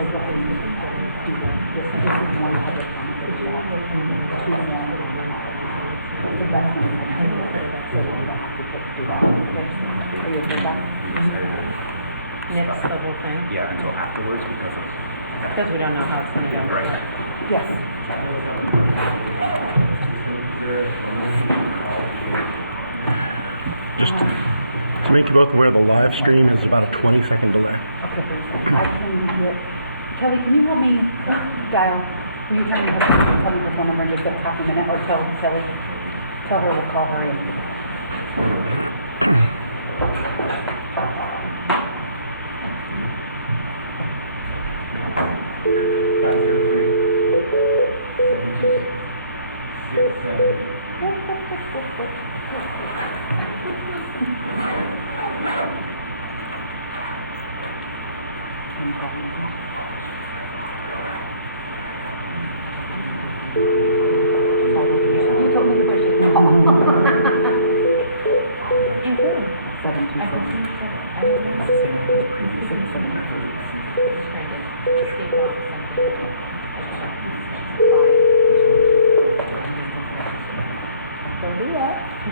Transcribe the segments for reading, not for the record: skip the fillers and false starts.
was looking to do this is one public conversation, two more. The rest of them, so that we don't have to put through that. Are you okay with that? Nix the whole thing? Yeah, until afterwards Because we don't know how it's going to go. Right. Yes. Just to make you both aware, the live stream is about a 20-second delay. Okay. I can get, Kelly, can you help me dial? Will you tell me her phone number in just a half a minute, or tell Kelly? Tell her we'll call her in. You told me the question. You did. 727.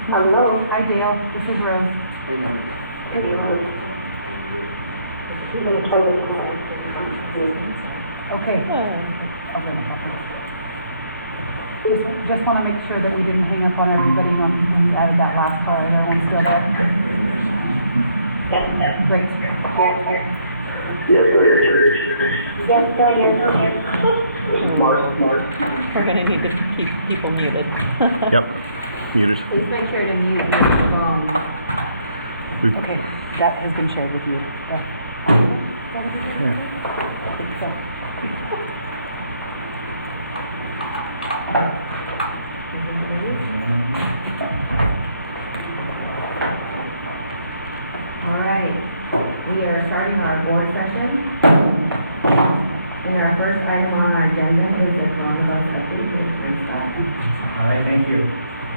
Hello. Hi, Dale. This is Rose. Hey, Rose. Okay. Just want to make sure that we didn't hang up on everybody when we added that last caller. Is everyone still there? Yes. Great. Yes, still here. Smart. We're going to need to keep people muted. Yep. Muted. Please make sure to mute your phone. Okay, that has been shared with you. Yeah. I think so. All right, we are starting our board session. And our first item on our agenda is the coronavirus update with All right, thank you.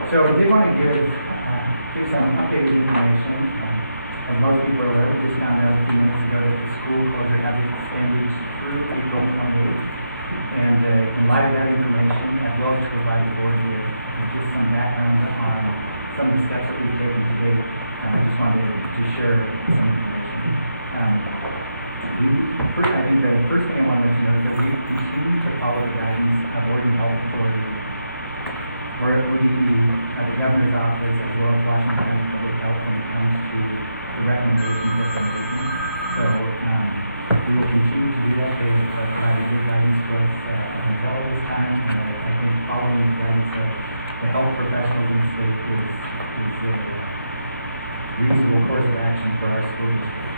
So I did want to give some updated information. As most people are aware, we just found out a few minutes ago that the school closure has been extended through April 28th. And in light of that information, as well as provide the board with just some background on some of the steps that we've taken today, I just wanted to share some information. First, I think the first thing I want to mention is that we continue to follow the guidance of Oregon Health Authority, or the governor's office, as well as Washington County Public Health when it comes to the recommendations that they're making. So we will continue to do that. They will provide good guidance to us as well this time. And I think following the guidance of the health professionals in the state is a reasonable course of action for our school district.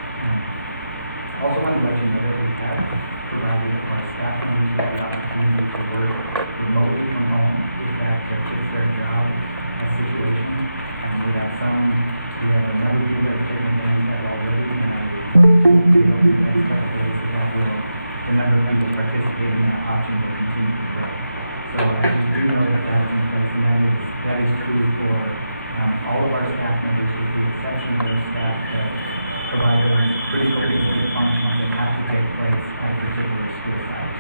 Also want to let you know that we have provided our staff members with the opportunity to work remotely from home if that fits their job situation. We have another group that are taking advantage of that already, and we hope the next couple of days that the number of people participating in that option will continue to grow. So you do know that is true for all of our staff members, with the exception of those staff that provide those critical business functions that have to take place at a particular school site.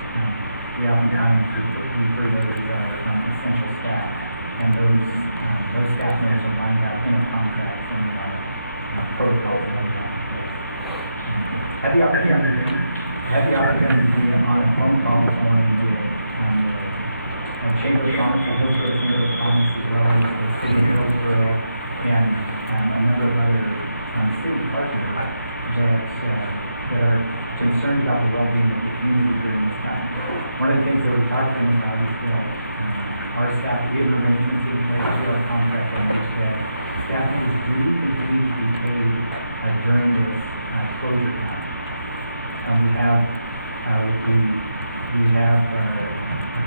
We oftentimes refer those as our essential staff, and those staff members are lined up in a contract and protocols that are in place. Had the opportunity to be on a phone call with someone to Chamber of Commerce, the Hillsboro Chamber of Commerce, as well as the City of Hillsboro, and a number of other city partners that are concerned about the well-being of the community during this time. One of the things that we're talking about is, our staff give arrangements in place through our contract workers that staff members do continue to be paid during this closure time. We have a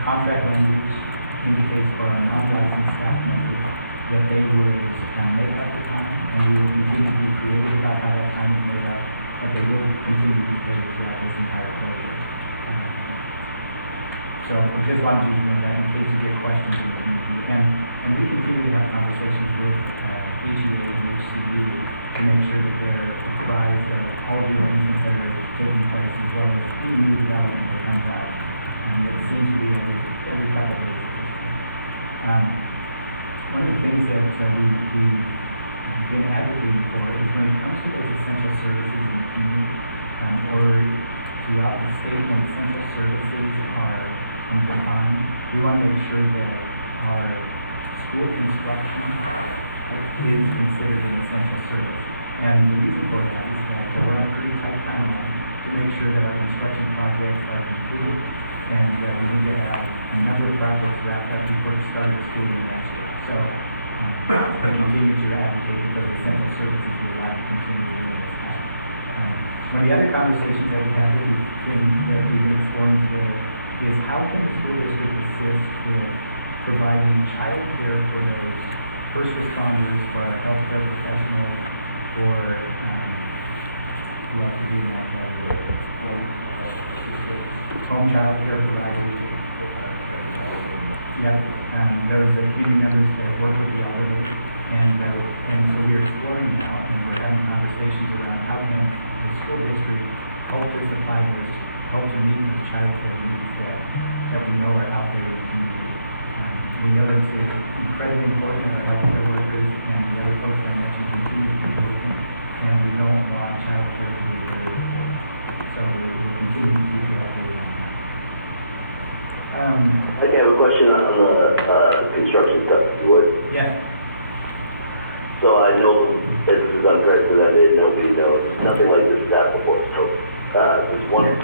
contract language indicates for our non-licensed staff members that they would make up the time, and we will continue to be creative about how that time is made up, but they will continue to be paid throughout this entire closure. So we just want you to know that in case you get questions. And we continue to have conversations with each of the HCP to make sure that they're apprised of all the arrangements that are taking place, as well as any new development that we've been advocating for is when it comes to those essential services in the community, or throughout the state when essential services are defined, we want to make sure that our school construction is considered an essential service. And the reason for that is that we're on a pretty tight timeline to make sure that our construction projects are completed and that we get a number of projects wrapped up before the start of the school year next year. So we're continuing to advocate for those essential services we have to continue to make this happen. One of the other conversations that we have that we've been exploring today is how can the school district assist with providing child care for those first responders, for our healthcare professionals, for home child care providers. There was a community members that work with the elderly, and so we're exploring now, and we're having conversations around how can the school district help to supply those, help to meet those child care needs that we know are out there in the community. We know that it's incredibly important, and our healthcare workers and the other folks I mentioned continue to be open, and we don't want child care to be very so we continue to do that. I have a question on the construction stuff, if you would. Yes. So I know this is unprecedented, nobody knows, nothing like this has happened before. So just wondering,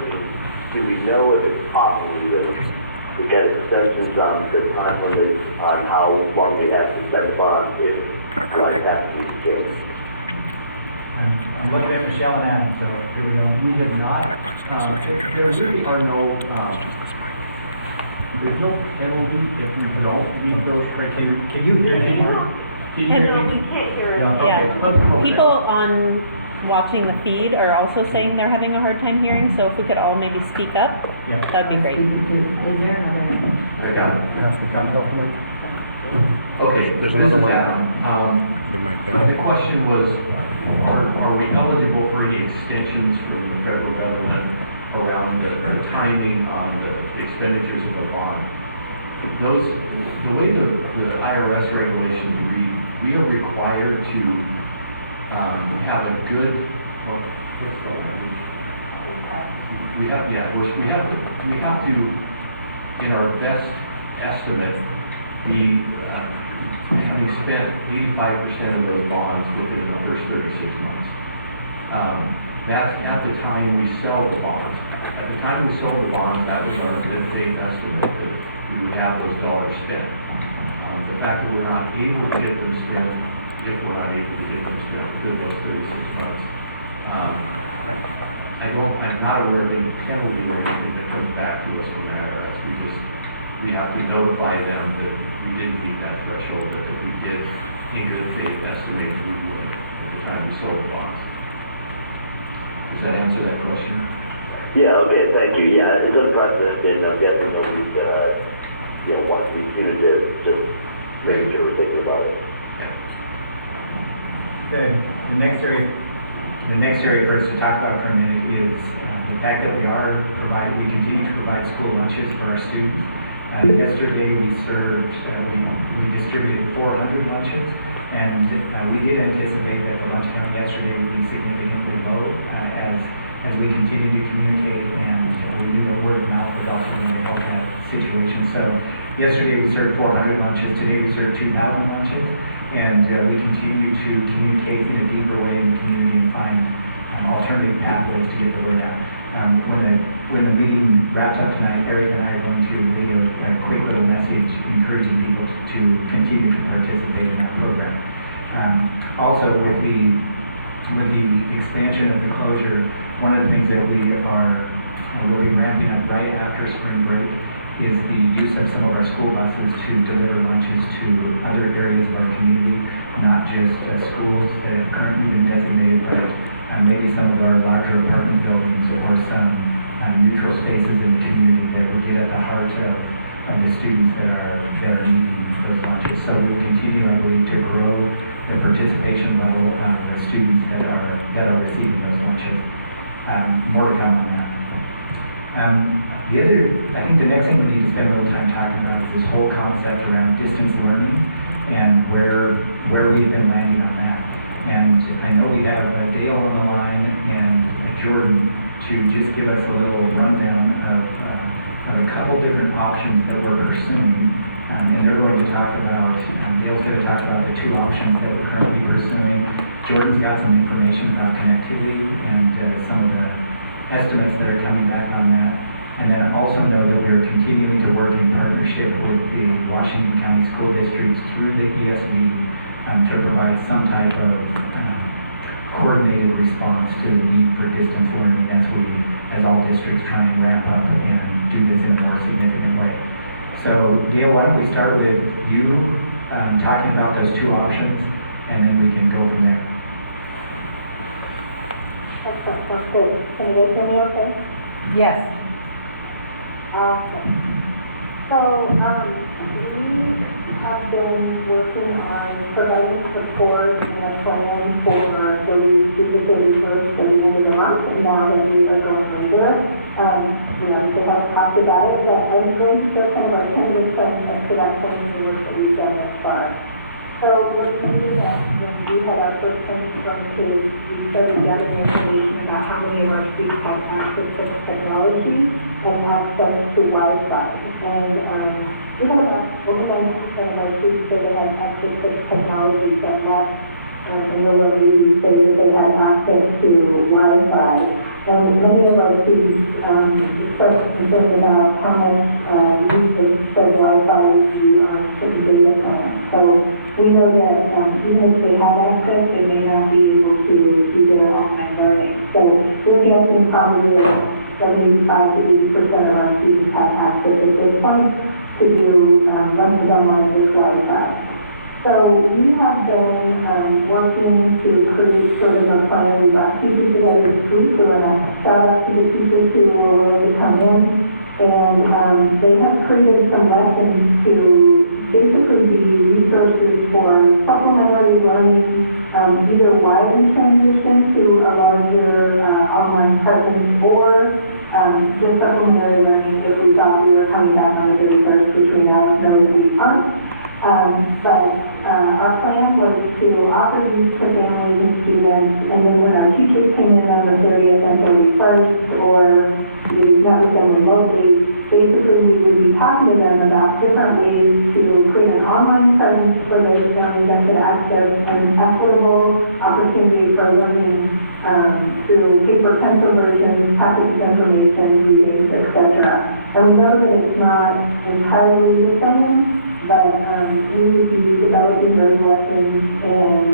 do we know if it's possible to get extensions on the time limit on how long we have to set the bond if life has to be changed? I'm looking at Michelle and Adam, so here we go. We have not, there really are no, there's no penalty if you don't meet those criteria. Can you hear me, Mark? Can you hear me? we can't hear Yeah, Yeah. okay. Let's go with People on watching the feed are also saying they're having a hard time hearing, so if we could all maybe speak up, Yeah. that would be great. Is there another? I got it. Okay, this is Adam. The question was, are we eligible for any extensions from the federal government around the timing on the expenditures of the bond? The way the IRS regulations read, we are required to have a good, we have to, in our best estimate, be having spent 85% of those bonds within the first 36 months. That's at the time we sell the bonds. At the time we sold the bonds, that was our good faith estimate that we would have those dollars spent. The fact that we're not able to get them spent, if we're not able to get them spent within those 36 months, I'm not aware of any penalty or anything that comes back to us from the IRS. We have to notify them that we didn't meet that threshold, but that we did, in good faith, estimate we would at the time we sold the bonds. Does that answer that question? Yeah, okay, thank you. Yeah, it's unprecedented, and I'm guessing nobody's gonna, want to be punitive, just making sure we're thinking about it. Yeah. The next area for us to talk about for a minute is the fact that we continue to provide school lunches for our students. Yesterday we distributed 400 lunches, and we did anticipate that the lunch count yesterday would be significantly low as we continue to communicate, and we knew that word of mouth was also going to help that situation. So yesterday we served 400 lunches, today we served 2,000 lunches, and we continue to communicate in a deeper way in the community and find alternative pathways to get the word out. When the meeting wraps up tonight, Eric and I are going to leave a quick little message encouraging people to continue to participate in that program. Also, with the expansion of the closure, one of the things that we'll be ramping up right after spring break is the use of some of our school buses to deliver lunches to other areas of our community, not just schools that have currently been designated, but maybe some of our larger apartment buildings or some neutral spaces in the community that would get at the heart of the students that are needing those lunches. So we'll continue, I believe, to grow the participation level of the students that are receiving those lunches. More to come on that. I think the next thing we need to spend a little time talking about is this whole concept around distance learning and where we've been landing on that. And I know we have Dale on the line and Jordan to just give us a little rundown of a couple different options that we're pursuing. And they're going to talk about, Dale's going to talk about the two options that we're currently pursuing. Jordan's got some information about connectivity and some of the estimates that are coming back on that. And then I also know that we're continuing to work in partnership with the Washington County School Districts through the ESD to provide some type of coordinated response to the need for distance learning as all districts try and ramp up and do this in a more significant way. So, Gail, why don't we start with you talking about those two options, and then we can go from there. Excellent, sounds good. Can you guys hear me okay? Yes. So, we have been working on providing support and a plan for the week through the 31st at the end of the month, and now that we are going over, we obviously haven't talked about it, but I'm going to show kind of our tentative plan up to that point in the work that we've done thus far. So what we did when we had our first training from kids, we started gathering information about how many of our students have access to technology and access to Wi-Fi. And we had about over 90% of our students say they had access to technology that left and no longer say that they had access to Wi-Fi. And many of our students expressed concern about how much use of said Wi-Fi would be on certain data plans. So we know that even if they have access, they may not be able to do their online learning. So we're guessing probably 75 to 80% of our students have access at this point to do lessons online with Wi-Fi. So we have been working to create sort of a plan. We got teachers together this week, so we're going to shout out to the teachers who were willing to come in. And they have created some lessons to basically be resources for supplementary learning, either while in transition to a larger online presence, or just supplementary learning if we thought we were coming back on the 31st, which we now know that we aren't. But our plan was to offer these to families and students, and then when our teachers came in on the 30th and 31st, or we met with them remotely, basically we would be talking to them about different ways to create an online presence for those families that could access an equitable opportunity for learning through paper pencil versions, packaged information, readings, etc. And we know that it's not entirely the same, but we would be developing those lessons and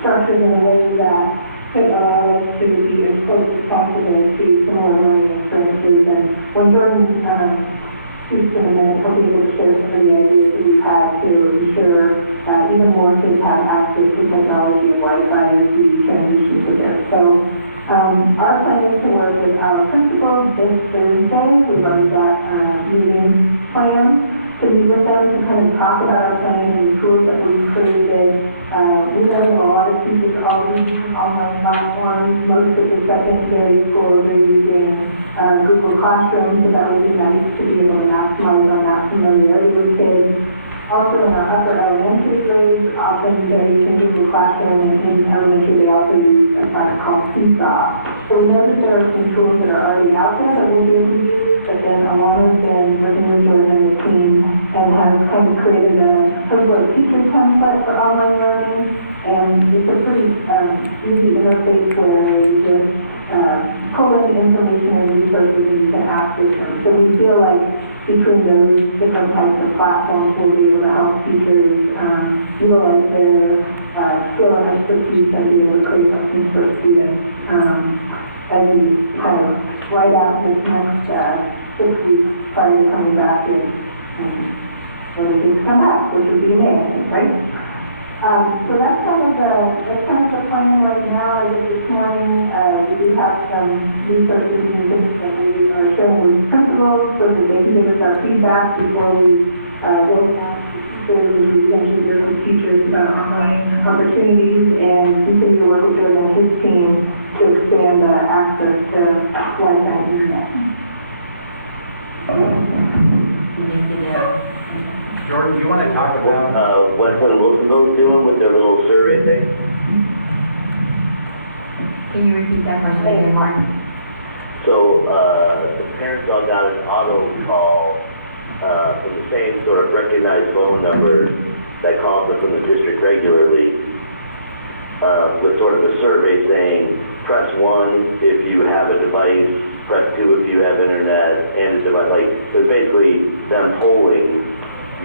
structured in a way that could allow us to be as close as possible to similar learning experiences. And when Jordan speaks in a minute, he'll be able to share some of the ideas that we've had to ensure even more kids have access to technology and Wi-Fi as we transition to this. So our plan is to work with our principals this Thursday. We've already got meetings planned to meet with them to kind of talk about our plan and the tools that we've created. We know that a lot of teachers are already using online platforms. Most of the secondary schools are using Google Classroom, so that would be nice to be able to maximize on that familiarity with kids. Also in our upper elementary grades, often they're using Google Classroom, and in elementary they also use a product called Seesaw. So we know that there are some tools that are already out there that we'll be able to use, but then Alana's been working with Jordan and the team and has kind of created a Hillsboro teacher template for online learning, and it's a pretty easy interface where you just pull in information and resources and you can access them. So we feel like between those different types of platforms, we'll be able to help teachers utilize their skill and expertise and be able to create lessons for students as we kind of ride out this next 6 weeks prior to coming back in when we can come back, which would be May, I think, right? So that's kind of the plan right now. I think this morning we do have some resources and things that we are sharing with principals so that they can give us our feedback before we roll out to teachers, which we eventually hear from teachers about online opportunities, and continue to work with Jordan and his team to expand access to Wi-Fi internet. Jordan, do you want to talk about, Westland and Wilsonville's doing with their little survey thing. Can you repeat that question again, Mark? So, the parents all got an auto call, from the same sort of recognized phone number that calls them from the district regularly, with sort of a survey saying, press 1 if you have a device, press 2 if you have internet, and a device, like, it was basically them polling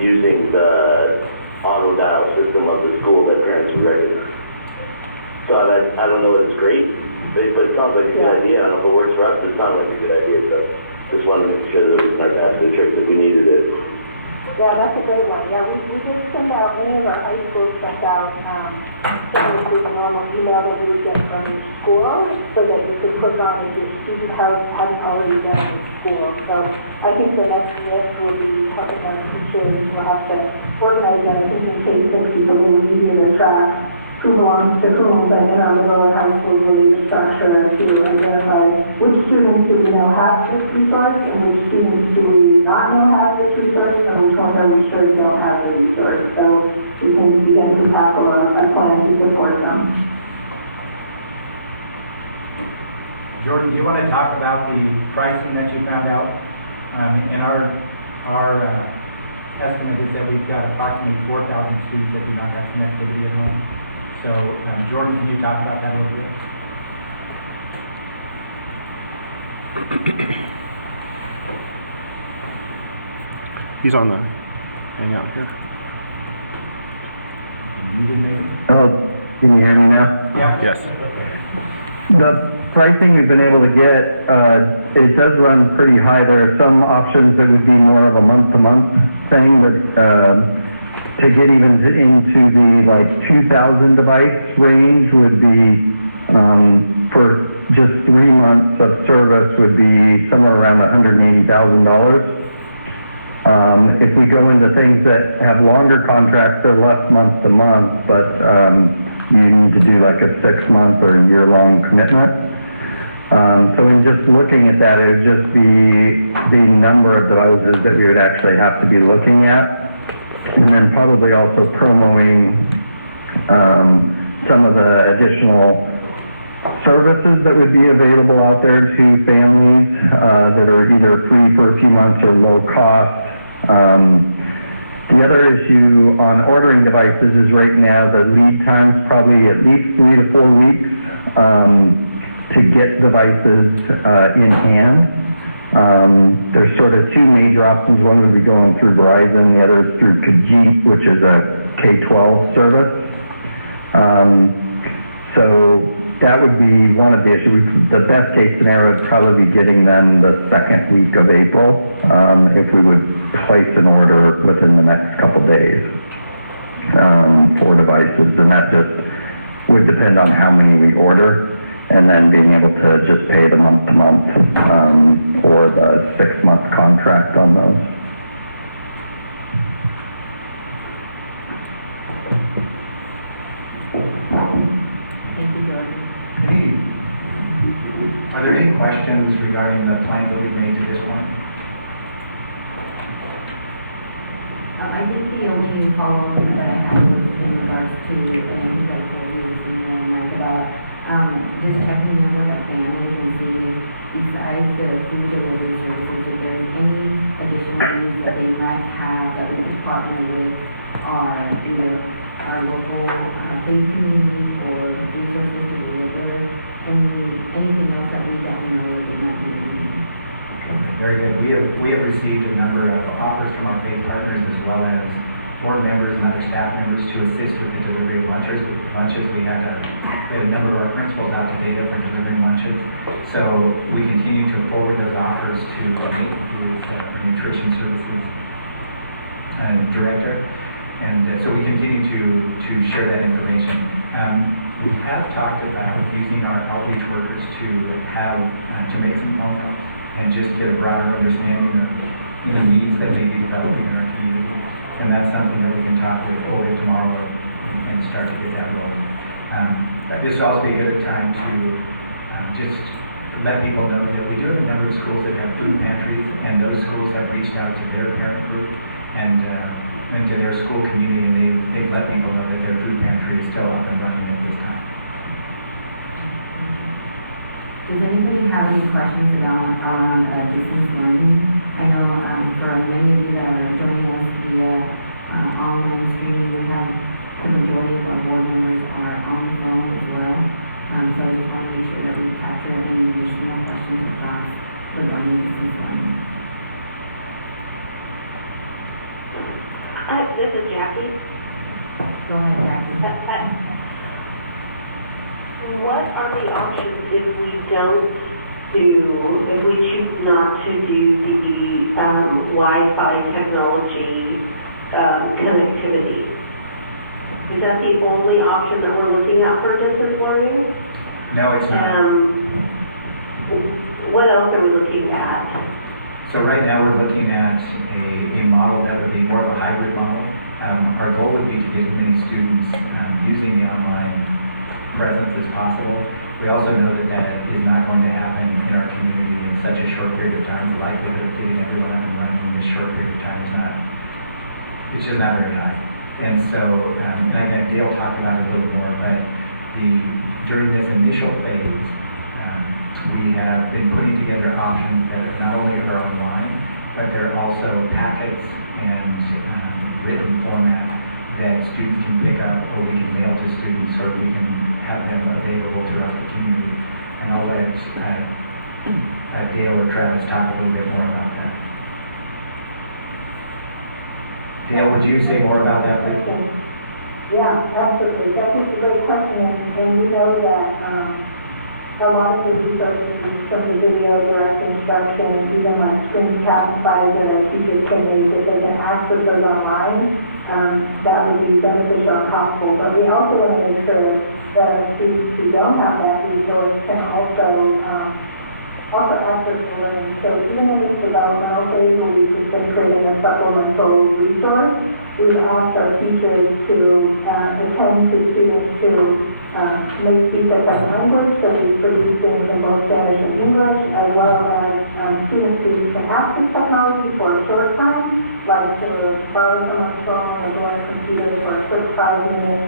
using the auto dial system of the school that parents were regular. So I don't know if it's great, but it sounds like a good idea. I don't know if it works for us, but it sounds like a good idea. So just wanted to make sure that it was not past the trip if we needed it. Yeah, that's a great one. Yeah, we just sent out, many of our high schools sent out, similar to the normal email that we would get from each school, so that you could click on if your student hadn't already been in school. So I think the next step will be helping our teachers, we'll have to organize that, I think, in case it's a little easier to track who belongs to whom, but in our middle and high school, really the structure to identify which students do we know have this resource and which students do we not know have this resource, and which ones are we sure don't have the resource. So we can begin to tackle a plan to support them. Jordan, do you want to talk about the pricing that you found out? And our estimate is that we've got approximately 4,000 students that do not have connectivity at home. So, Jordan, can you talk about that a little bit? He's on the hangout here. You did make it. Oh, can you hear me now? Yeah. Yes. The pricing we've been able to get, it does run pretty high. There are some options that would be more of a month-to-month thing, but to get even into the like 2,000 device range would be, for just 3 months of service would be somewhere around $180,000. If we go into things that have longer contracts, they're less month to month, but you need to do like a 6-month or year-long commitment. So in just looking at that, it would just be the number of devices that we would actually have to be looking at, and then probably also promoting some of the additional services that would be available out there to families that are either free for a few months or low cost. The other issue on ordering devices is right now the lead time's probably at least 3 to 4 weeks to get devices in hand. There's sort of 2 major options. One would be going through Verizon, the other is through Kajit, which is a K-12 service. So that would be one of the issues. The best case scenario is probably getting them the 2nd week of April, if we would place an order within the next couple days for devices, and that just would depend on how many we order, and then being able to just pay the month-to-month or the 6-month contract on those. Thank you, Jordan. Are there any questions regarding the plans that we've made to this point? I think the only follow-up that I had was in regards to, and I think I told you this morning, Mike, about just checking in with our families and seeing, besides the food delivery services, if there's any additional needs that they might have that we could partner with either our local faith community or resources to deliver, anything else that we don't know that they might be needing. Very good. We have received a number of offers from our faith partners as well as board members and other staff members to assist with the delivery of lunches. We had a number of our principals out today that were delivering lunches. So we continue to forward those offers to Nate, who is our nutrition services director. And so we continue to share that information. We have talked about using our outreach workers to make some phone calls and just get a broader understanding of the needs that may be developing in our community. And that's something that we can talk with Ole tomorrow and start to get that rolling. This will also be a good time to just let people know that we do have a number of schools that have food pantries, and those schools have reached out to their parent group and into their school community, and they've let people know that their food pantry is still up and running at this time. Does anybody have any questions around distance learning? I know for many of you that are joining us via online streaming, we have the majority of our board members are on the phone as well. So I just want to make sure that we capture any additional questions or thoughts regarding distance learning. This is Jackie. Go ahead, Jackie. What are the options if we choose not to do the Wi-Fi technology connectivity? Is that the only option that we're looking at for distance learning? No, it's not. What else are we looking at? So right now, we're looking at a model that would be more of a hybrid model. Our goal would be to get as many students using the online presence as possible. We also know that that is not going to happen in our community in such a short period of time. The likelihood of getting everyone up and running in this short period of time it's just not very high. And so, and I know Dale talked about it a little more, but during this initial phase, we have been putting together options that not only are online, but they're also packets and written format that students can pick up, or we can mail to students, or we can have them available throughout the community. And I'll let Dale or Travis talk a little bit more about that. Dale, would you say more about that, please? Yeah, absolutely. That is a great question, and we know that a lot of the resources from the video, direct instruction, even like screencasts that our teachers can make, if they can access those online, that would be beneficial and helpful. But we also want to make sure that our students who don't have that resource can also access the learning. So even in this developmental phase where we've just been creating a supplemental resource, we've asked our teachers to attend to students who may speak a second language, so we're producing in both Spanish and English, as well as students who can access technology for a short time, like to borrow someone's phone or go on a computer for a quick 5-minute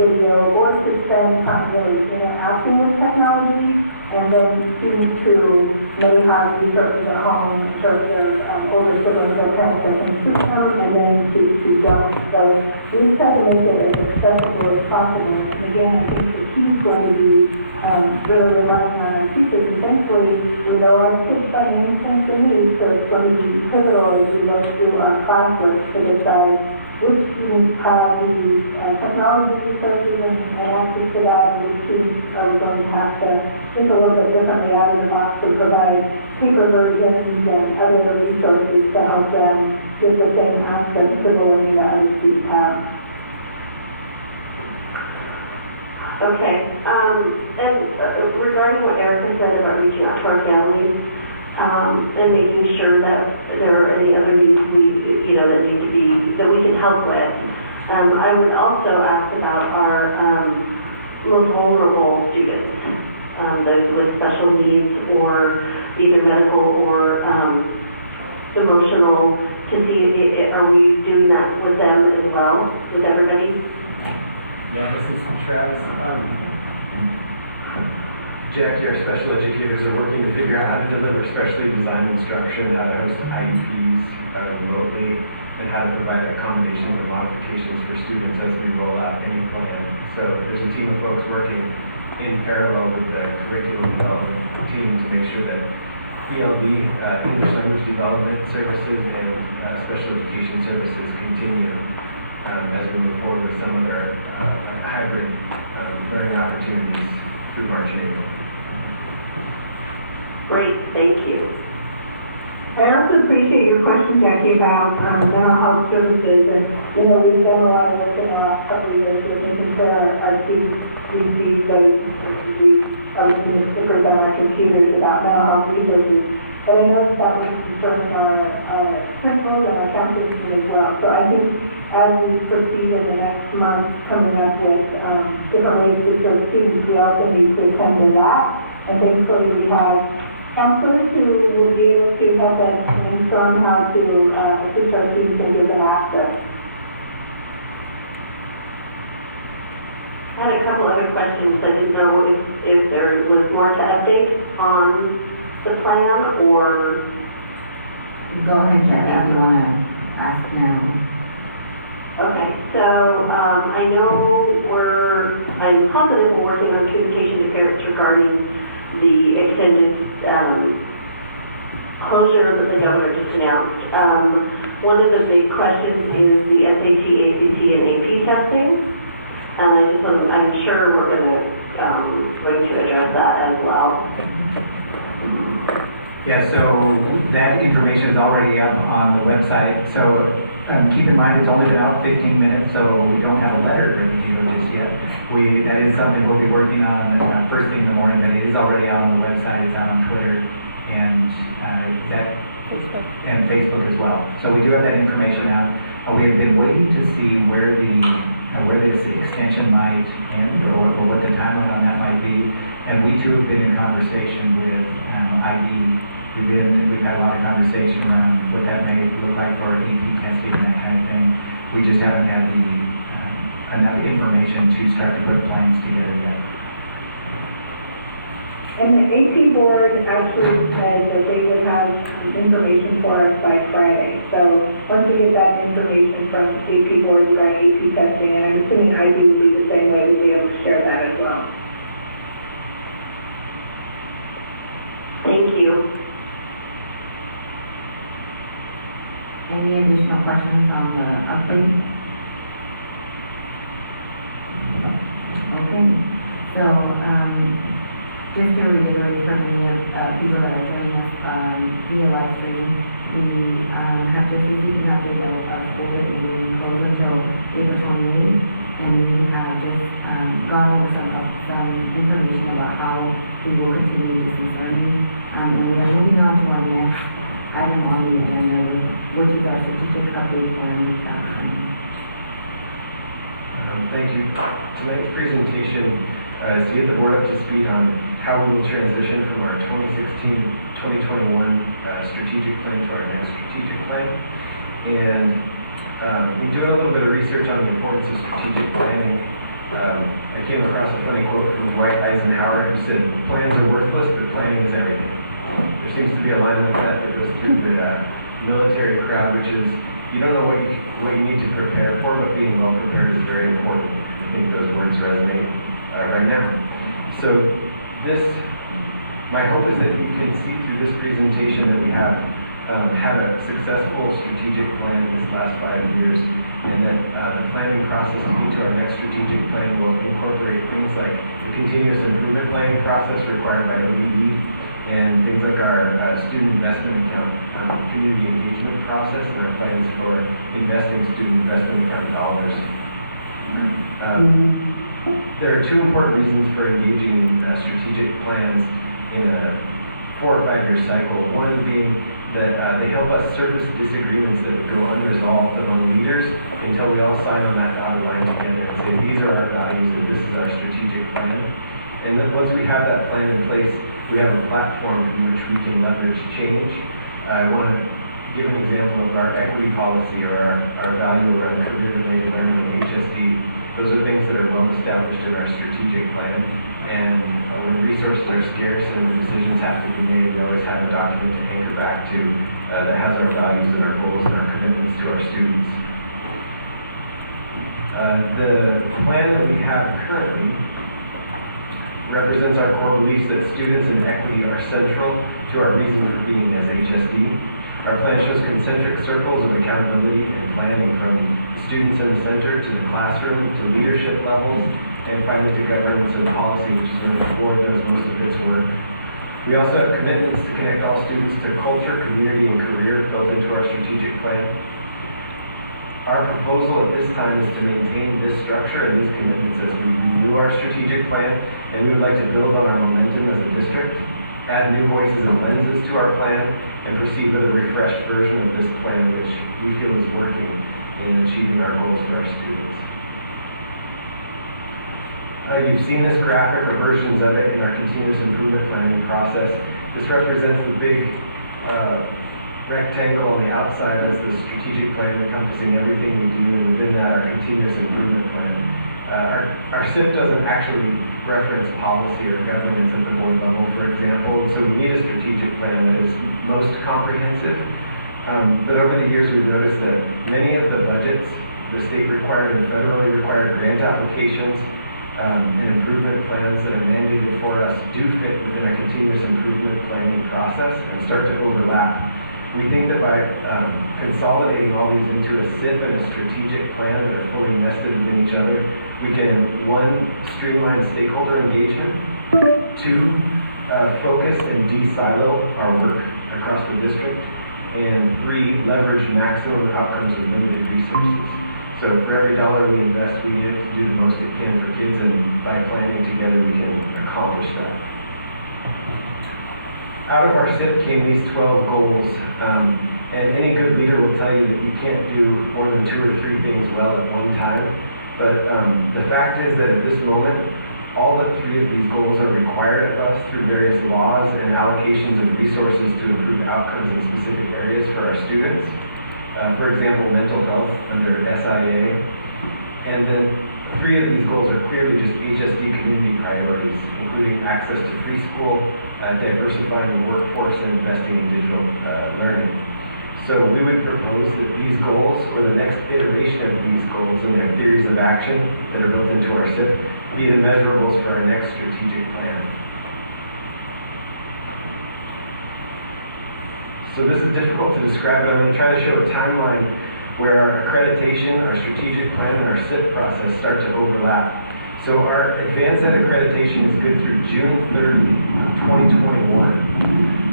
video, or to spend time really interacting with technology. And then students who may have resources at home in terms of older siblings or parents that can teach them, and then to don't. So we try to make it as accessible as possible. Again, I think the key is going to be really relying on our teachers. Essentially, we know our kids are anything they need, so it's going to be pivotal as we go through our classwork to decide which students have the technology resources and access to that, and which students are going to have to think a little bit differently out of the box to provide paper versions and other resources to help them get the same access to the learning that other students have. Okay. And regarding what Erica said about reaching out to our families and making sure that there are any other needs that need to be, that we can help with, I would also ask about our most vulnerable students, those with special needs or either medical or emotional, to see, are we doing that with them as well, with everybody? Yeah, this is Travis. Jackie, our special educators are working to figure out how to deliver specially designed instruction, how to host IEPs remotely, and how to provide accommodations and modifications for students as we roll out any plan. So there's a team of folks working in parallel with the curriculum development team to make sure that ELD, English language development services, and special education services continue as we move forward with some of their hybrid learning opportunities through March and April. Great, thank you. I also appreciate your question, Jackie, about mental health services. And, we've done a lot of work in the last couple of years with making sure our students receive those, obviously, the stickers on our computers about mental health resources. But I know that was concerning our principals and our counseling team as well. So I think as we proceed in the next month, coming up with different ways to serve students, we also need to attend to that. And thankfully, we have counselors who will be able to help us brainstorm how to assist our students and give them access had a couple other questions. I didn't know if there was more to update on the plan or... Go ahead, Jackie, if you want to ask now. Okay, so I know I'm positive we're working on communication to parents regarding the extended closure that the governor just announced. One of the big questions is the SAT, ACT, and AP testing. And I'm sure we're going to address that as well. Yeah, so that information is already up on the website. So keep in mind, it's only been out 15 minutes, so we don't have a letter ready to go just yet. That is something we'll be working on first thing in the morning, but it is already out on the website. It's out on Twitter and Facebook as well. So we do have that information out. We have been waiting to see where this extension might end or what the timeline on that might be. And we too have been in conversation with IB. We've had a lot of conversation around what that may look like for EP testing and that kind of thing. We just haven't had enough information to start to put plans together yet. And the AP board actually said that they would have information for us by Friday. So once we get that information from AP board regarding AP testing, and I'm assuming IB will be the same way, we'll be able to share that as well. Thank you. Any additional questions on the update? Okay, so just to reiterate for many of people that are joining us via live stream, we have just received an update of school that will be closed until April 28th, and we have just gone over some information about how we will continue this learning, and we are moving on to our next item on the agenda, which is our strategic update plan training. Thank you. Tonight's presentation is to get the board up to speed on how we will transition from our 2016-2021 strategic plan to our next strategic plan. And in doing a little bit of research on the importance of strategic planning, I came across a funny quote from Dwight Eisenhower who said, "Plans are worthless, but planning is everything." There seems to be a line like that goes through the military crowd, which is you don't know what you need to prepare for, but being well prepared is very important. I think those words resonate right now. So my hope is that you can see through this presentation that we have had a successful strategic plan this last 5 years, and that the planning process to get to our next strategic plan will incorporate things like the continuous improvement planning process required by OEE, and things like our student investment account, community engagement process, and our plans for investing student investment account dollars. There are two important reasons for engaging in strategic plans in a 4 or 5 year cycle. One being that they help us surface disagreements that would go unresolved among leaders until we all sign on that dotted line together and say, these are our values and this is our strategic plan. And then once we have that plan in place, we have a platform from which we can leverage change. I want to give an example of our equity policy or our value around career-related learning in HSD. Those are things that are well established in our strategic plan. And when resources are scarce and decisions have to be made, we always have a document to anchor back to that has our values and our goals and our commitments to our students. The plan that we have currently represents our core beliefs that students and equity are central to our reason for being as HSD. Our plan shows concentric circles of accountability and planning from students in the center to the classroom to leadership levels, and finally to governance and policy, which is where the board does most of its work. We also have commitments to connect all students to culture, community, and career built into our strategic plan. Our proposal at this time is to maintain this structure and these commitments as we renew our strategic plan, and we would like to build on our momentum as a district, add new voices and lenses to our plan, and proceed with a refreshed version of this plan which we feel is working in achieving our goals for our students. You've seen this graphic or versions of it in our continuous improvement planning process. This represents the big rectangle on the outside. That's the strategic plan encompassing everything we do, and within that our continuous improvement plan. Our SIP doesn't actually reference policy or governance at the board level, for example, so we need a strategic plan that is most comprehensive. But over the years, we've noticed that many of the budgets, the state required and federally required grant applications, and improvement plans that are mandated for us do fit within a continuous improvement planning process and start to overlap. We think that by consolidating all these into a SIP and a strategic plan that are fully nested within each other, we can, one, streamline stakeholder engagement, two, focus and de-silo our work across the district, and three, leverage maximum outcomes with limited resources. So for every dollar we invest, we need it to do the most it can for kids, and by planning together, we can accomplish that. Out of our SIP came these 12 goals, and any good leader will tell you that you can't do more than 2 or 3 things well at one time. But the fact is that at this moment, all but 3 of these goals are required of us through various laws and allocations of resources to improve outcomes in specific areas for our students. For example, mental health under SIA. And then 3 of these goals are clearly just HSD community priorities, including access to preschool, diversifying the workforce, and investing in digital learning. So we would propose that these goals, or the next iteration of these goals and their theories of action that are built into our SIP, be the measurables for our next strategic plan. So this is difficult to describe, but I'm going to try to show a timeline where our accreditation, our strategic plan, and our SIP process start to overlap. So our advanced ed accreditation is good through June 30, 2021.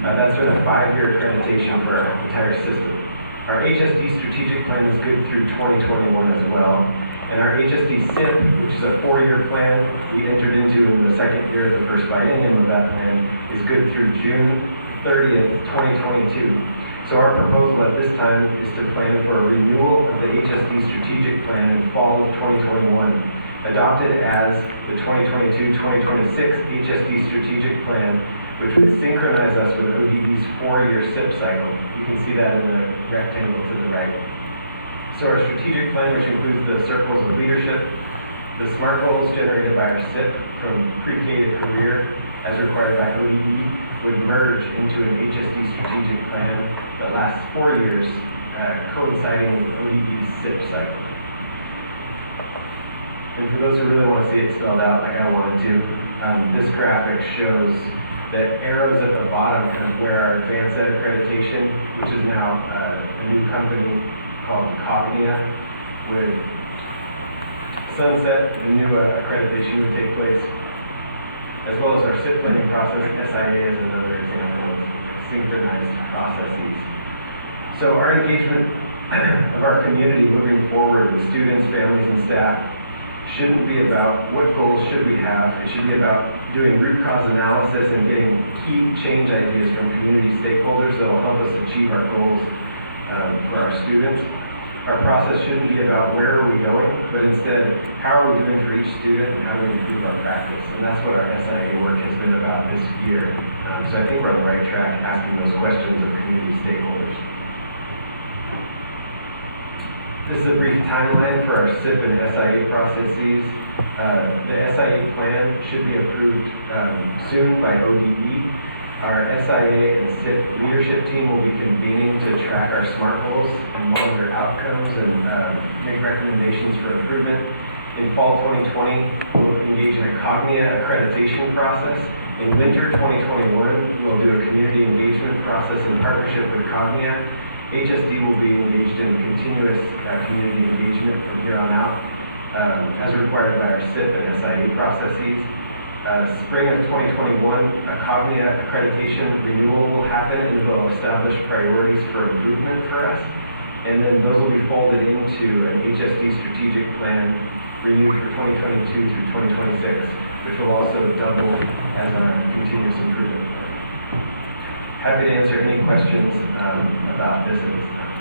That's been a 5-year accreditation for our entire system. Our HSD strategic plan is good through 2021 as well. And our HSD SIP, which is a 4-year plan we entered into in the 2nd year of the first biennium of that plan, is good through June 30th, 2022. So our proposal at this time is to plan for a renewal of the HSD strategic plan in fall of 2021, adopted as the 2022-2026 HSD strategic plan, which would synchronize us with ODE's 4-year SIP cycle. You can see that in the rectangle to the right. So our strategic plan, which includes the circles of leadership, the SMART goals generated by our SIP from pre-K to career, as required by ODE, would merge into an HSD strategic plan that lasts 4 years, coinciding with ODE's SIP cycle. And for those who really want to see it spelled out like I wanted to, this graphic shows the arrows at the bottom of where our advanced ed accreditation, which is now a new company called Cognia, would sunset, the new accreditation would take place, as well as our SIP planning process. SIA is another example of synchronized processes. So our engagement of our community moving forward with students, families, and staff shouldn't be about what goals should we have. It should be about doing root cause analysis and getting key change ideas from community stakeholders that will help us achieve our goals for our students. Our process shouldn't be about where are we going, but instead, how are we doing for each student and how do we improve our practice? And that's what our SIA work has been about this year. So I think we're on the right track asking those questions of community stakeholders. This is a brief timeline for our SIP and SIA processes. The SIA plan should be approved soon by ODE. Our SIA and SIP leadership team will be convening to track our SMART goals and monitor outcomes and make recommendations for improvement. In fall 2020, we'll engage in a Cognia accreditation process. In winter 2021, we'll do a community engagement process in partnership with Cognia. HSD will be engaged in continuous community engagement from here on out, as required by our SIP and SIA processes. Spring of 2021, a Cognia accreditation renewal will happen, and it will establish priorities for improvement for us. And then those will be folded into an HSD strategic plan renewed for 2022 through 2026, which will also double as our continuous improvement plan. Happy to answer any questions about this at this time.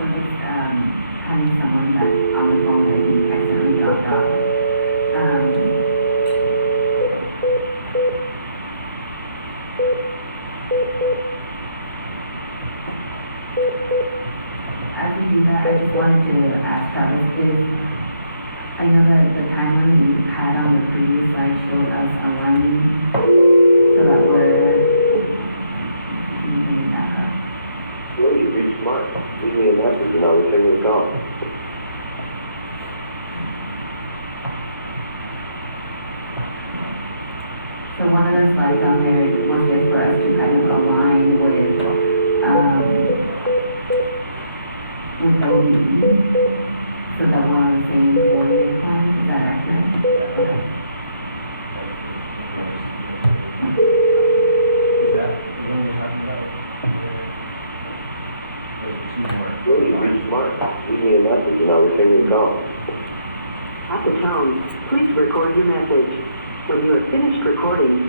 We're just having someone that on the phone, I think accidentally dropped off. to do that, I just wanted to ask Travis, I know that the timeline you had on the previous slide showed us aligning so that we're, can you bring it back up? Well, you reached Mark. Leave me a message and I'll return your call. So one of the slides on there was just for us to kind of align with OEP, so that we're on the same 4-year plan, is that accurate? Okay. Well, you reached Mark. Leave me a message and I'll return your call. At the tone, please record your message. When you have finished recording,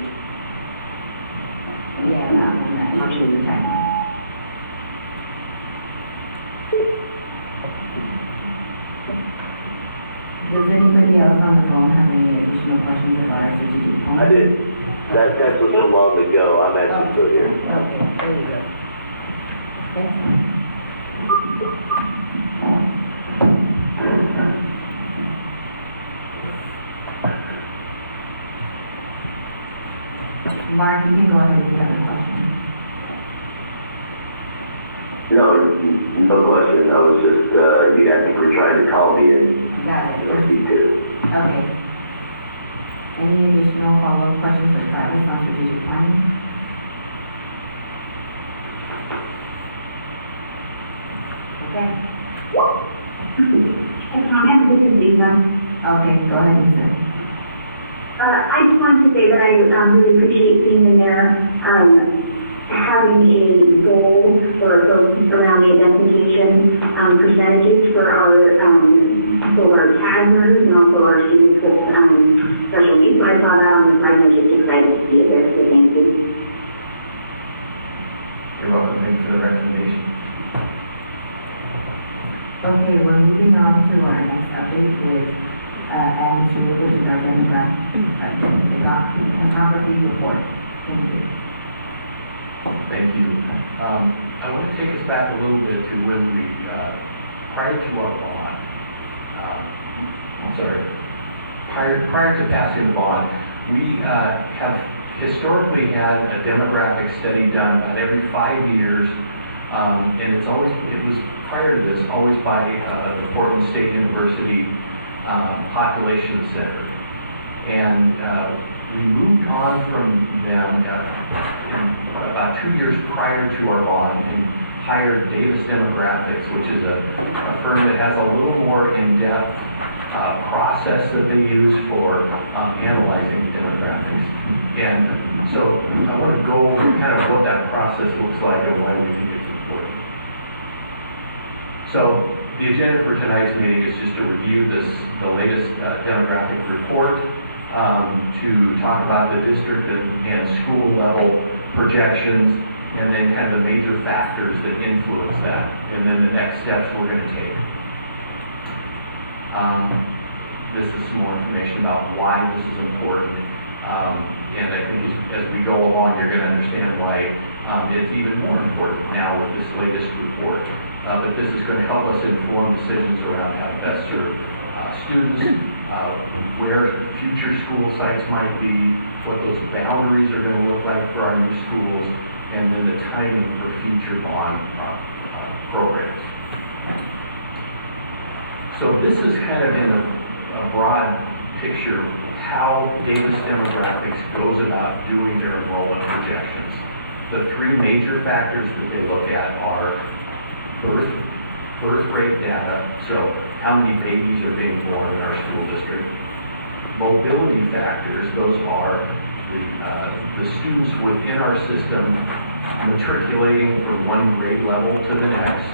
Yeah, and I'll show the timeline. Does anybody else on the phone have any additional questions about our strategic plan? I did. That test was so long ago. I'm actually still here. Okay, there you go. Thanks, Mark. Mark, you can go ahead if you have a question. No, no question. I was just, you I think were trying to call me and Got it. speak to. Okay. Any additional follow-up questions for Travis on strategic planning? Okay. Hey, Tom, this is Lisa. Okay, go ahead, Lisa. I just wanted to say that I really appreciate being in there, having a goal around the identification percentages for our both our TAGers and also our students with special needs. When I saw that on the slide, I was just excited to see it there, so thank you. You're welcome. Thanks for the recommendation. Okay, we're moving on to our next update with Adam Stewart, which is our demography report. Thank you. Thank you. I want to take us back a little bit to when we, prior to our bond, prior to passing the bond, we have historically had a demographic study done about every 5 years, and it was prior to this always by the Portland State University Population Center. And we moved on from them about 2 years prior to our bond and hired Davis Demographics, which is a firm that has a little more in-depth process that they use for analyzing demographics. And so I want to go over kind of what that process looks like and why we think it's important. So the agenda for tonight's meeting is just to review the latest demographic report, to talk about the district and school level projections, and then kind of the major factors that influence that, and then the next steps we're going to take. This is some more information about why this is important, and I think as we go along, you're going to understand why it's even more important now with this latest report. But this is going to help us inform decisions around how to best serve students, where future school sites might be, what those boundaries are going to look like for our new schools, and then the timing for future bond programs. So this is kind of in a broad picture how Davis Demographics goes about doing their enrollment projections. The three major factors that they look at are birth rate data, so how many babies are being born in our school district. Mobility factors, those are the students within our system matriculating from one grade level to the next,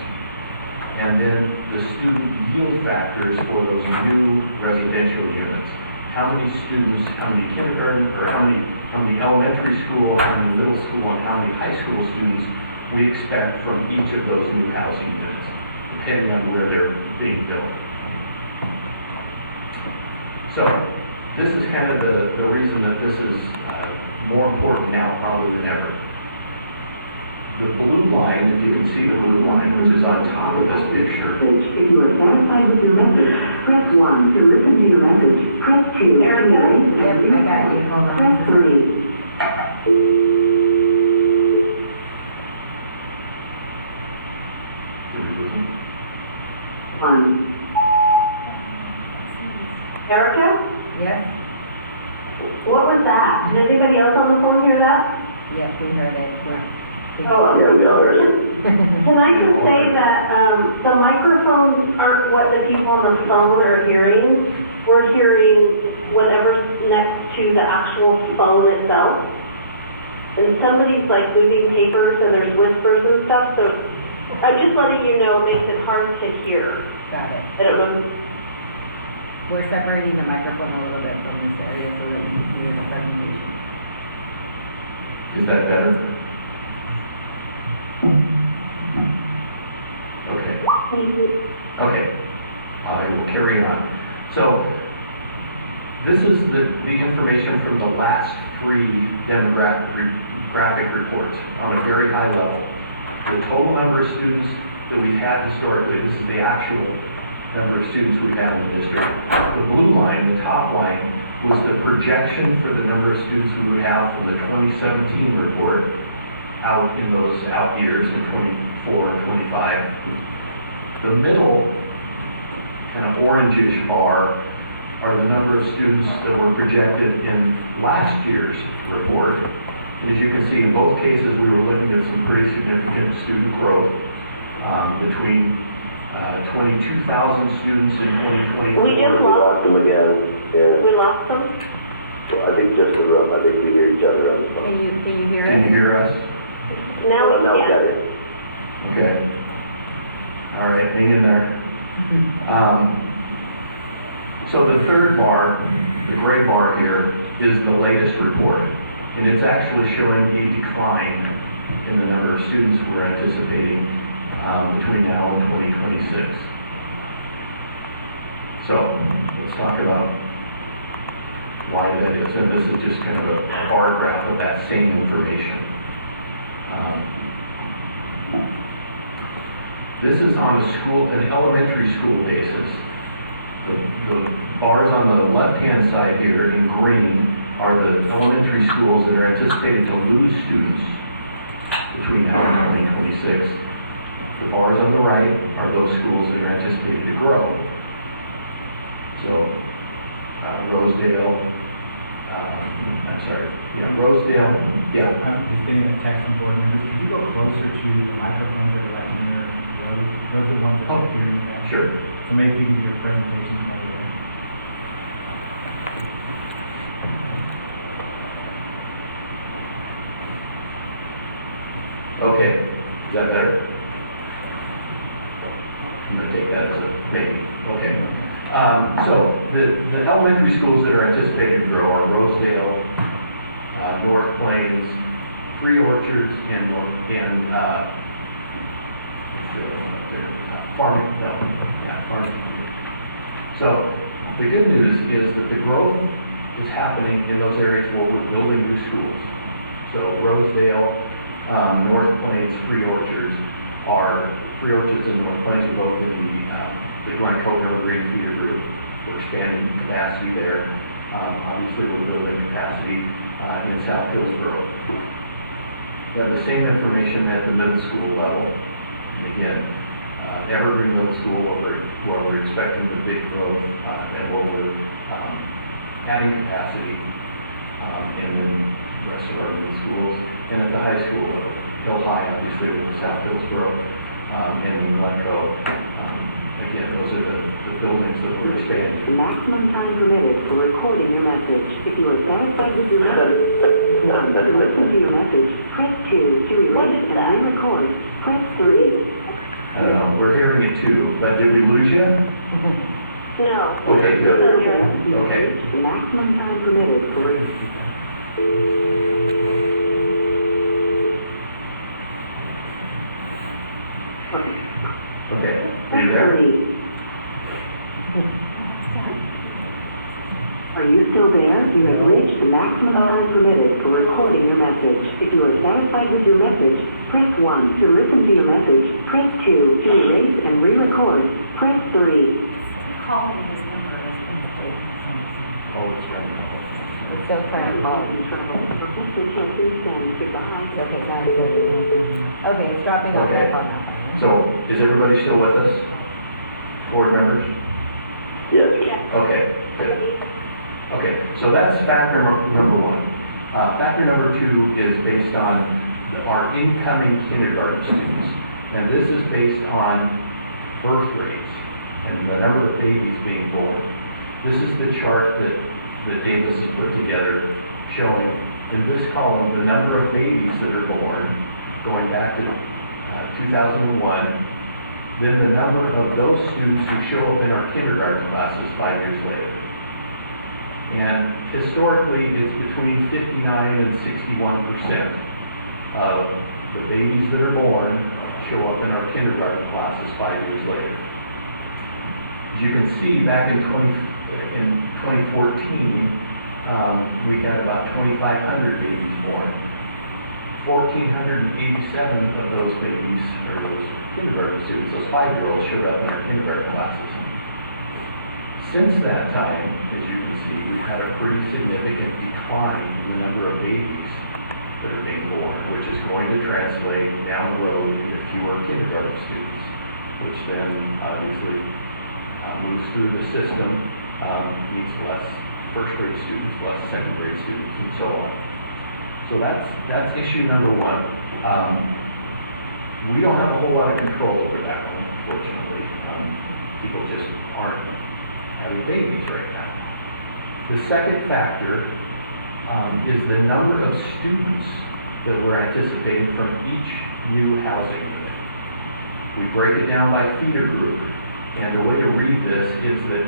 and then the student yield factors for those new residential units. How many students, how many kindergarten, or how many elementary school, how many middle school, and how many high school students we expect from each of those new housing units, depending on where they're being built. So this is kind of the reason that this is more important now probably than ever. the blue line, if you can see the blue line, which is on top of this picture, If you are satisfied with your message, press 1 to listen to your message. Press 2 to erase and Yep, I got you. Hold on. press 3. did we lose them? 1. Erica, Yes? what was that? Did anybody else on the phone hear that? Yes, we heard it. Oh, Yeah, okay. we all heard it. Can I just say that, the microphones aren't what the people on the phone are hearing. We're hearing whatever's next to the actual phone itself. And somebody's like moving papers and there's whispers and stuff, so I'm just letting you know, it makes it hard to hear. Got it. I don't know. We're separating the microphone a little bit from this area so that you can hear the presentation. Is that better? Okay. Okay, I will carry on. So, this is the information from the last 3 demographic reports on a very high level. The total number of students that we've had historically, this is the actual number of students we've had in the district. The blue line, the top line, was the projection for the number of students we would have for the 2017 report out in those out years in 24, 25. The middle kind of orangish bar are the number of students that were projected in last year's report. And as you can see, in both cases, we were looking at some pretty significant student growth between 22,000 students in 2020. We just We lost them again. Yeah. We lost them? Well, I think just the room. I think we hear each other on the phone. Can you hear us? Can you hear us? Now we Now we got can. it. Okay. All right, hang in there. So the third bar, the gray bar here, is the latest report. And it's actually showing a decline in the number of students we're anticipating between now and 2026. So let's talk about why that is. And this is just kind of a bar graph of that same information. This is on an elementary school basis. The bars on the left-hand side here in green are the elementary schools that are anticipated to lose students between now and 2026. The bars on the right are those schools that are anticipated to grow. So, Rosedale, Rosedale, yeah. I'm just getting a text on board members. If you go closer to the microphones that are like near those are the ones that Oh, are hearing that. sure. So maybe you can do your presentation over there. Okay, is that better? I'm going to take that as a maybe. Okay. So the elementary schools that are anticipated to grow are Rosedale, North Plains, Three Orchards, and Farming. So the good news is that the growth is happening in those areas where we're building new schools. So Rosedale, North Plains, Three Orchards and North Plains are both in the Glencoe Green Feeder Group. We're expanding capacity there. Obviously, we're building capacity in South Hillsboro. We have the same information at the middle school level. Again, Evergreen Middle School, where we're expecting the big growth and where we're adding capacity, and then the rest of our middle schools, and at the high school level. Hill High, obviously, with the South Hillsboro, and then Glencoe. Again, those are the buildings that we're expanding. Maximum time permitted for recording your message. If you are satisfied with your message, to listen to your message, press 2 to erase and re-record. Press 3. I don't know, we're hearing it too, but did we lose you? No. Okay, good. Okay. Maximum time permitted for Okay, are you Press there? 3. Are you still still there, you have reached the maximum time permitted for recording your message. If you are satisfied with your message, press 1 to listen to your message. Press 2 to erase and re-record. Press 3. Calling his number has been taken since. Oh, it's right. We're still trying to call. Message has been sent. Goodbye. Okay, got it. Okay, it's dropping off Okay. that call now. So, is everybody still with us? Board members? Yes. Okay, good. Okay, so that's factor number one. Factor number two is based on our incoming kindergarten students. And this is based on birth rates and the number of babies being born. This is the chart that Davis has put together showing in this column the number of babies that are born going back to 2001, then the number of those students who show up in our kindergarten classes 5 years later. And historically, it's between 59 and 61% of the babies that are born show up in our kindergarten classes 5 years later. As you can see, back in 2014, we had about 2,500 babies born. 1,487 of those babies, or those kindergarten students, those 5-year-olds, showed up in our kindergarten classes. Since that time, as you can see, we've had a pretty significant decline in the number of babies that are being born, which is going to translate down the road into fewer kindergarten students, which then obviously moves through the system, needs less first grade students, less second grade students, and so on. So that's issue number one. We don't have a whole lot of control over that one, unfortunately. People just aren't having babies right now. The second factor is the number of students that we're anticipating from each new housing unit. We break it down by feeder group, and the way to read this is that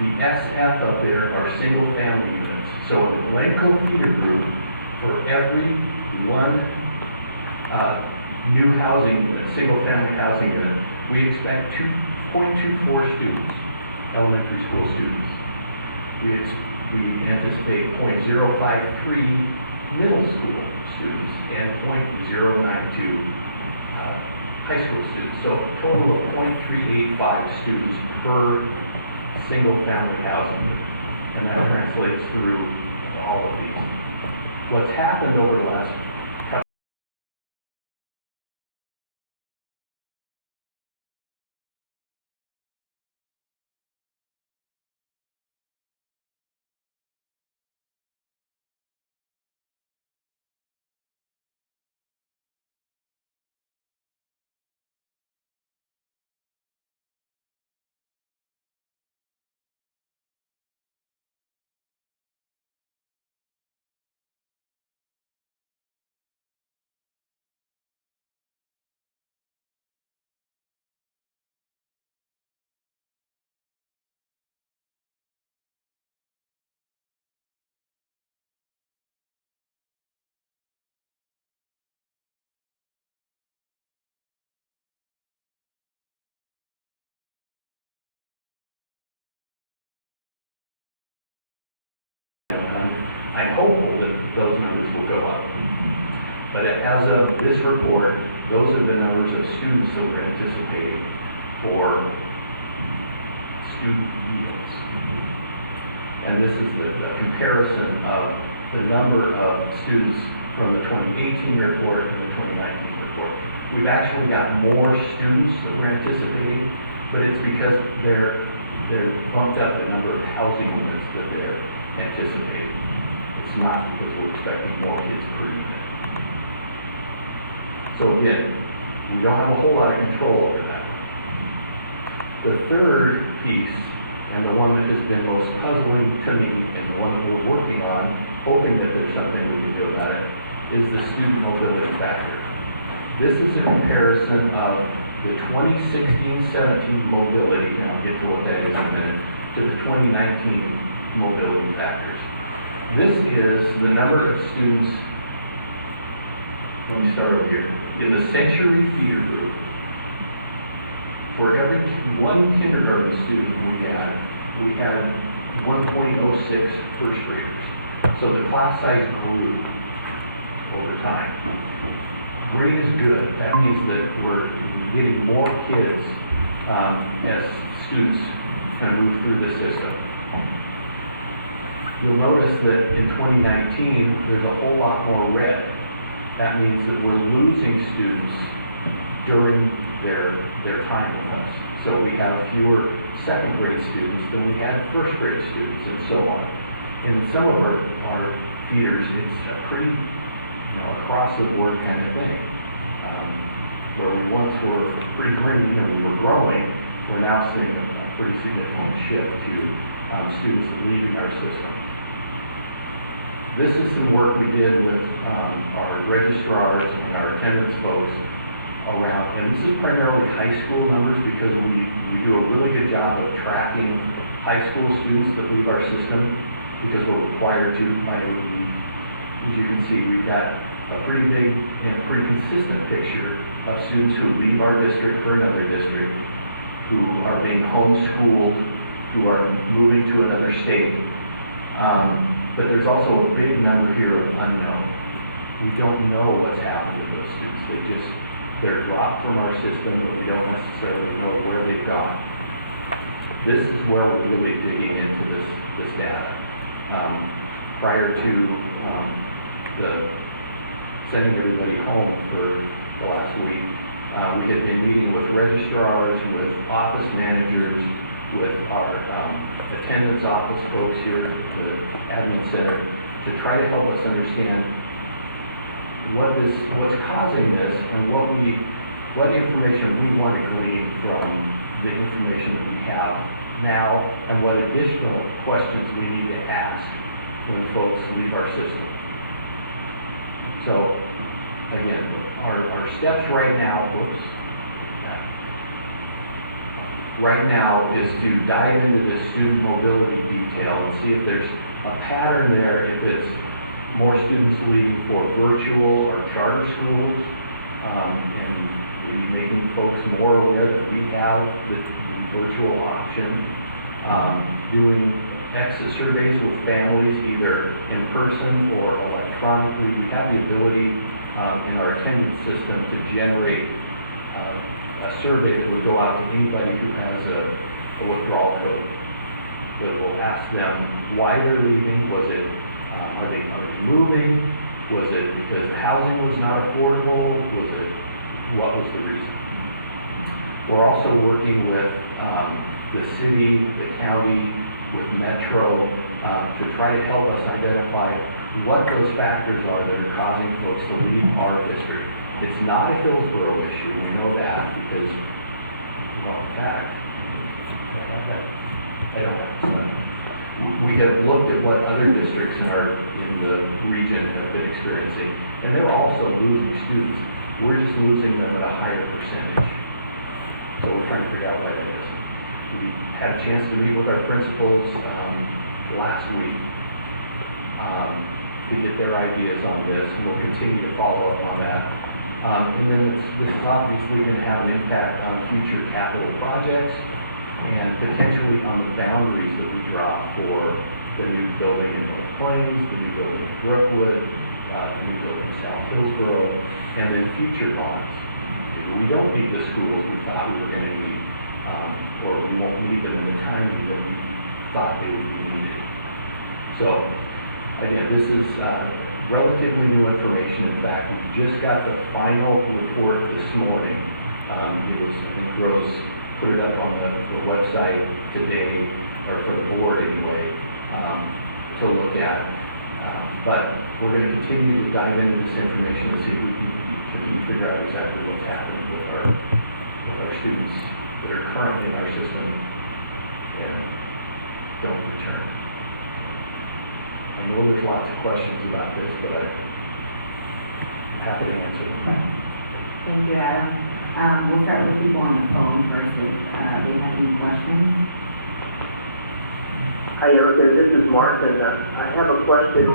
the SF up there are single family units. So in the Glencoe feeder group, for every one new housing unit, single family housing unit, we expect 2.24 students, elementary school students. We anticipate 0.053 middle school students and 0.092 high school students. So a total of 0.385 students per single family housing unit. And that translates through all of these. What's happened over the last couple I'm hopeful that those numbers will go up. But as of this report, those are the numbers of students that we're anticipating for student meals. And this is the comparison of the number of students from the 2018 report and the 2019 report. We've actually got more students that we're anticipating, but it's because they're bumped up the number of housing units that they're anticipating. It's not because we're expecting more kids per unit. So again, we don't have a whole lot of control over that. The third piece, and the one that has been most puzzling to me, and the one that we're working on, hoping that there's something we can do about it, is the student mobility factor. This is a comparison of the 2016-17 mobility, and I'll get to what that is in a minute, to the 2019 mobility factors. This is the number of students, let me start over here. In the Century Feeder Group, for every one kindergarten student we had 1.06 first graders. So the class size grew over time. Great is good. That means that we're getting more kids as students kind of move through the system. You'll notice that in 2019, there's a whole lot more red. That means that we're losing students during their time with us. So we have fewer second grade students than we had first grade students, and so on. In some of our feeders, it's a pretty across the board kind of thing. Where we once were pretty green and we were growing, we're now seeing a pretty significant shift to students leaving our system. This is some work we did with our registrars and our attendance folks around, and this is primarily high school numbers because we do a really good job of tracking high school students that leave our system because we're required to by AD. As you can see, we've got a pretty big and pretty consistent picture of students who leave our district for another district, who are being homeschooled, who are moving to another state. But there's also a big number here of unknown. We don't know what's happened to those students. They're dropped from our system, but we don't necessarily know where they've gone. This is where we're really digging into this data. Prior to sending everybody home for the last week, we had been meeting with registrars, with office managers, with our attendance office folks here at the admin center to try to help us understand what's causing this and what information we want to glean from the information that we have now and what additional questions we need to ask when folks leave our system. So again, our steps right now, is to dive into this student mobility detail and see if there's a pattern there, if it's more students leaving for virtual or charter schools, and maybe making folks more aware that we have the virtual option, doing exit surveys with families, either in person or electronically. We have the ability in our attendance system to generate a survey that would go out to anybody who has a withdrawal code that will ask them why they're leaving. Was it are they moving? Was it because the housing was not affordable? What was the reason? We're also working with the city, the county, with Metro to try to help us identify what those factors are that are causing folks to leave our district. It's not a Hillsboro issue, we know that, because, well, in fact, I don't have this one. We have looked at what other districts in the region have been experiencing, and they're also losing students. We're just losing them at a higher percentage. So we're trying to figure out why that is. We had a chance to meet with our principals last week to get their ideas on this, and we'll continue to follow up on that. And then this is obviously going to have an impact on future capital projects and potentially on the boundaries that we draw for the new building in North Plains, the new building in Brookwood, the new building in South Hillsboro, and then future bonds. If we don't need the schools we thought we were going to need, or we won't need them in the time that we thought they would be needed. So, again, this is relatively new information. In fact, we just got the final report this morning. It was, I think Rose put it up on the website today, or for the board anyway, to look at. But we're going to continue to dive into this information to see if we can figure out exactly what's happening with our students that are currently in our system and don't return. I know there's lots of questions about this, but I'm happy to answer them. Thank you, Adam. We'll start with people on the phone first if they have any questions. Hi, Erica. This is Martin. I have a question,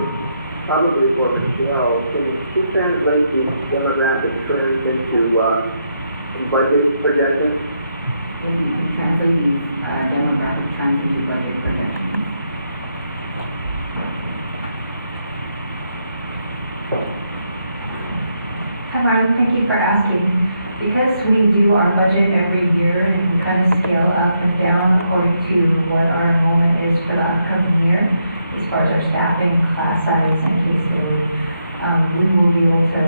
probably for Michelle. Can she translate these demographic trends into budget projections? If you can translate these demographic trends into budget projections. Hi, Marlon, thank you for asking. Because we do our budget every year and we kind of scale up and down according to what our enrollment is for the upcoming year, as far as our staffing, class size, and caseload, we will be able to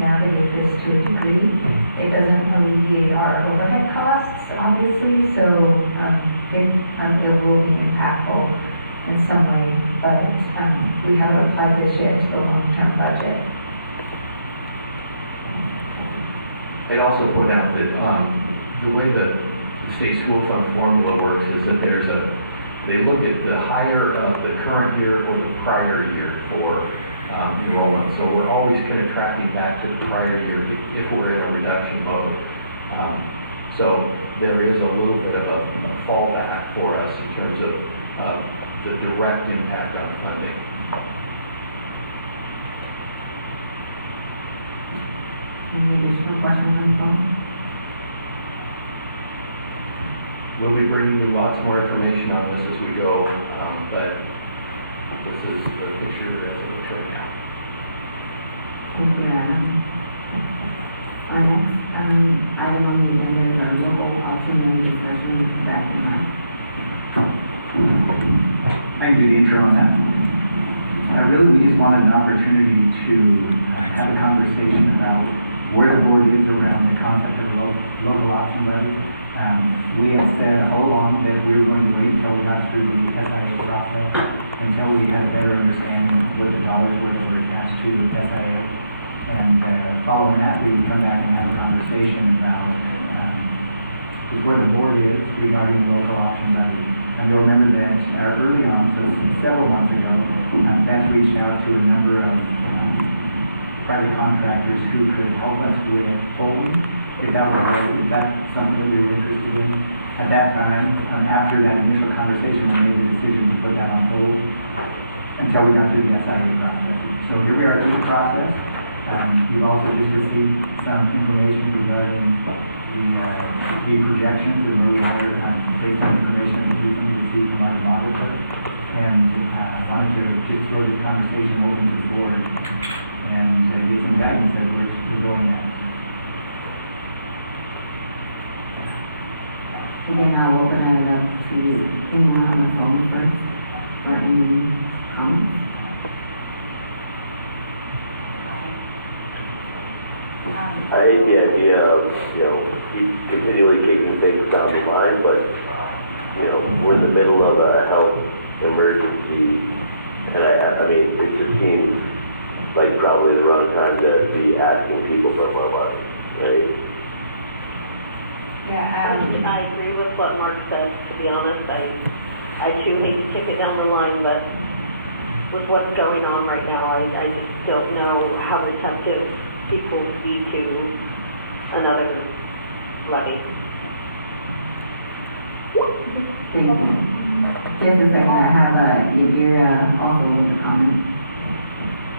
navigate this to a degree. It doesn't alleviate our overhead costs, obviously, so it will be impactful in some way, but we haven't applied this yet to the long-term budget. I'd also point out that the way the state school fund formula works is that they look at the higher of the current year or the prior year for enrollment. So we're always kind of tracking back to the prior year if we're in a reduction mode. So there is a little bit of a fallback for us in terms of the direct impact on funding. Any additional questions on the phone? We'll be bringing you lots more information on this as we go, but this is the picture as it looks right now. Thank you, Adam. Our next item on the agenda is our local option rate discussion with Zach and Mike. I can do the intro on that. Really, we just wanted an opportunity to have a conversation about where the board is around the concept of the local option levy. We have said all along that we were going to wait until we got through the SIA process, until we had a better understanding of what the dollars were that were attached to SIA. And following that, we would come back and have a conversation about where the board is regarding the local option levy. And you'll remember that early on, so several months ago, Beth reached out to a number of private contractors who could help us with polling, if that's something we were interested in. At that time, after that initial conversation, we made the decision to put that on hold until we got through the SIA process. So here we are through the process. We've also just received some information regarding the projections and where we are based on information that we recently received from our auditor. And wanted to just throw this conversation open to the board and get some guidance as where we're going at. Again, I'll open it up to anyone on the phone first for any comments. I hate the idea of, keep continually kicking things down the line, but, we're in the middle of a health emergency, and I mean, it just seems like probably the wrong time to be asking people for more money, right? Yeah, I agree with what Mark said, to be honest. I too hate to kick it down the line, but with what's going on right now, I just don't know how receptive people will be to another levy. Thank you. Just a second, I have Yadira also with a comment.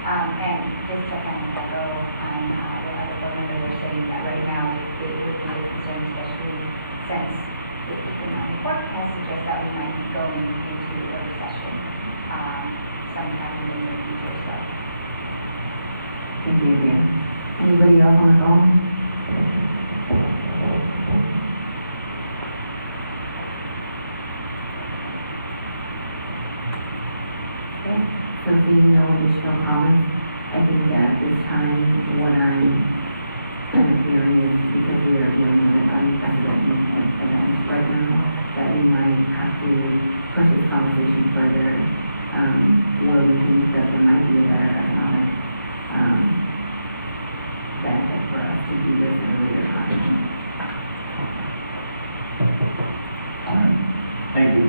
And just to kind of echo on what other board members are saying, that right now it would be a concern, especially since the economic forecast suggests that we might be going into a recession sometime in the near future. So. Thank you, Yadira. Anybody else on the phone? Okay. So seeing no additional comments, I think at this time, what I'm kind of hearing is because we are dealing with an unprecedented event right now, that we might have to push this conversation further, where we think that there might be a better economic benefit for us to do this in a later time. Thank you.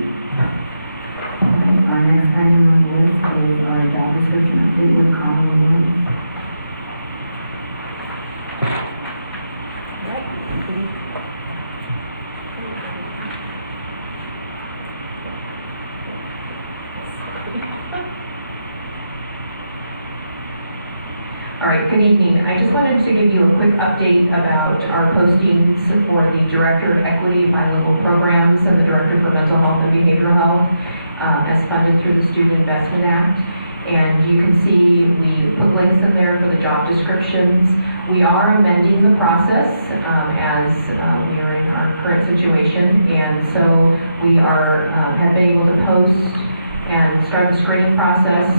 Our next item on the list is our job description update with Carl Williams. All right, good evening. I just wanted to give you a quick update about our postings for the Director of Equity Bilingual Programs and the Director for Mental Health and Behavioral Health as funded through the Student Investment Act. And you can see we put links in there for the job descriptions. We are amending the process as we are in our current situation. And so we have been able to post and start the screening process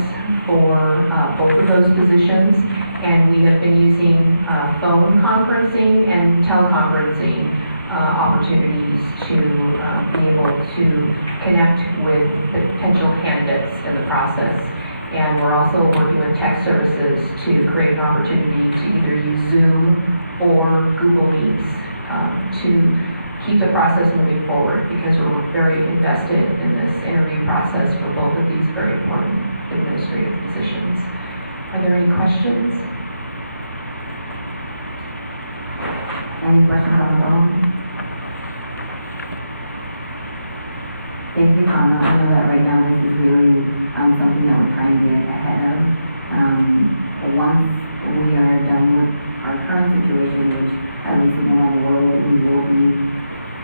for both of those positions. And we have been using phone conferencing and teleconferencing opportunities to be able to connect with potential candidates in the process. And we're also working with tech services to create an opportunity to either use Zoom or Google Meets to keep the process moving forward, because we're very invested in this interview process for both of these very important administrative positions. Are there any questions? Any questions on the phone? Thank you, Connor. I know that right now this is really something that we're trying to get ahead of. Once we are done with our current situation, which at least in around the world we will be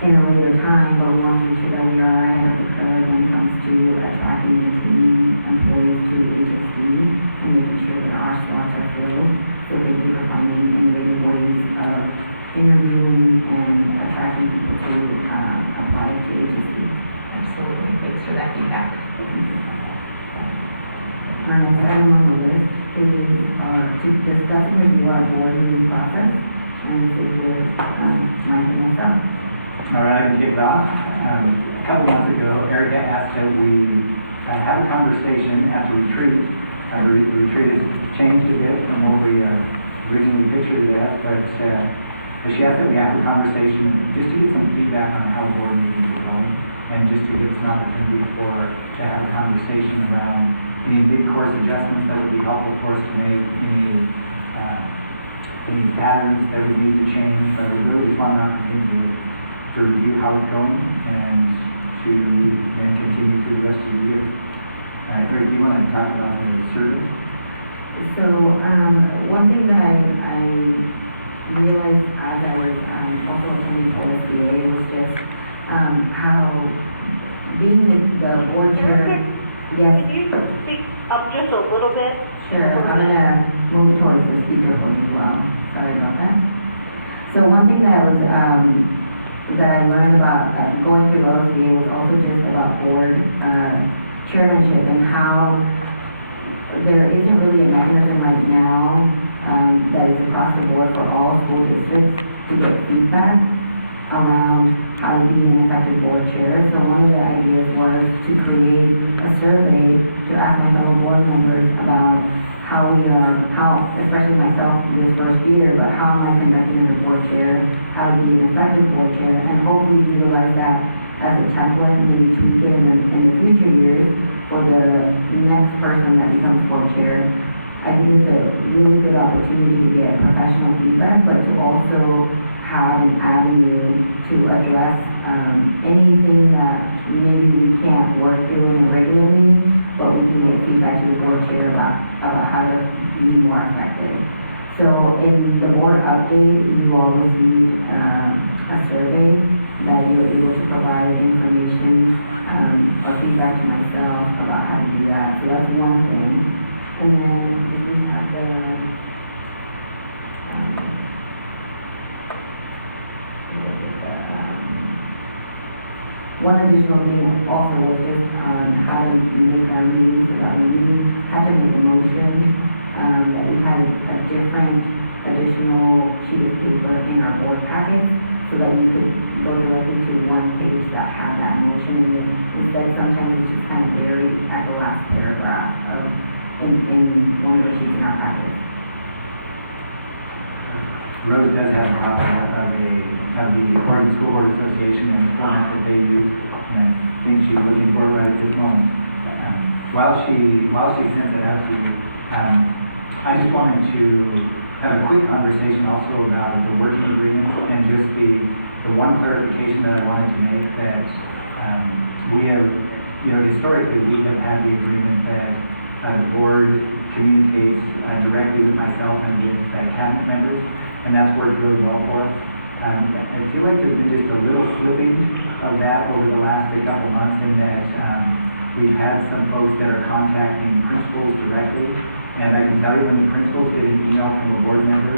in a later time, but we want to make sure that we are ahead of the curve when it comes to attracting and retaining employees to HSD and making sure that our slots are filled. So thank you for finding innovative ways of interviewing and attracting people to apply to HSD. Absolutely. Thanks for that feedback. Our next item on the list is to discuss and review our board meeting process, and this is with Mike and myself. All right, I can kick it off. A couple months ago, Erica asked that we have a conversation at the retreat. The retreat has changed a bit from what we originally pictured it as, but she asked that we have a conversation just to get some feedback on how board meetings are going, and just to give us an opportunity to have a conversation around any big course adjustments that would be helpful for us to make, any patterns that would need to change. But we really just want an opportunity to review how it's going and to then continue through the rest of the year. Craig, do you want to talk about the survey? So one thing that I realized as I was also attending OSBA was just how being the board chair. Yes. Could you speak up just a little bit? Sure. I'm gonna move towards the speakerphone as well. Sorry about that. So one thing that I was that I learned about going through OSBA was also just about board chairmanship and how there isn't really a mechanism right now that is across the board for all school districts to get feedback around how to be an effective board chair. So one of the ideas was to create a survey to ask my fellow board members about how we are, especially myself this first year, but how am I conducting as a board chair, how to be an effective board chair, and hopefully utilize that as a template and maybe tweak it in the future years for the next person that becomes board chair. I think it's a really good opportunity to get professional feedback, but to also have an avenue to address anything that maybe we can't work through in a regular meeting, but we can get feedback to the board chair about how to be more effective. So in the board update, you all received a survey that you're able to provide information or feedback to myself about how to do that. So that's one thing. And then we have the one additional thing also was just how to make our meetings so that we had to make a motion that we had a different additional sheet of paper in our board packet so that you could go directly to one page that had that motion in it. Instead, sometimes it's just kind of buried at the last paragraph in one of the sheets in our packet. Rose does have a copy of the Oregon School Board Association and the format that they use, and I think she's looking forward at this moment. While she sends it out to you, I just wanted to have a quick conversation also about the working agreement and just the one clarification that I wanted to make, that we have, historically we have had the agreement that the board communicates directly with myself and with cabinet members, and that's worked really well for us. I feel like there's been just a little slippage of that over the last couple months, in that we've had some folks that are contacting schools directly. And I can tell you when the principals get an email from a board member,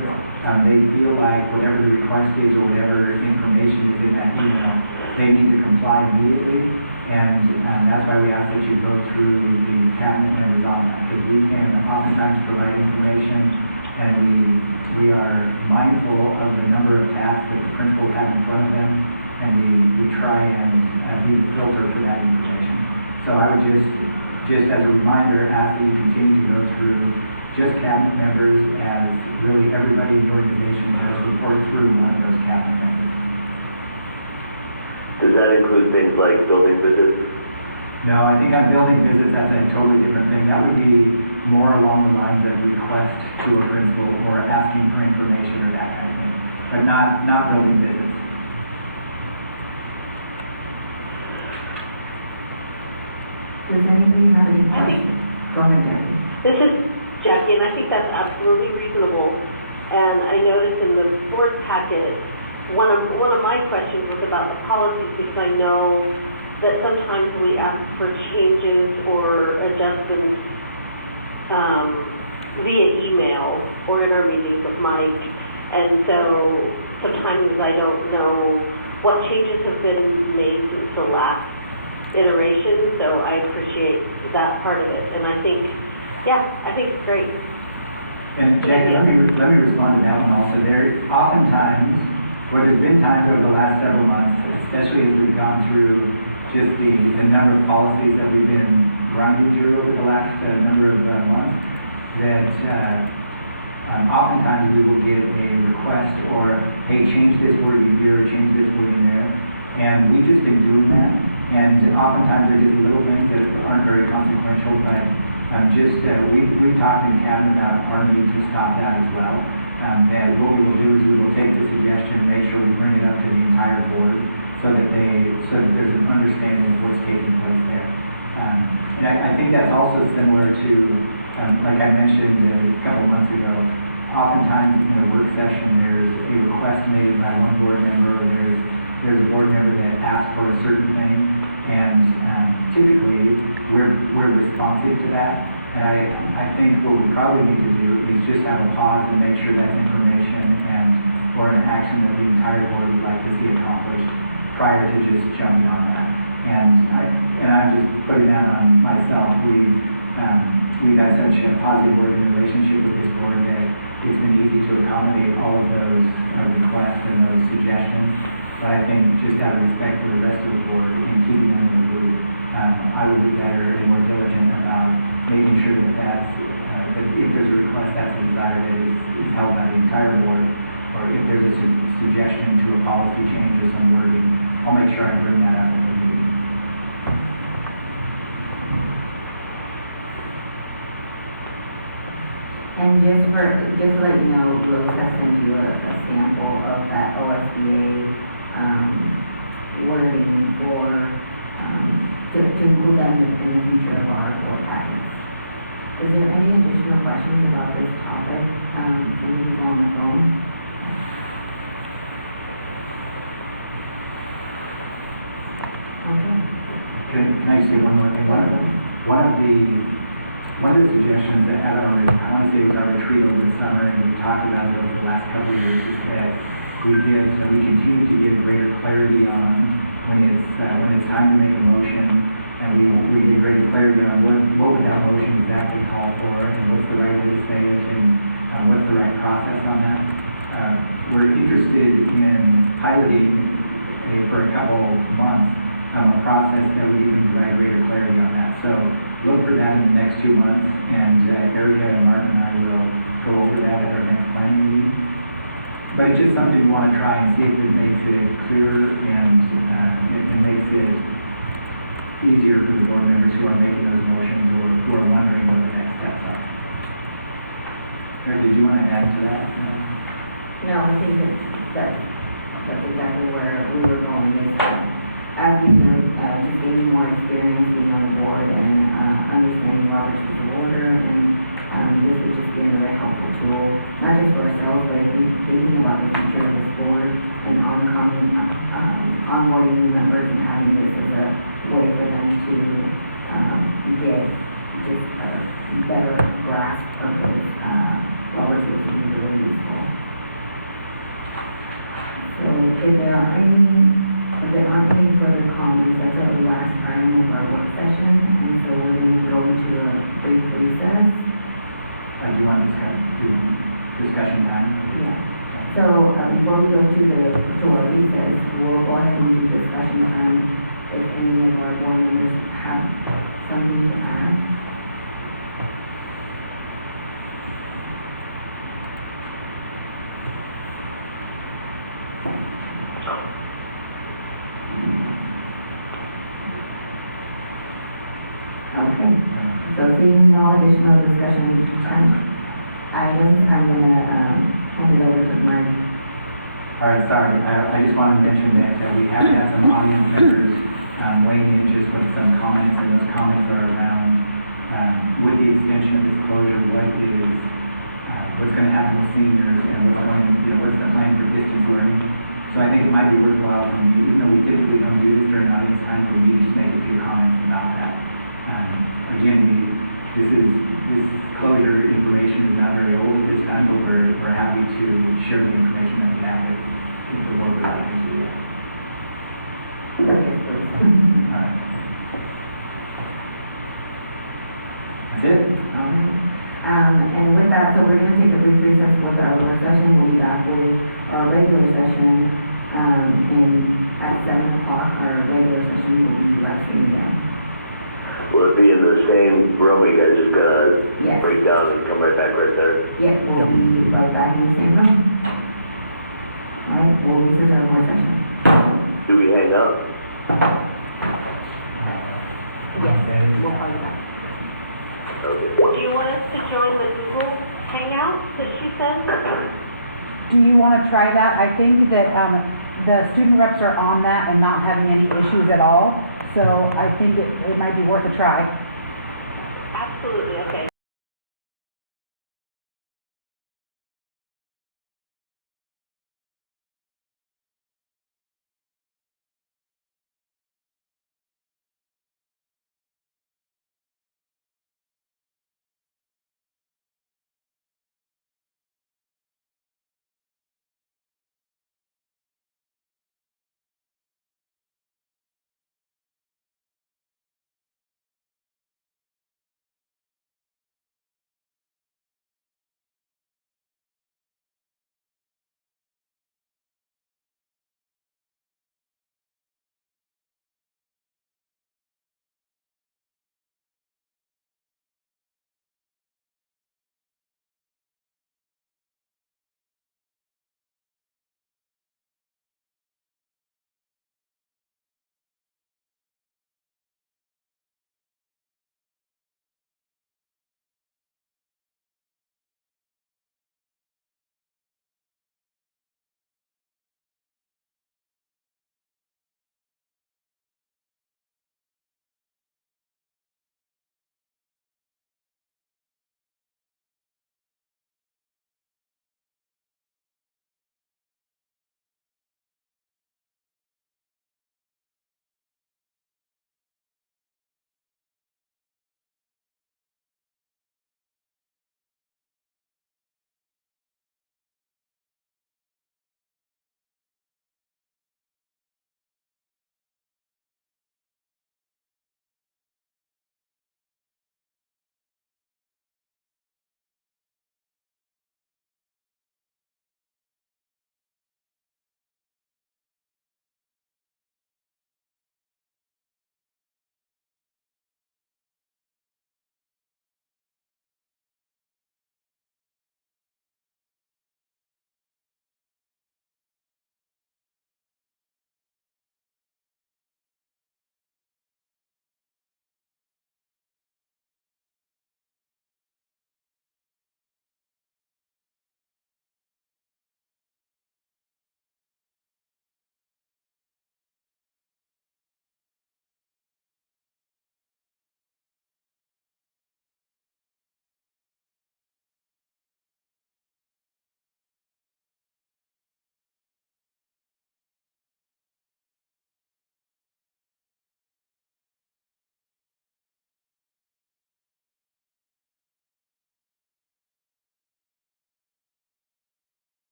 they feel like whatever the request is or whatever information is in that email, they need to comply immediately. And that's why we ask that you go through the cabinet members on that, because we can oftentimes provide information, and we are mindful of the number of tasks that the principals have in front of them, and we try and be the filter for that information. So I would just as a reminder, ask that you continue to go through just cabinet members, as really everybody in the organization does report through one of those cabinet members. Does that include things like building visits? No, I think on building visits, that's a totally different thing. That would be more along the lines of request to a principal or asking for information or that kind of thing, but not building visits. Does anybody have any questions? Go ahead, Debbie. This is Jackie, and I think that's absolutely reasonable. And I noticed in the board packet, one of my questions was about the policies, because I know that sometimes we ask for changes or adjustments via email or in our meetings with Mike. And so sometimes I don't know what changes have been made since the last iteration, so I appreciate that part of it. And I think it's great. And Jackie, let me respond to that one also. Oftentimes, what there's been times over the last several months, especially as we've gone through just the number of policies that we've been grinding through over the last number of months, that oftentimes we will get a request or, hey, change this wording here or change this wording there. And we've just been doing that. And oftentimes they're just little things that aren't very consequential, but we've talked in cabinet about our need to stop that as well. And what we will do is we will take the suggestion and make sure we bring it up to the entire board so that there's an understanding of what's taking place there. And I think that's also similar to, like I mentioned a couple months ago, oftentimes in a work session there's a request made by one board member, or there's a board member that asks for a certain thing, and typically we're responsive to that. And I think what we probably need to do is just have a pause and make sure that's information or an action that the entire board would like to see accomplished prior to just jumping on that. And I'm just putting that on myself. We've had such a positive working relationship with this board that it's been easy to accommodate all of those requests and those suggestions. But I think just out of respect for the rest of the board and keeping them in the loop, I would be better and more diligent about making sure that if there's a request that's a desire that is held by the entire board, or if there's a suggestion to a policy change or some wording, I'll make sure I bring that up in the meeting. And just to let you know, Rose has sent you a sample of that OSBA wording to include that in the future of our board packets. Is there any additional questions about this topic from the people on the phone? Okay. Can I say one more thing? One of the suggestions that at I want to say it was our retreat over the summer, and we talked about it over the last couple of years, is that we continue to give greater clarity on when it's time to make a motion, and we give greater clarity on what would that motion exactly call for, and what's the right way to say it, and what's the right process on that. We're interested in piloting for a couple months a process that would even provide greater clarity on that. So look for that in the next 2 months, and Erica and Martin and I will go over that at our next planning meeting. But it's just something we want to try and see if it makes it clearer and if it makes it easier for the board members who are making those motions or who are wondering what the next steps are. Erica, did you want to add to that? No, I think that's exactly where we were going. Is as we just gaining more experience being on the board and understanding Robert's Rules of Order, and this would just be another helpful tool, not just for ourselves, but thinking about the future of this board and onboarding new members and having this as a way for them to get just better grasp of those, Robert's rules would be really useful. So if there aren't any further comments, that's our last item of our work session, and so we're going to go into a brief recess. Do you want to do discussion time? Yeah. So before we go to our recess, we'll go ahead and do discussion time if any of our board members have something to add. Okay, so seeing no additional discussion items, I'm gonna hand it over to Mike. All right, sorry, I just wanted to mention that we have had some audience members weighing in just with some comments, and those comments are around, with the extension of this closure, what's going to happen with seniors, and what's the plan for distance learning. So I think it might be worthwhile, even though we typically don't do this during audience time, for me to just make a few comments about that. Again, this closure information is not very old at this time, but we're happy to share the information that we have with the board without having to do that. All right. That's it. And with that, so we're going to take a brief recess with our work session. We'll be back with our regular session, at 7 o'clock. Our regular session will be resting again. Will it be in the same room? Are you guys just gonna Yes. break down and come right back right there? Yeah, we'll be right back in the same room. All right, we'll recess our work session. Do we hang up? Yes, we'll call you back. Okay. Do you want us to join the Google Hangout that she said? Do you want to try that? I think that the student reps are on that and not having any issues at all. So I think it might be worth a try. Absolutely, okay.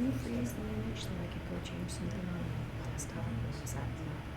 can you freeze the image so I could go change something on the desktop? Is that not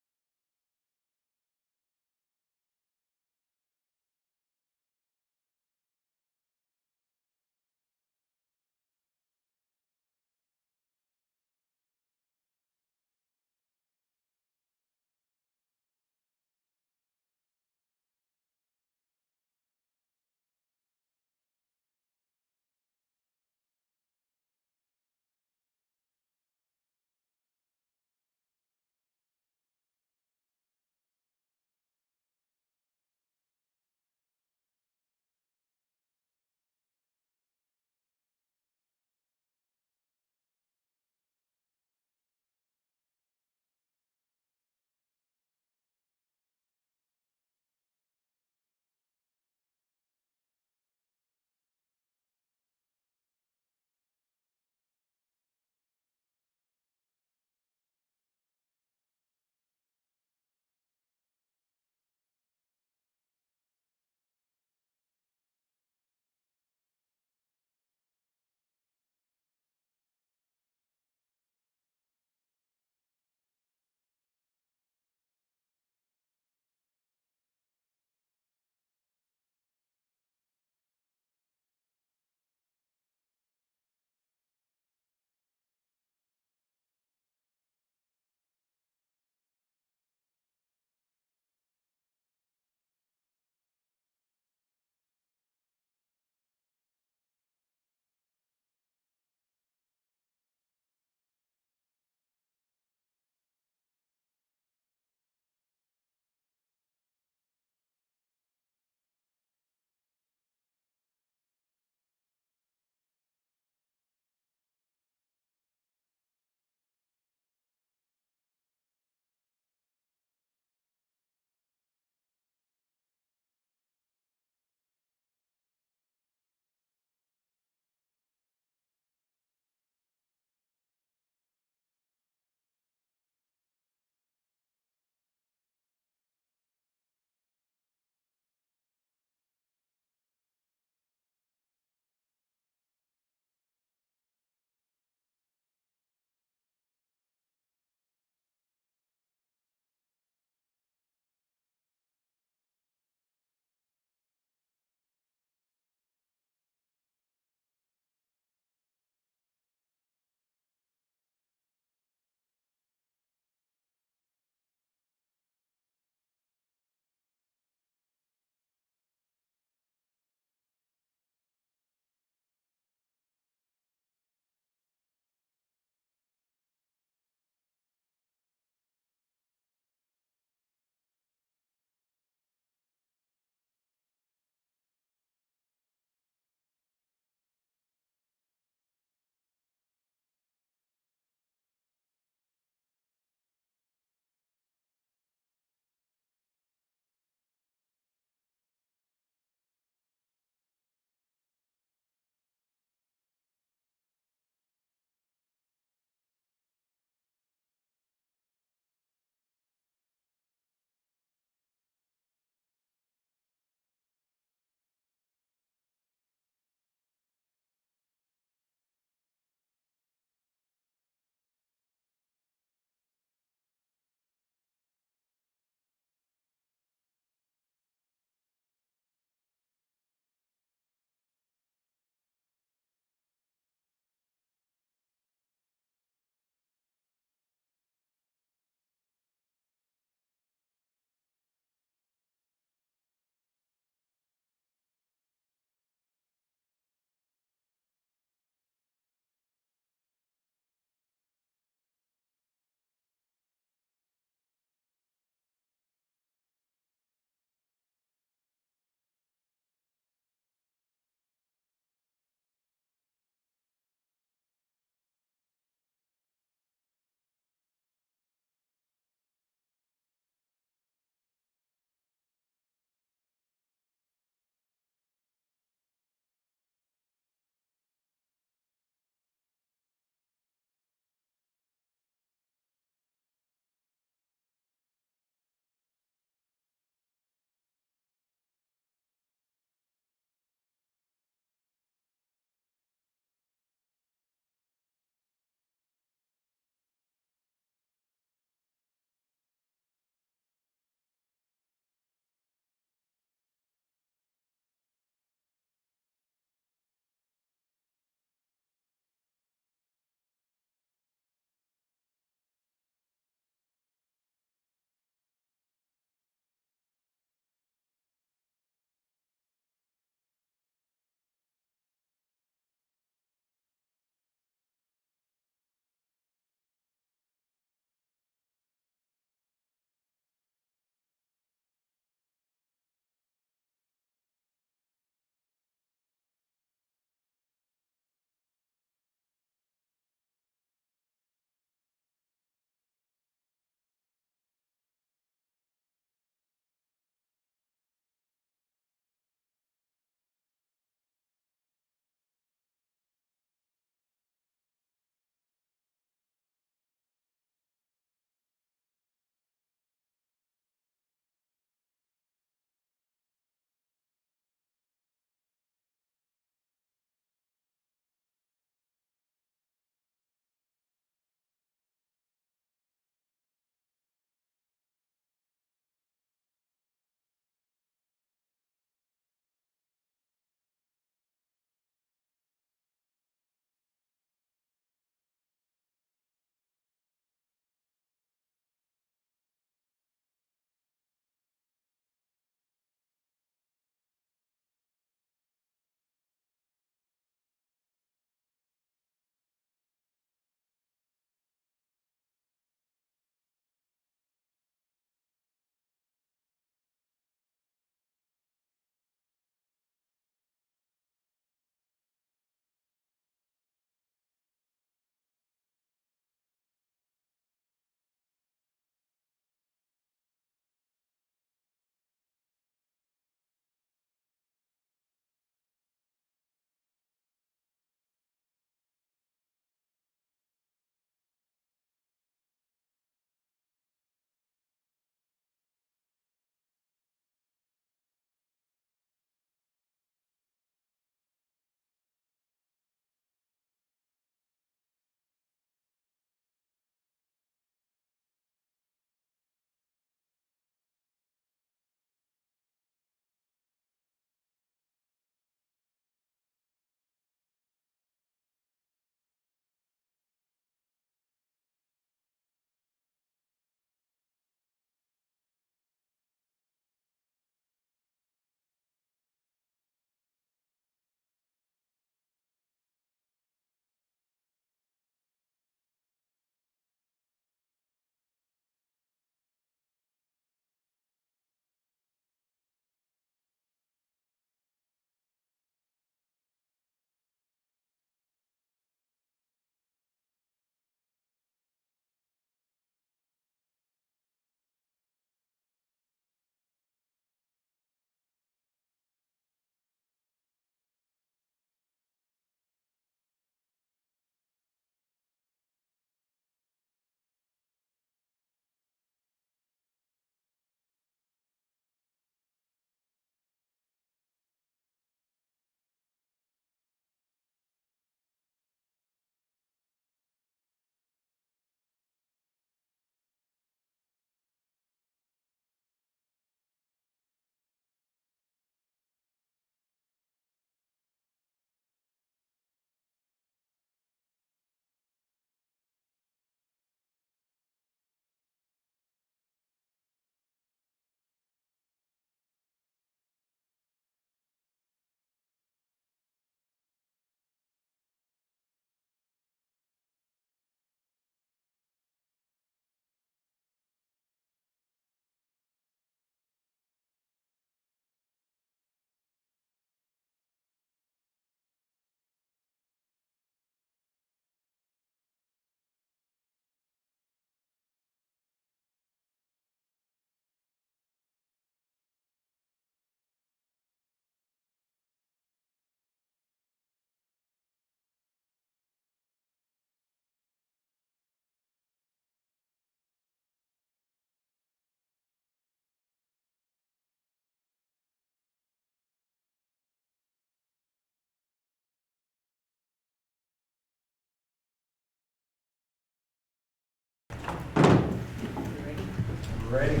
Ready?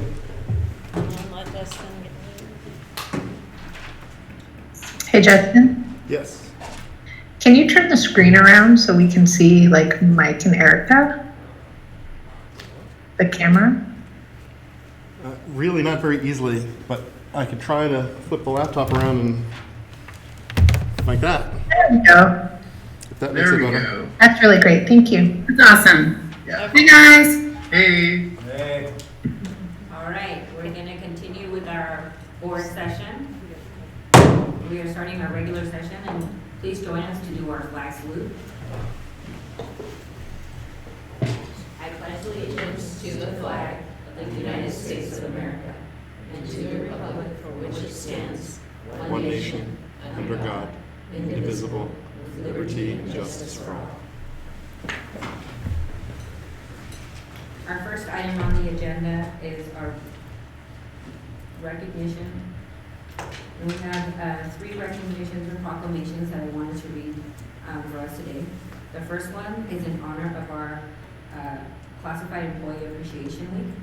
And let Dustin get Hey, Justin, Yes. can you turn the screen around so we can see like Mike and Erica? The camera? Really not very easily, but I could try to flip the laptop around and like that, There we go. if that makes it better. That's really great. Thank you. That's awesome. Yeah. Hey, guys. Hey. Hey. All right, we're gonna continue with our board session. We are starting our regular session, and please join us to do our flag salute. I pledge allegiance to the flag of the United States of America and to the republic for which it stands, One nation, under God, indivisible, with liberty and justice for all. Our first item on the agenda is our recognition. And we have 3 recognitions or proclamations that I wanted to read for us today. The first one is in honor of our Classified Employee Appreciation Week.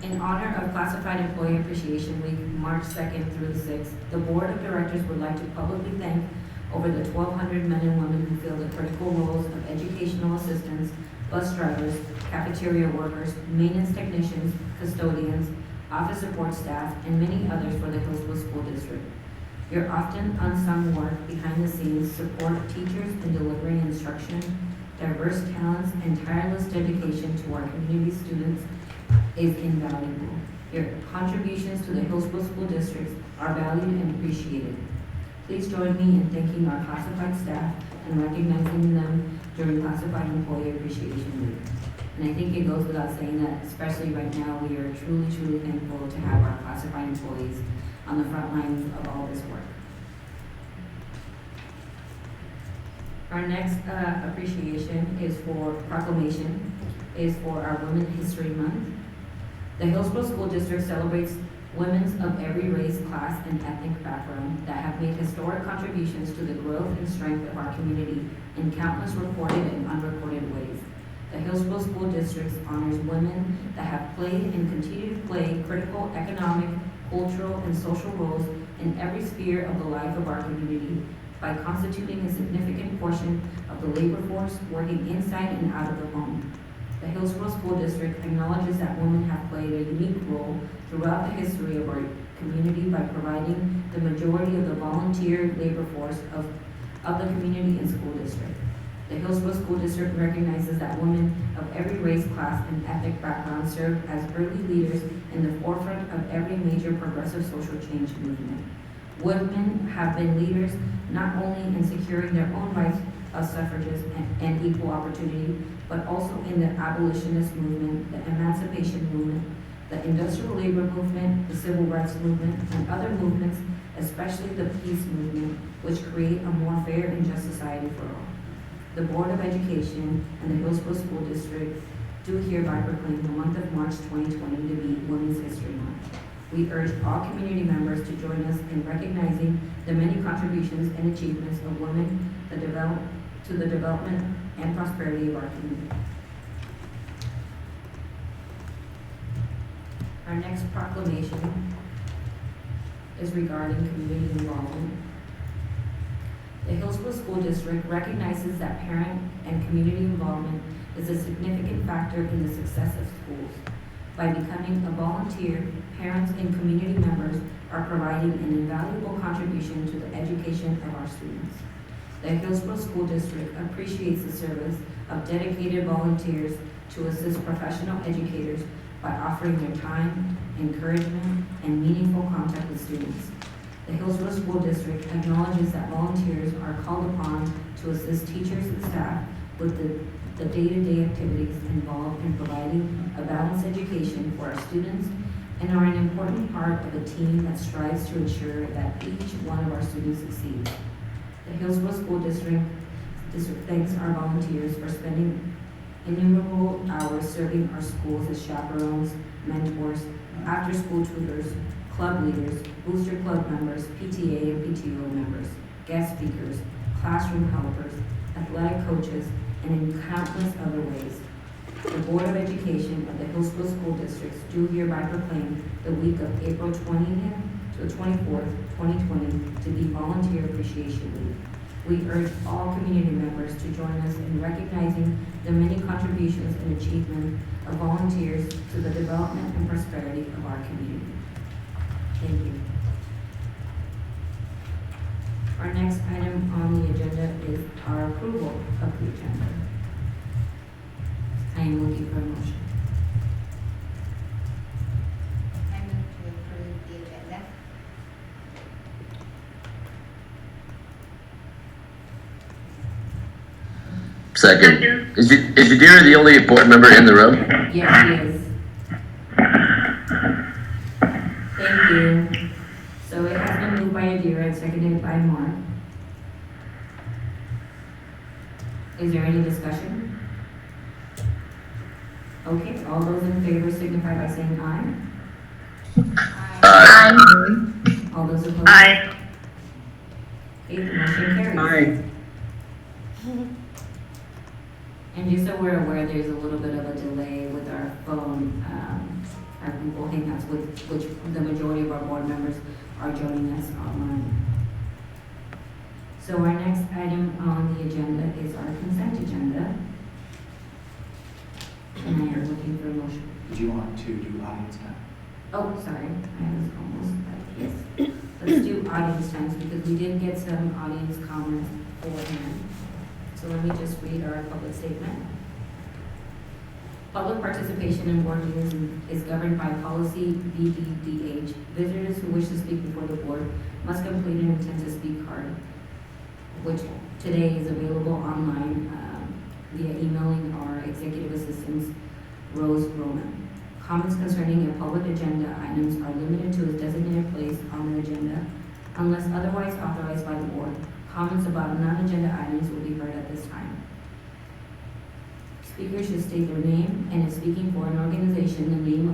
In honor of Classified Employee Appreciation Week, March 2nd through the 6th, the Board of Directors would like to publicly thank over the 1,200 men and women who fill the critical roles of educational assistants, bus drivers, cafeteria workers, maintenance technicians, custodians, office support staff, and many others for the Hillsboro School District. Your often unsung work behind the scenes support teachers in delivering instruction, diverse talents, and tireless dedication to our community students is invaluable. Your contributions to the Hillsboro School District are valued and appreciated. Please join me in thanking our classified staff and recognizing them during Classified Employee Appreciation Week. And I think it goes without saying that, especially right now, we are truly, truly thankful to have our classified employees on the front lines of all this work. Our next appreciation is for proclamation, is for our Women's History Month. The Hillsboro School District celebrates women of every race, class, and ethnic background that have made historic contributions to the growth and strength of our community in countless recorded and unrecorded ways. The Hillsboro School District honors women that have played and continue to play critical economic, cultural, and social roles in every sphere of the life of our community by constituting a significant portion of the labor force working inside and out of the home. The Hillsboro School District acknowledges that women have played a unique role throughout the history of our community by providing the majority of the volunteer labor force of the community and school district. The Hillsboro School District recognizes that women of every race, class, and ethnic background served as early leaders in the forefront of every major progressive social change movement. Women have been leaders not only in securing their own rights of suffrages and equal opportunity, but also in the abolitionist movement, the emancipation movement, the industrial labor movement, the civil rights movement, and other movements, especially the peace movement, which create a more fair and just society for all. The Board of Education and the Hillsboro School District do hereby proclaim the month of March 2020 to be Women's History Month. We urge all community members to join us in recognizing the many contributions and achievements of women to the development and prosperity of our community. Our next proclamation is regarding community involvement. The Hillsboro School District recognizes that parent and community involvement is a significant factor in the success of schools. By becoming a volunteer, parents and community members are providing an invaluable contribution to the education of our students. The Hillsboro School District appreciates the service of dedicated volunteers to assist professional educators by offering their time, encouragement, and meaningful contact with students. The Hillsboro School District acknowledges that volunteers are called upon to assist teachers and staff with the day-to-day activities involved in providing a balanced education for our students and are an important part of a team that strives to ensure that each one of our students succeeds. The Hillsboro School District thanks our volunteers for spending innumerable hours serving our schools as chaperones, mentors, after-school tutors, club leaders, booster club members, PTA and PTO members, guest speakers, classroom helpers, athletic coaches, and in countless other ways. The Board of Education of the Hillsboro School Districts do hereby proclaim the week of April 20th to the 24th, 2020 to be Volunteer Appreciation Week. We urge all community members to join us in recognizing the many contributions and achievements of volunteers to the development and prosperity of our community. Thank you. Our next item on the agenda is our approval of the agenda. I am looking for a motion. I move to approve the agenda. Second. Is Yadira the only board member in the room? Yes, it is. Thank you. So it has been moved by Yadira and seconded by Mark. Is there any discussion? Okay, all those in favor signify by saying aye. Aye. All those opposed? Aye. Okay, the motion carries. Aye. And just so we're aware, there's a little bit of a delay with our phone, our Google Hangouts, which the majority of our board members are joining us online. So our next item on the agenda is our consent agenda. And I am looking for a motion. Did you want to do audience time? Oh, sorry, I was almost, yes. Let's do audience times because we did get some audience comments beforehand. So let me just read our public statement. Public participation in board meetings is governed by policy BDDH. Visitors who wish to speak before the board must complete an intent to speak card, which today is available online via emailing our executive assistants, Rose Roman. Comments concerning a public agenda items are limited to a designated place on the agenda unless otherwise authorized by the board. Comments about non-agenda items will be heard at this time. Speakers should state their name and, if speaking for an organization, the name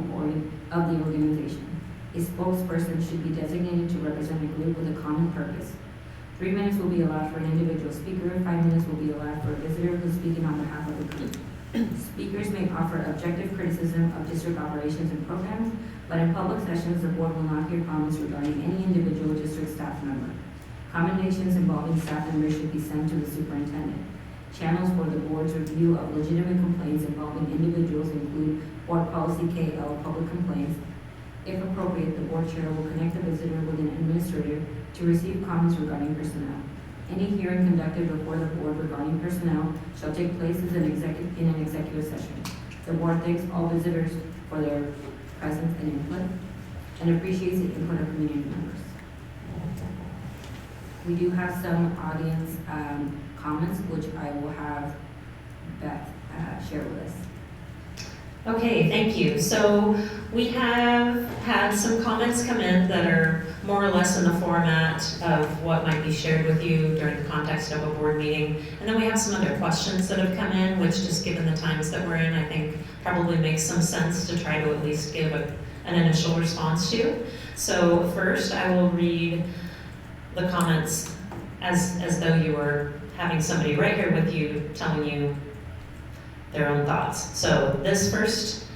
of the organization. A spokesperson should be designated to represent a group with a common purpose. 3 minutes will be allowed for an individual speaker, 5 minutes will be allowed for a visitor who's speaking on behalf of the group. Speakers may offer objective criticism of district operations and programs, but in public sessions, the board will not hear comments regarding any individual district staff member. Commendations involving staff members should be sent to the superintendent. Channels for the board's review of legitimate complaints involving individuals include Board Policy KL Public Complaints. If appropriate, the board chair will connect the visitor with an administrator to receive comments regarding personnel. Any hearing conducted before the board regarding personnel shall take place in an executive session. The board thanks all visitors for their presence and input and appreciates the input of community members. We do have some audience comments, which I will have Beth share with us. Okay, thank you. So we have had some comments come in that are more or less in the format of what might be shared with you during the context of a board meeting. And then we have some other questions that have come in, which just given the times that we're in, I think probably makes some sense to try to at least give an initial response to. So first I will read the comments as though you were having somebody right here with you telling you their own thoughts. So this first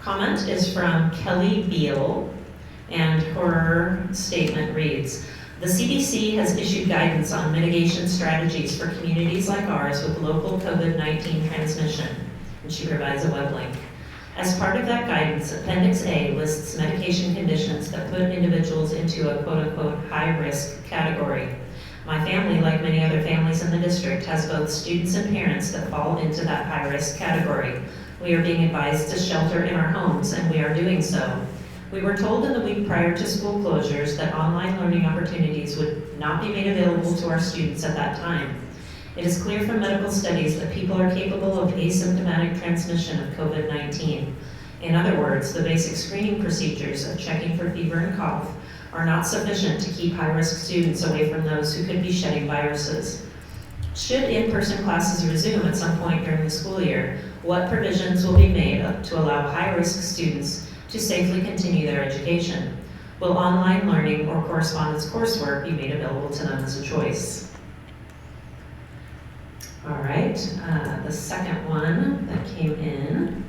comment is from Kelly Beal, and her statement reads, "The CDC has issued guidance on mitigation strategies for communities like ours with local COVID-19 transmission," and she provides a web link. "As part of that guidance, Appendix A lists medication conditions that put individuals into a quote-unquote high-risk category. My family, like many other families in the district, has both students and parents that fall into that high-risk category. We are being advised to shelter in our homes, and we are doing so. We were told in the week prior to school closures that online learning opportunities would not be made available to our students at that time. It is clear from medical studies that people are capable of asymptomatic transmission of COVID-19. In other words, the basic screening procedures of checking for fever and cough are not sufficient to keep high-risk students away from those who could be shedding viruses. Should in-person classes resume at some point during the school year, what provisions will be made to allow high-risk students to safely continue their education? Will online learning or correspondence coursework be made available to them as a choice?" All right, right, the second one that came in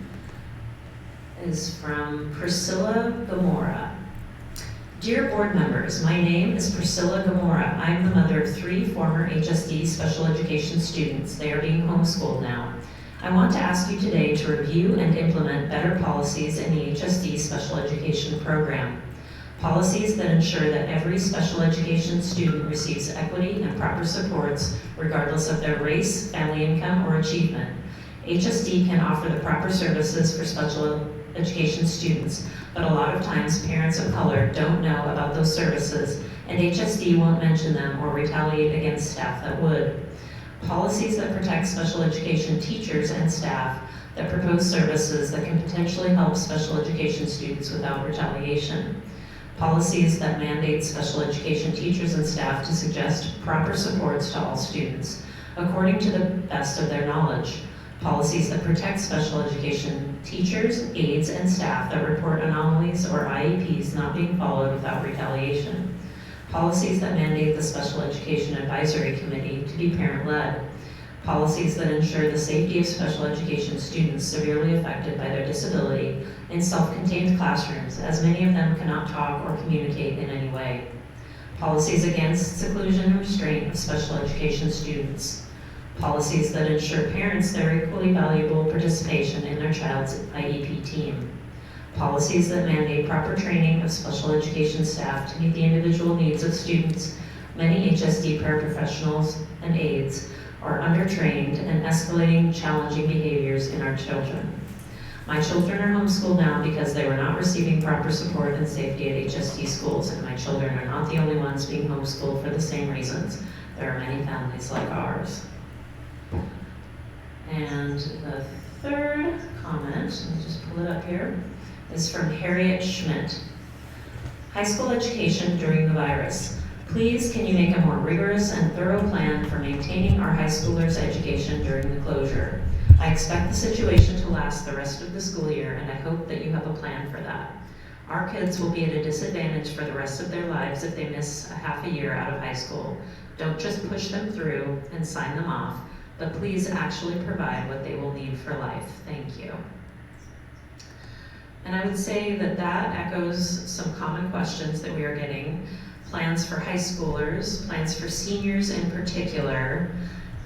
is from Priscilla Gamora. Dear board members, my name is Priscilla Gamora. I'm the mother of 3 former HSD special education students. They are being homeschooled now. I want to ask you today to review and implement better policies in the HSD special education program. Policies that ensure that every special education student receives equity and proper supports regardless of their race, family income, or achievement. HSD can offer the proper services for special education students, but a lot of times parents of color don't know about those services, and HSD won't mention them or retaliate against staff that would. Policies that protect special education teachers and staff, that propose services that can potentially help special education students without retaliation. Policies that mandate special education teachers and staff to suggest proper supports to all students, according to the best of their knowledge. Policies that protect special education teachers, aides, and staff that report anomalies or IEPs not being followed without retaliation. Policies that mandate the Special Education Advisory Committee to be parent-led. Policies that ensure the safety of special education students severely affected by their disability in self-contained classrooms, as many of them cannot talk or communicate in any way. Policies against seclusion and restraint of special education students. Policies that ensure parents their equally valuable participation in their child's IEP team. Policies that mandate proper training of special education staff to meet the individual needs of students. Many HSD paraprofessionals and aides are undertrained and escalating challenging behaviors in our children. My children are homeschooled now because they were not receiving proper support and safety at HSD schools, and my children are not the only ones being homeschooled for the same reasons. There are many families like ours. And the third comment, let me just pull it up here, is from Harriet Schmidt. High school education during the virus. Please, can you make a more rigorous and thorough plan for maintaining our high schoolers' education during the closure? I expect the situation to last the rest of the school year, and I hope that you have a plan for that. Our kids will be at a disadvantage for the rest of their lives if they miss a half a year out of high school. Don't just push them through and sign them off, but please actually provide what they will need for life. Thank you. And I would say that that echoes some common questions that we are getting. Plans for high schoolers, plans for seniors in particular,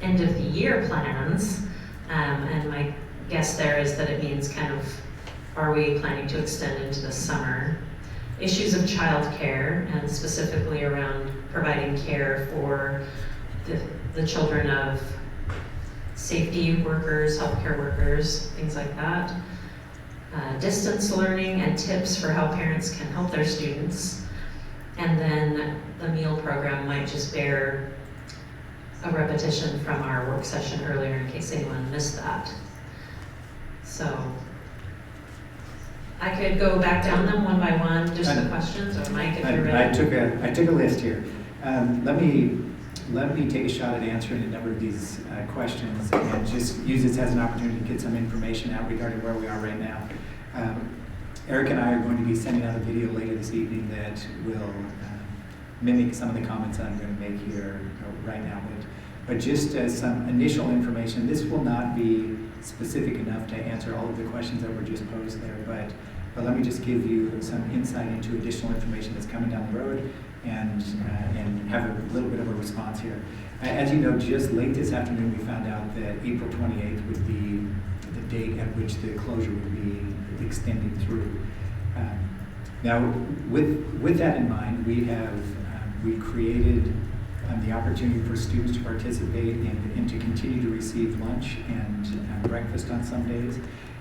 end of the year plans, and my guess there is that it means kind of, are we planning to extend into the summer? Issues of childcare, and specifically around providing care for the children of safety workers, healthcare workers, things like that. Distance learning and tips for how parents can help their students. And then the meal program might just bear a repetition from our work session earlier in case anyone missed that. So I could go back down them one by one, just the questions, or Mike, if you're ready. I took a list here. Let me take a shot at answering a number of these questions and just use this as an opportunity to get some information out regarding where we are right now. Eric and I are going to be sending out a video later this evening that will mimic some of the comments that I'm going to make here right now. But just as some initial information, this will not be specific enough to answer all of the questions that were just posed there, but let me just give you some insight into additional information that's coming down the road and have a little bit of a response here. As you know, just late this afternoon we found out that April 28th would be the date at which the closure would be extending through. Now, with that in mind, we created the opportunity for students to participate and to continue to receive lunch and breakfast on some days.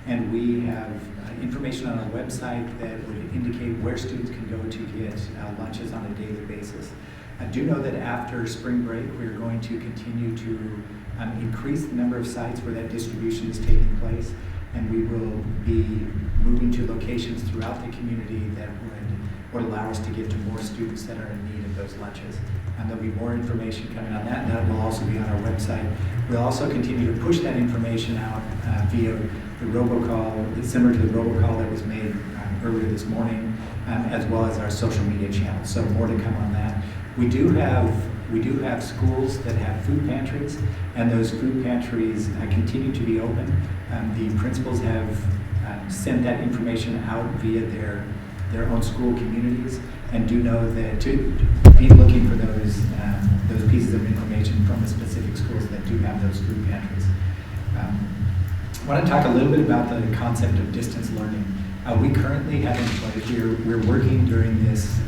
And we have information on our website that would indicate where students can go to get lunches on a daily basis. I do know that after spring break, we're going to continue to increase the number of sites where that distribution is taking place, and we will be moving to locations throughout the community that would allow us to get to more students that are in need of those lunches. And there'll be more information coming on that, and that will also be on our website. We'll also continue to push that information out via the robocall, similar to the robocall that was made earlier this morning, as well as our social media channels. So more to come on that. We do have we do have schools that have food pantries, and those food pantries continue to be open. The principals have sent that information out via their own school communities, and do know that to be looking for those pieces of information from the specific schools that do have those food pantries. I want to talk a little bit about the concept of distance learning. We currently have in place, we're working during this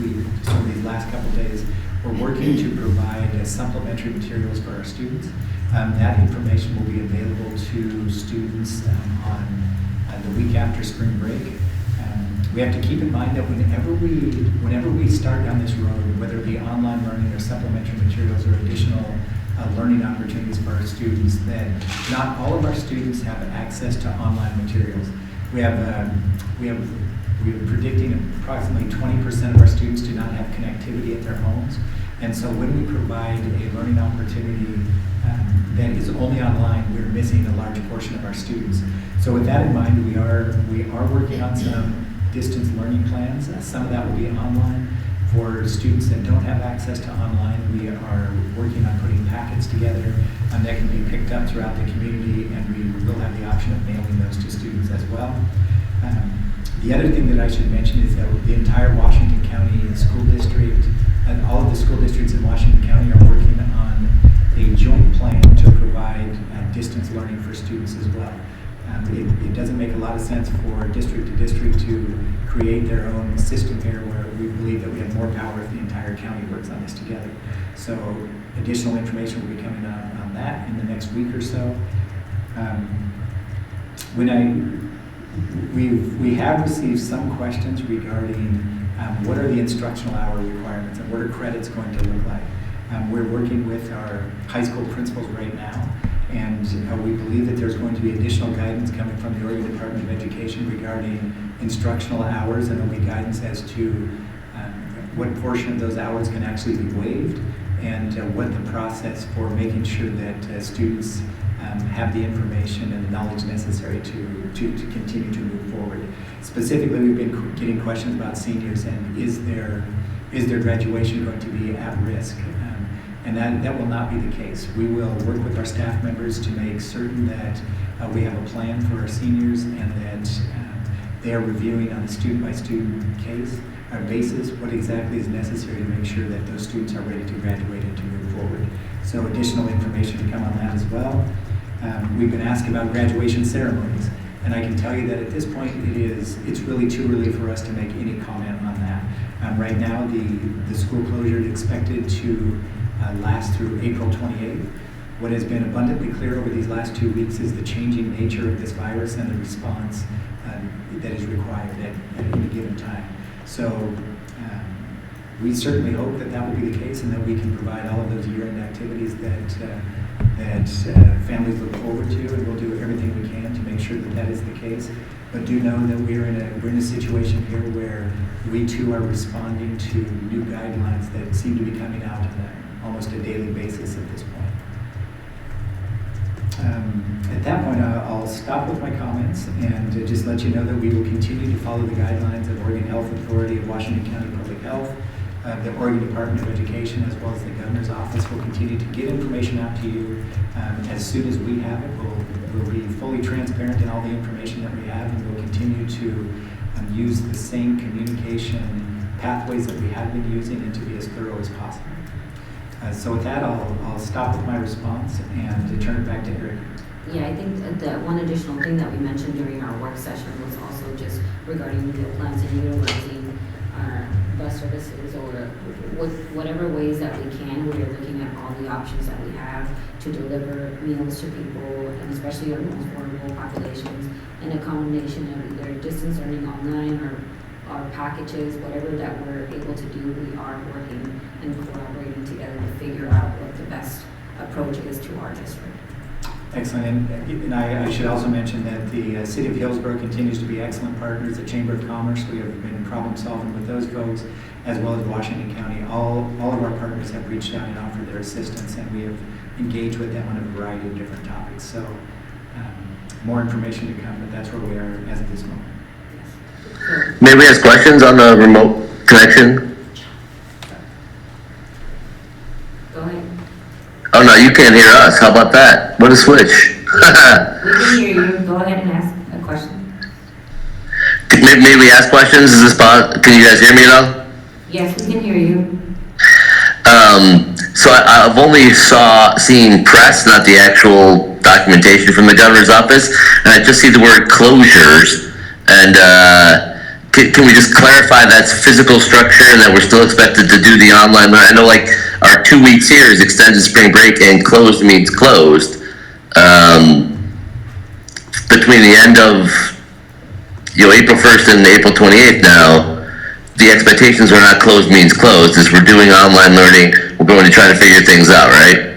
week, so these last couple of days, we're working to provide supplementary materials for our students. That information will be available to students on the week after spring break. We have to keep in mind that whenever we start down this road, whether it be online learning or supplementary materials or additional learning opportunities for our students, that not all of our students have access to online materials. We're predicting approximately 20% of our students do not have connectivity at their homes. And so when we provide a learning opportunity that is only online, we're missing a large portion of our students. So with that in mind, we are working on some distance learning plans. Some of that will be online. For students that don't have access to online, we are working on putting packets together that can be picked up throughout the community, and we will have the option of mailing those to students as well. The other thing that I should mention is that the entire Washington County School District and all of the school districts in Washington County are working on a joint plan to provide distance learning for students as well. It doesn't make a lot of sense for district to district to create their own system here, where we believe that we have more power if the entire county works on this together. So additional information will be coming out on that in the next week or so. We have received some questions regarding what are the instructional hour requirements and what are credits going to look like. We're working with our high school principals right now, and we believe that there's going to be additional guidance coming from the Oregon Department of Education regarding instructional hours, and there'll be guidance as to what portion of those hours can actually be waived, and what the process for making sure that students have the information and the knowledge necessary to continue to move forward. Specifically, we've been getting questions about seniors, and is their graduation going to be at risk? And that will not be the case. We will work with our staff members to make certain that we have a plan for our seniors, and that they are reviewing on a student-by-student case or basis what exactly is necessary to make sure that those students are ready to graduate and to move forward. So additional information to come on that as well. We've been asked about graduation ceremonies, and I can tell you that at this point it's really too early for us to make any comment on that. Right now, the school closure is expected to last through April 28th. What has been abundantly clear over these last 2 weeks is the changing nature of this virus and the response that is required at any given time. So we certainly hope that that will be the case, and that we can provide all of those year-end activities that families look forward to, and we'll do everything we can to make sure that that is the case. But do know that we're in a situation here where we too are responding to new guidelines that seem to be coming out on almost a daily basis at this point. At that point, I'll stop with my comments and just let you know that we will continue to follow the guidelines of Oregon Health Authority of Washington County Public Health. The Oregon Department of Education, as well as the Governor's Office, will continue to get information out to you as soon as we have it. We'll be fully transparent in all the information that we have, and we'll continue to use the same communication pathways that we have been using, and to be as thorough as possible. So with that, I'll stop with my response and turn it back to Eric. Yeah, I think that one additional thing that we mentioned during our work session was also just regarding meal plans and utilizing our bus services, or whatever ways that we can. We're looking at all the options that we have to deliver meals to people, and especially our most vulnerable populations, and a combination of either distance learning online or our packages, whatever that we're able to do. We are working and collaborating together to figure out what the best approach is to our district. Excellent, and I should also mention that the City of Hillsboro continues to be excellent partners. The Chamber of Commerce, we have been problem solving with those folks, as well as Washington County. All of our partners have reached out and offered their assistance, and we have engaged with them on a variety of different topics. So more information to come, but that's where we are as of this moment. May we ask questions on the remote connection? Oh, no, you can't hear us. How about that? What a switch. We can hear you. Go ahead and ask a question. Maybe we ask questions? Is this can you guys hear me at all? Yes, we can hear you. So I've only seen press, not the actual documentation from the governor's office, and I just see the word closures. And can we just clarify that's physical structure and that we're still expected to do the online learning? I know like our 2 weeks here is extended spring break, and closed means closed. Between the end of April 1st and April 28th now, the expectations are not closed means closed. As we're doing online learning, we're going to try to figure things out, right?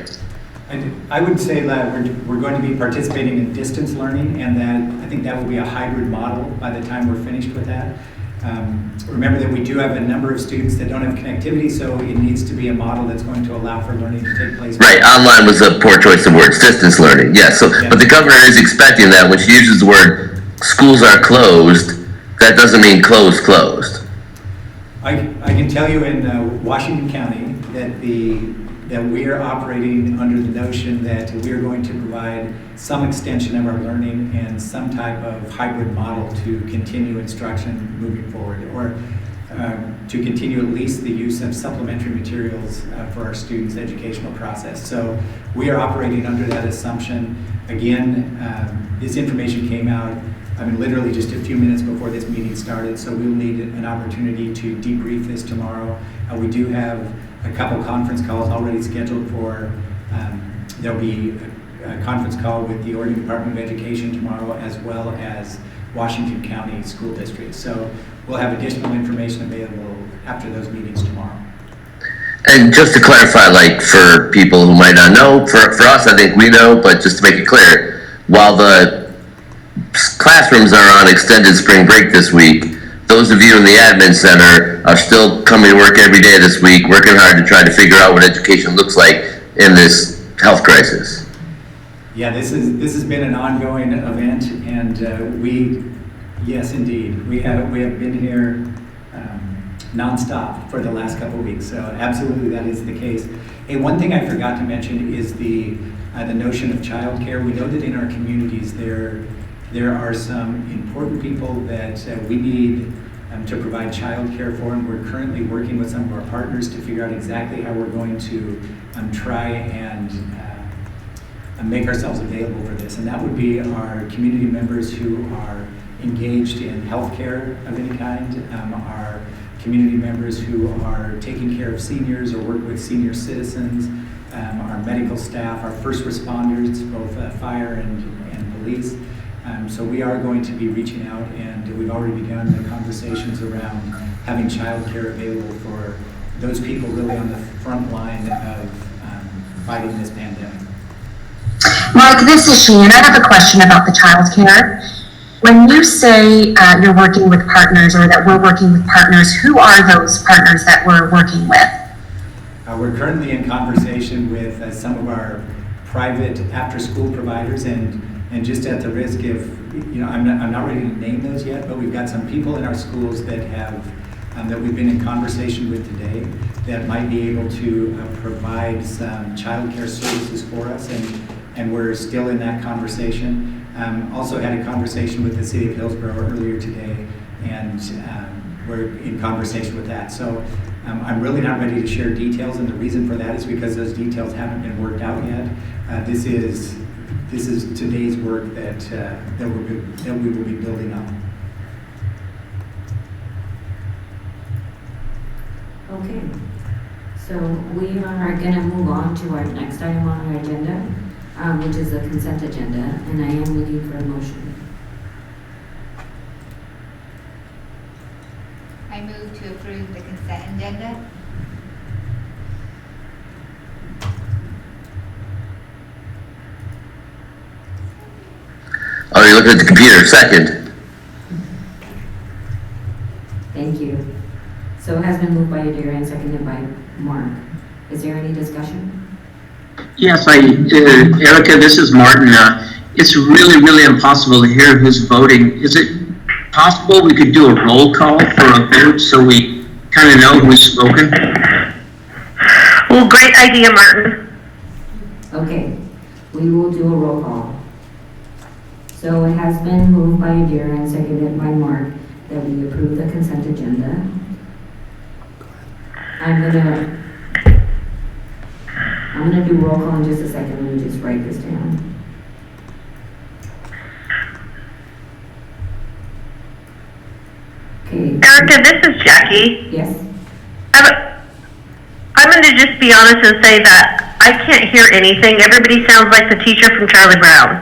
I would say that we're going to be participating in distance learning, and that I think that will be a hybrid model by the time we're finished with that. Remember that we do have a number of students that don't have connectivity, so it needs to be a model that's going to allow for learning to take place. Right, online was a poor choice of words, distance learning, yes. Yeah, but the governor is expecting that. When she uses the word schools are closed, that doesn't mean closed. I can tell you in Washington County that we are operating under the notion that we are going to provide some extension of our learning and some type of hybrid model to continue instruction moving forward, or to continue at least the use of supplementary materials for our students' educational process. So we are operating under that assumption. Again, this information came out literally just a few minutes before this meeting started, so we'll need an opportunity to debrief this tomorrow. We do have a couple conference calls already scheduled for, there'll be a conference call with the Oregon Department of Education tomorrow, as well as Washington County School District. So we'll have additional information available after those meetings tomorrow. And just to clarify, like for people who might not know, for us, I think we know, but just to make it clear, while the classrooms are on extended spring break this week, those of you in the admin center are still coming to work every day this week, working hard to try to figure out what education looks like in this health crisis. Yeah, this has been an ongoing event, and yes, indeed, we have been here nonstop for the last couple of weeks. So absolutely, that is the case. And one thing I forgot to mention is the notion of childcare. We know that in our communities there are some important people that we need to provide childcare for, and we're currently working with some of our partners to figure out exactly how we're going to try and make ourselves available for this. And that would be our community members who are engaged in healthcare of any kind, our community members who are taking care of seniors or work with senior citizens, our medical staff, our first responders, both fire and police. So we are going to be reaching out, and we've already begun the conversations around having childcare available for those people really on the front line of fighting this pandemic. Mark, this is Sheehan. I have a question about the childcare. When you say you're working with partners, or that we're working with partners, who are those partners that we're working with? We're currently in conversation with some of our private after-school providers, and just at the risk of, I'm not ready to name those yet, but we've got some people in our schools that have that we've been in conversation with today that might be able to provide some childcare services for us, and we're still in that conversation. Also had a conversation with the city of Hillsboro earlier today, and we're in conversation with that. So I'm really not ready to share details, and the reason for that is because those details haven't been worked out yet. This is today's work that we will be building on. Okay, so we are going to move on to our next item on our agenda, which is the consent agenda, and I am looking for a motion. I move to approve the consent agenda. Oh, you're looking at the computer. Second. Thank you. So it has been moved by Yadira and seconded by Mark. Is there any discussion? Yes, Erica, this is Martin. It's really impossible to hear who's voting. Is it possible we could do a roll call for a vote so we kind of know who's spoken? Well, great idea, Martin. Okay, we will do a roll call. So it has been moved by Adira and seconded by Mark that we approve the consent agenda. I'm gonna do roll call in just a second. Let me just write this down. Okay. Erica, this is Jackie. Yes. I'm going to just be honest and say that I can't hear anything. Everybody sounds like the teacher from Charlie Brown.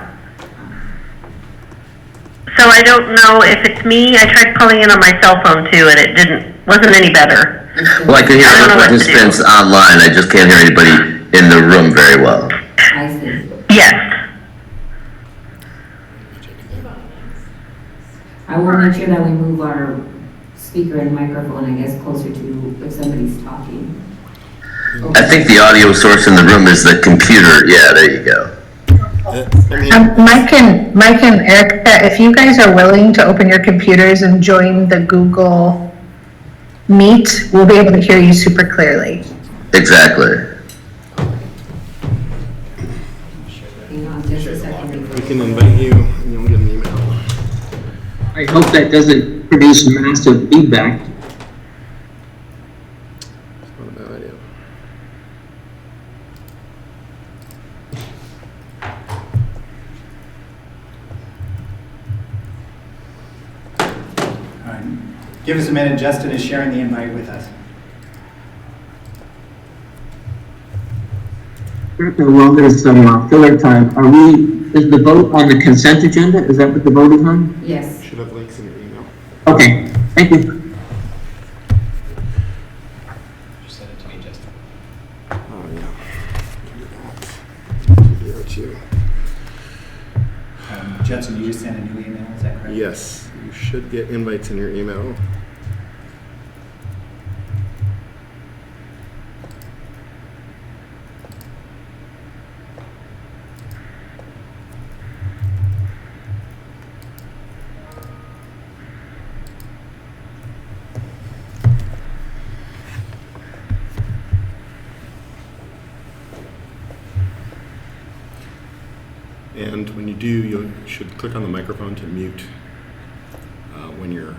So I don't know if it's me. I tried calling in on my cell phone too, and it wasn't any better. Well, I can hear the participants online, I just can't hear anybody in the room very well. I see. Yes. I will make sure that we move our speaker and microphone, I guess, closer to if somebody's talking. I think the audio source in the room is the computer. Yeah, there you go. Mike and Erica, if you guys are willing to open your computers and join the Google Meet, we'll be able to hear you super clearly. Exactly. Hang on just a second. We can invite you and you'll get an email. I hope that doesn't produce massive feedback. It's not a bad idea. All right. Give us a minute. Justin is sharing the invite with us. Well, there's some filler time. Is the vote on the consent agenda? Is that what the vote is on? Yes. Should have links in your email. Okay, thank you. Just send it to me, Justin. Oh, yeah. Here too. Judson, you just sent a new email, is that correct? Yes, you should get invites in your email. And when you do, you should click on the microphone to mute when you're,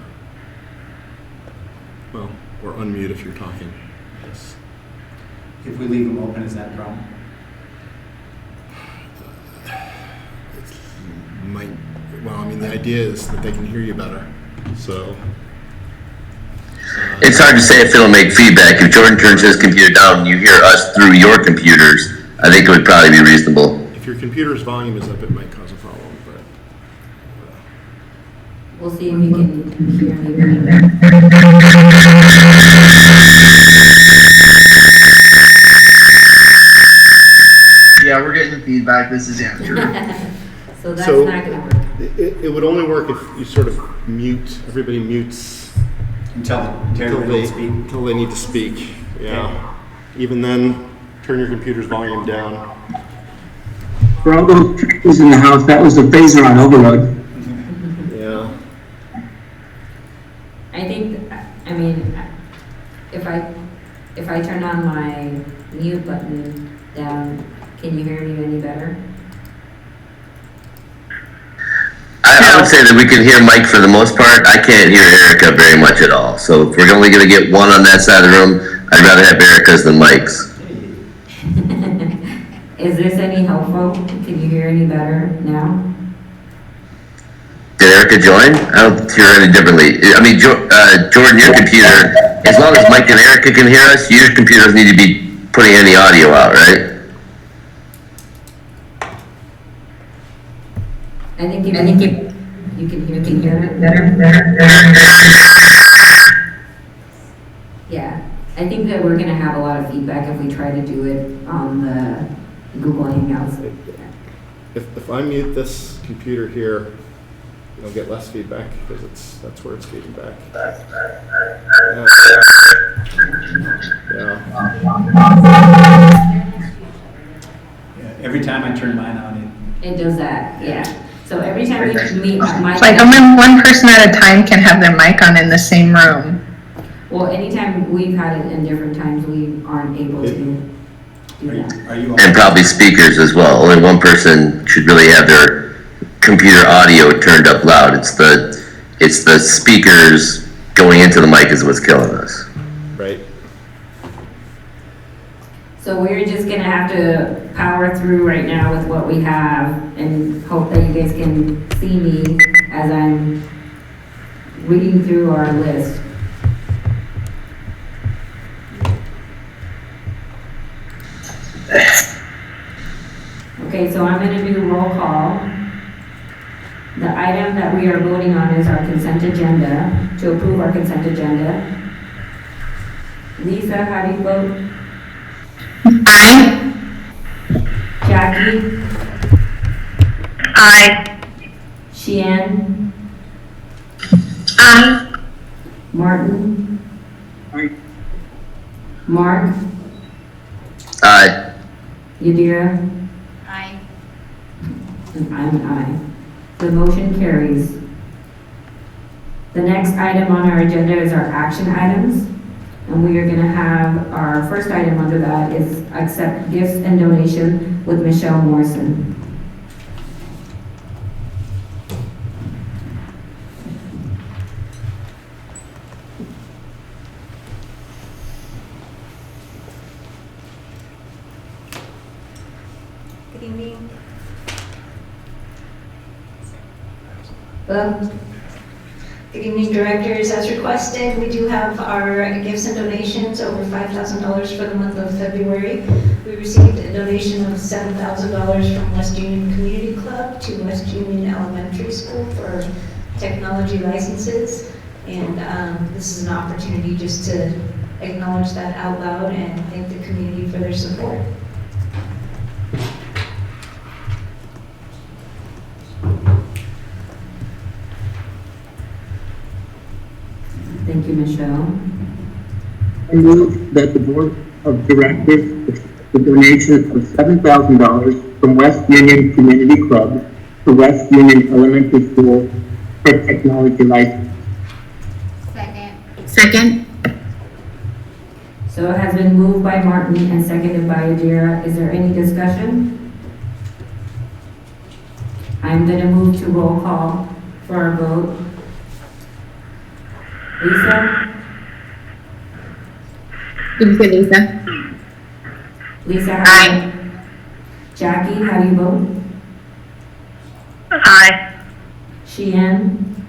well, or unmute if you're talking. Yes. If we leave them open, is that a problem? Well, I mean, the idea is that they can hear you better. So. It's hard to say if it'll make feedback. If Jordan turns his computer down and you hear us through your computers, I think it would probably be reasonable. If your computer's volume is up, it might cause a problem, but. We'll see if you can hear me better. Yeah, we're getting feedback. This is Andrew. So that's not going to work. It would only work if you sort of mute, everybody mutes Until they need to speak. Yeah. Okay. Even then, turn your computer's volume down. For all those tractors in the house, that was the phaser on overload. Yeah. I think, I mean, if I turn on my mute button down, can you hear me any better? I would say that we can hear Mike for the most part. I can't hear Erica very much at all. So if we're only going to get one on that side of the room, I'd rather have Erica's than Mike's. Is this any helpful? Can you hear any better now? Did Erica join? I don't hear any differently. I mean, Jordan, your computer, as long as Mike and Erica can hear us, your computers need to be putting any audio out, right? I think you can hear it better. Yeah, I think that we're gonna have a lot of feedback if we try to do it on the Google Hangouts. If I mute this computer here, you'll get less feedback because that's where it's feeding back. Yeah. Every time I turn mine on, it does that. Yeah. So every time we meet, my Like only one person at a time can have their mic on in the same room. Well, anytime we've had it in different times, we aren't able to do Are you And probably speakers as well. Only one person should really have their computer audio turned up loud. It's the speakers going into the mic is what's killing us. Right. So we're just gonna have to power through right now with what we have and hope that you guys can see me as I'm reading through our list. Okay, so I'm gonna do roll call. The item that we are voting on is our consent agenda, to approve our consent agenda. Lisa, how do you vote? Aye. Jackie? Aye. Sheehan? Aye. Martin? Aye. Mark? Aye. Yadira? Aye. And I'm an aye. The motion carries. The next item on our agenda is our action items. And we are gonna have, our first item under that is accept gifts and donation with Michelle Morrison. Good evening. Good evening, directors. As requested, we do have our gifts and donations over $5,000 for the month of February. We received a donation of $7,000 from West Union Community Club to West Union Elementary School for technology licenses. And this is an opportunity just to acknowledge that out loud and thank the community for their support. Thank you, Michelle. I move that the Board of Directors accept the donation of $7,000 from West Union Community Club to West Union Elementary School for technology license. Second. So it has been moved by Martin and seconded by Yadira. Is there any discussion? I'm gonna move to roll call for our vote. Lisa? Lisa. Lisa, how do you vote? Jackie, how do you vote? Aye. Sheehan?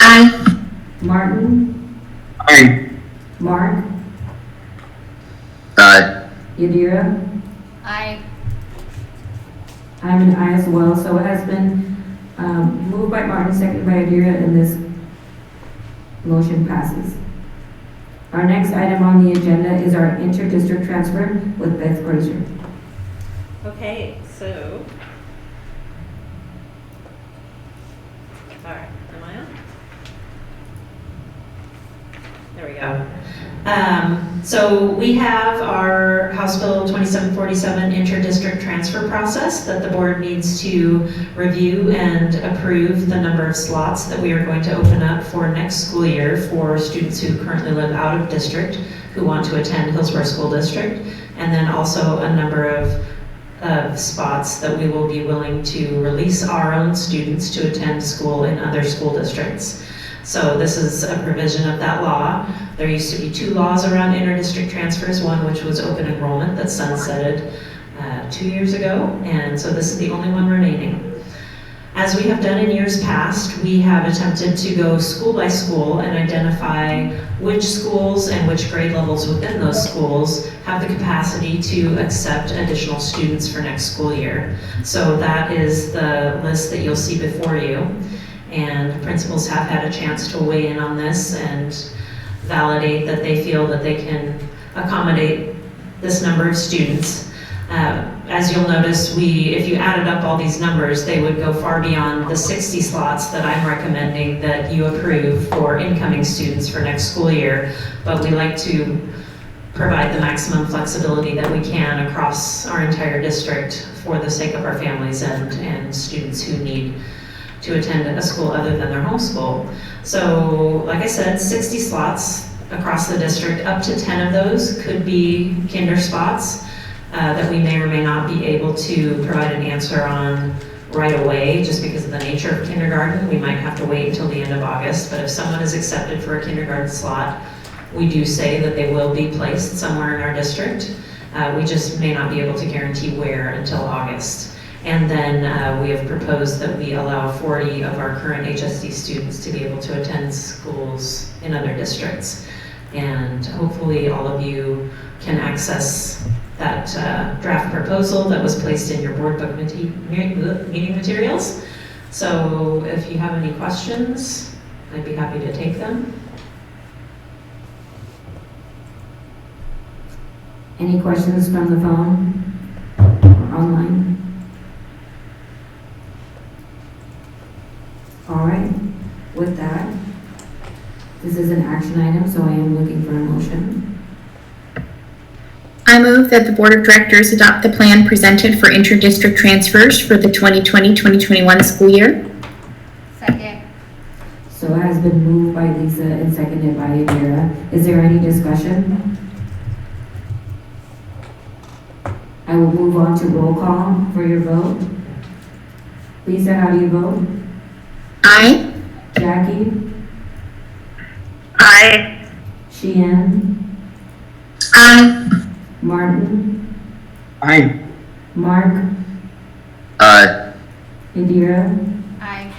Aye. Martin? Aye. Mark? Aye. Yadira? Aye. I'm an aye as well, so it has been moved by Martin, seconded by Yadira, and this motion passes. Our next item on the agenda is our inter-district transfer with Beth Frazier. Okay, so. All right, am I on? There we go. So we have our House Bill 2747 inter-district transfer process that the board needs to review and approve the number of slots that we are going to open up for next school year for students who currently live out of district who want to attend Hillsboro School District, and then also a number of spots that we will be willing to release our own students to attend school in other school districts. So this is a provision of that law. There used to be two laws around inter-district transfers, one which was open enrollment that sunsetted 2 years ago, and so this is the only one remaining. As we have done in years past, we have attempted to go school by school and identify which schools and which grade levels within those schools have the capacity to accept additional students for next school year. So that is the list that you'll see before you. And principals have had a chance to weigh in on this and validate that they feel that they can accommodate this number of students. As you'll notice, if you added up all these numbers, they would go far beyond the 60 slots that I'm recommending that you approve for incoming students for next school year. But we like to provide the maximum flexibility that we can across our entire district for the sake of our families and students who need to attend a school other than their home school. So, like I said, 60 slots across the district. Up to 10 of those could be kinder spots. that we may or may not be able to provide an answer on right away, just because of the nature of kindergarten. We might have to wait until the end of August, but if someone is accepted for a kindergarten slot, we do say that they will be placed somewhere in our district. We just may not be able to guarantee where until August. And then we have proposed that we allow 40 of our current HSD students to be able to attend schools in other districts. And hopefully all of you can access that draft proposal that was placed in your board book meeting materials. So if you have any questions, I'd be happy to take them. Any questions from the phone or online? All right, with that, this is an action item, so I am looking for a motion. I move that the Board of Directors adopt the plan presented for inter-district transfers for the 2020-2021 school year. Second. So it has been moved by Lisa and seconded by Yadira. Is there any discussion? I will move on to roll call for your vote. Lisa, how do you vote? Aye. Jackie? Aye. Sheehan? Aye. Martin? Aye. Mark? Aye. Indira? Aye.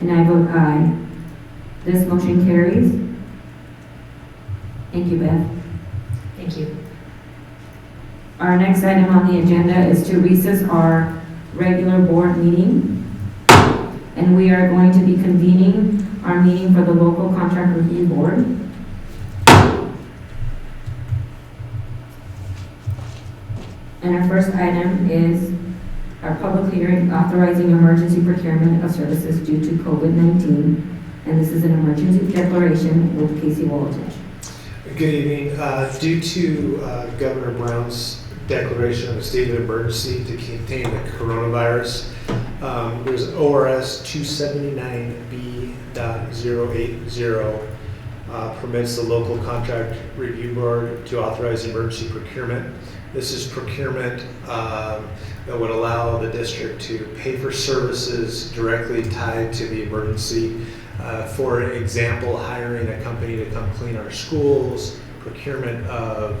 And I vote aye. This motion carries. Thank you, Beth. Thank you. Our next item on the agenda is to recess our regular board meeting. And we are going to be convening our meeting for the local contract review board. And our first item is our public hearing authorizing emergency procurement of services due to COVID-19. And this is an emergency declaration with Casey Wolitich. Good evening. Due to Governor Brown's declaration of a state of emergency to contain the coronavirus, there's ORS 279B.080 permits the local contract review board to authorize emergency procurement. This is procurement that would allow the district to pay for services directly tied to the emergency. For example, hiring a company to come clean our schools, procurement of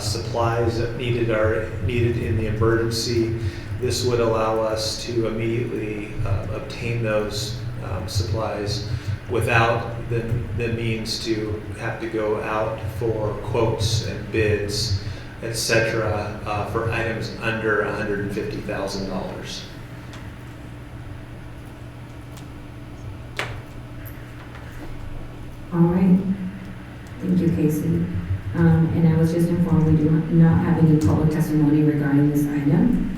supplies that needed in the emergency. This would allow us to immediately obtain those supplies without the means to have to go out for quotes and bids, etc., for items under $150,000. All right. Thank you, Casey. And I was just informed we do not have any public testimony regarding this item.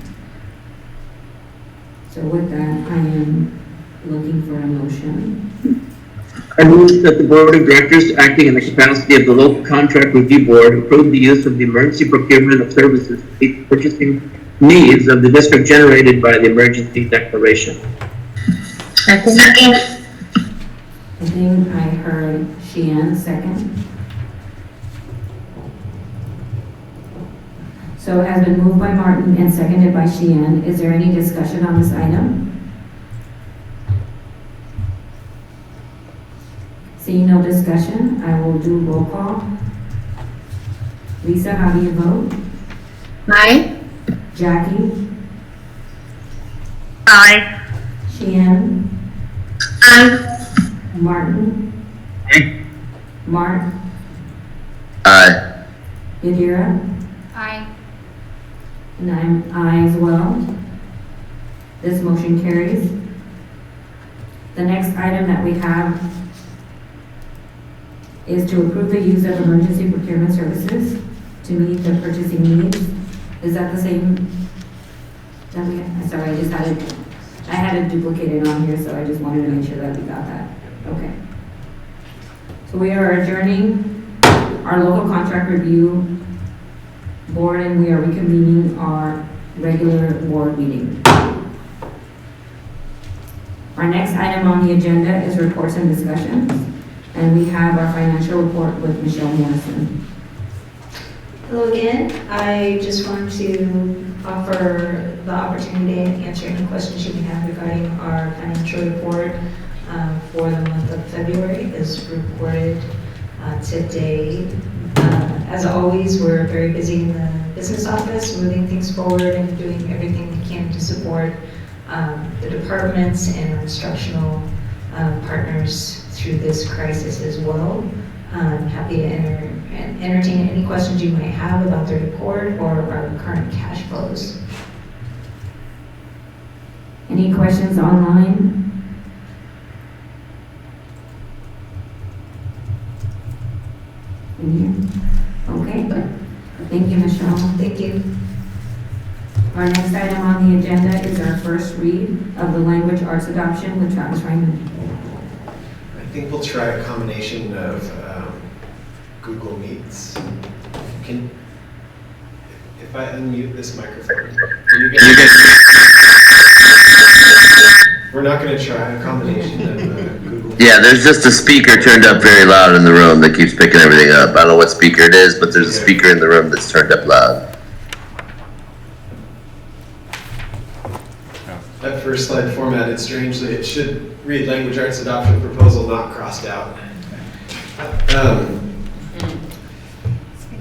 So with that, I am looking for a motion. I move that the Board of Directors, acting in the capacity of the local contract review board, approve the use of the emergency procurement of services to meet purchasing needs of the district generated by the emergency declaration. Second. I think I heard Sheehan second. So it has been moved by Martin and seconded by Sheehan. Is there any discussion on this item? Seeing no discussion, I will do roll call. Lisa, how do you vote? Aye. Jackie? Aye. Sheehan? Aye. Martin? Mark? Aye. Yadira? Aye. And I'm aye as well. This motion carries. The next item that we have is to approve the use of emergency procurement services to meet the purchasing needs. Is that the same that we had? Sorry, I had it duplicated on here, so I just wanted to make sure that we got that. Okay. So we are adjourning our local contract review board, and we are reconvening our regular board meeting. Our next item on the agenda is reports and discussions, and we have our financial report with Michelle Morrison. Hello again. I just want to offer the opportunity to answer any questions you may have regarding our financial report for the month of February as reported today. As always, we're very busy in the business office, moving things forward and doing everything we can to support the departments and our instructional partners through this crisis as well. I'm happy to entertain any questions you might have about the report or our current cash flows. Any questions online? In here? Okay. Thank you, Michelle. Thank you. Our next item on the agenda is our first read of the language arts adoption with Travis Raymond. I think we'll try a combination of Google Meets. If I unmute this microphone, can you get we're not going to try a combination of Google. Yeah, there's just a speaker turned up very loud in the room that keeps picking everything up. I don't know what speaker it is, but there's a speaker in the room that's turned up loud. That first slide formatted strangely. It should read language arts adoption proposal not crossed out.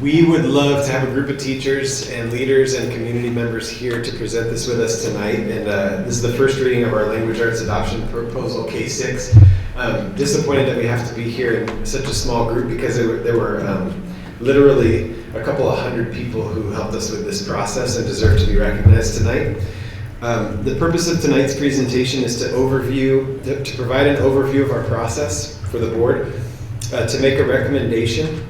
We would love to have a group of teachers and leaders and community members here to present this with us tonight. And this is the first reading of our language arts adoption proposal, K6. Disappointed that we have to be here in such a small group because there were literally a couple of hundred people who helped us with this process and deserve to be recognized tonight. The purpose of tonight's presentation is to provide an overview of our process for the board, to make a recommendation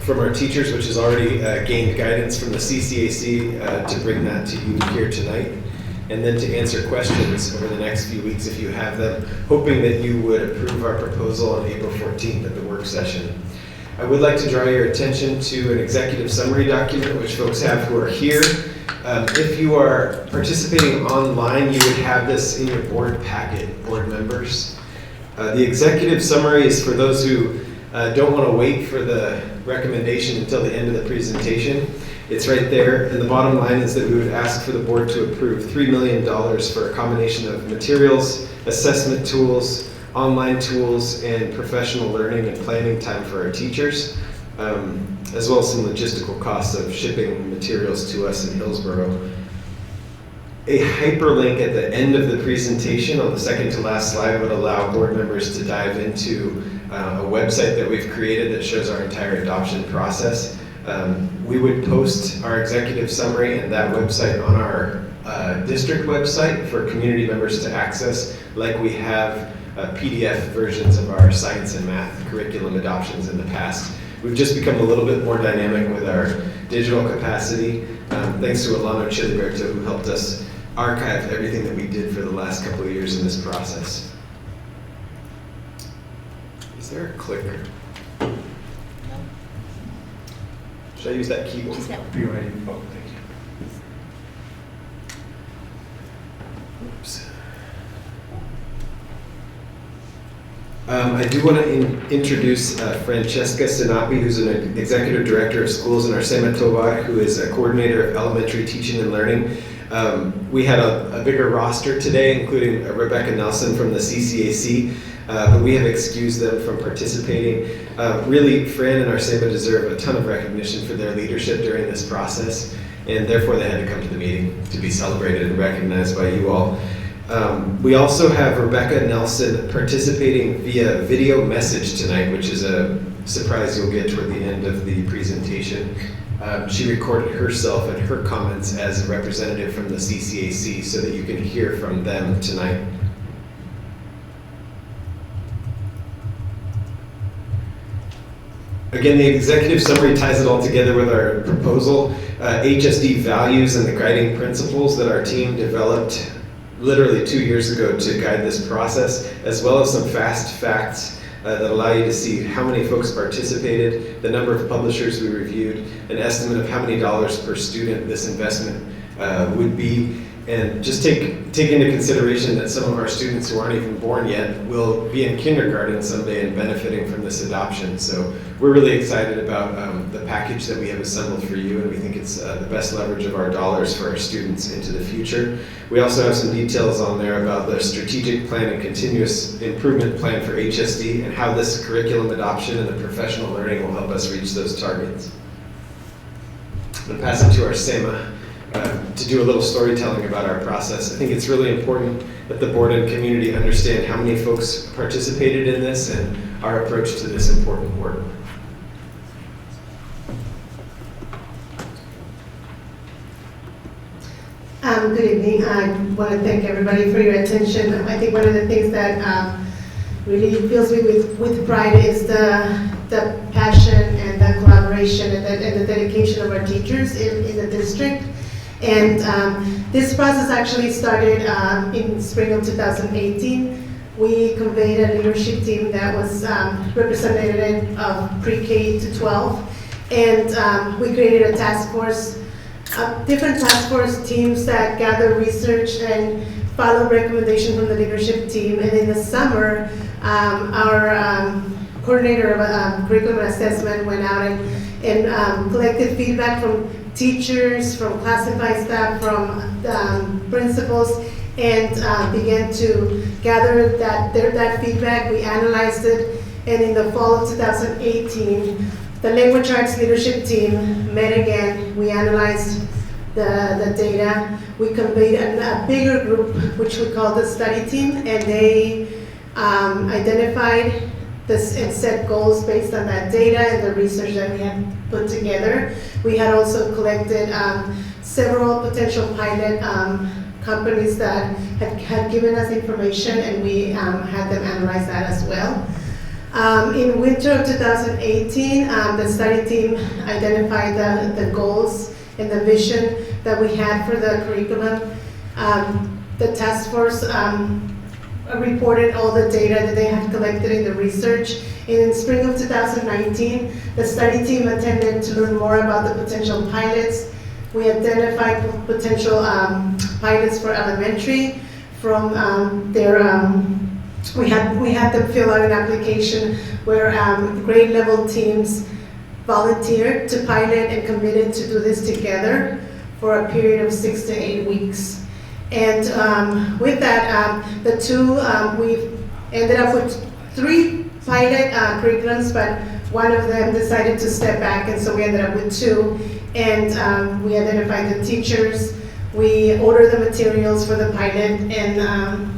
from our teachers, which has already gained guidance from the CCAC, to bring that to you here tonight, and then to answer questions over the next few weeks if you have them, hoping that you would approve our proposal on April 14th at the work session. I would like to draw your attention to an executive summary document, which folks have who are here. If you are participating online, you would have this in your board packet, board members. The executive summary is for those who don't want to wait for the recommendation until the end of the presentation. It's right there, and the bottom line is that we would ask for the board to approve $3 million for a combination of materials, assessment tools, online tools, and professional learning and planning time for our teachers, as well as some logistical costs of shipping materials to us in Hillsboro. A hyperlink at the end of the presentation on the second to last slide would allow board members to dive into a website that we've created that shows our entire adoption process. We would post our executive summary and that website on our district website for community members to access, like we have PDF versions of our science and math curriculum adoptions in the past. We've just become a little bit more dynamic with our digital capacity, thanks to Alano Chiliberto, who helped us archive everything that we did for the last couple of years in this process. Is there a clicker? Should I use that keyboard? Be ready. Oh, thank you. Oops. I do want to introduce Francesca Sinapi, who's an executive director of schools in Arsema Tovar, who is a coordinator of elementary teaching and learning. We had a bigger roster today, including Rebecca Nelson from the CCAC, but we have excused them from participating. Really, Fran and Arsema deserve a ton of recognition for their leadership during this process, and therefore they had to come to the meeting to be celebrated and recognized by you all. We also have Rebecca Nelson participating via video message tonight, which is a surprise you'll get toward the end of the presentation. She recorded herself and her comments as a representative from the CCAC so that you can hear from them tonight. Again, the executive summary ties it all together with our proposal, HSD values and the guiding principles that our team developed literally 2 years ago to guide this process, as well as some fast facts that allow you to see how many folks participated, the number of publishers we reviewed, an estimate of how many dollars per student this investment would be, And just take into consideration that some of our students who aren't even born yet will be in kindergarten someday and benefiting from this adoption. So we're really excited about the package that we have assembled for you, and we think it's the best leverage of our dollars for our students into the future. We also have some details on there about the strategic plan and continuous improvement plan for HSD and how this curriculum adoption and the professional learning will help us reach those targets. I'm going to pass it to our SEMA. To do a little storytelling about our process. I think it's really important that the board and community understand how many folks participated in this and our approach to this important work. Good evening. I want to thank everybody for your attention. I think one of the things that really fills me with pride is the passion and the collaboration and the dedication of our teachers in the district. And this process actually started in spring of 2018. We convened a leadership team that was representative of pre-K to 12. And we created a task force, different task force teams that gather research and follow recommendations from the leadership team. And in the summer, our coordinator of curriculum assessment went out and collected feedback from teachers, from classified staff, from principals, and began to gather that feedback. We analyzed it, and in the fall of 2018, the language arts leadership team met again. We analyzed the data. We convened a bigger group, which we call the study team, and they identified this and set goals based on that data and the research that we had put together. We had also collected several potential pilot companies that had given us information, and we had them analyze that as well. In winter of 2018, the study team identified the goals and the vision that we had for the curriculum. The task force reported all the data that they had collected in the research. And in spring of 2019, the study team attended to learn more about the potential pilots. We identified potential pilots for elementary from we had them fill out an application where grade level teams volunteered to pilot and committed to do this together for a period of 6 to 8 weeks. And with that, the two, we ended up with 3 pilot curriculums, but one of them decided to step back, and so we ended up with 2. And we identified the teachers, we ordered the materials for the pilot, and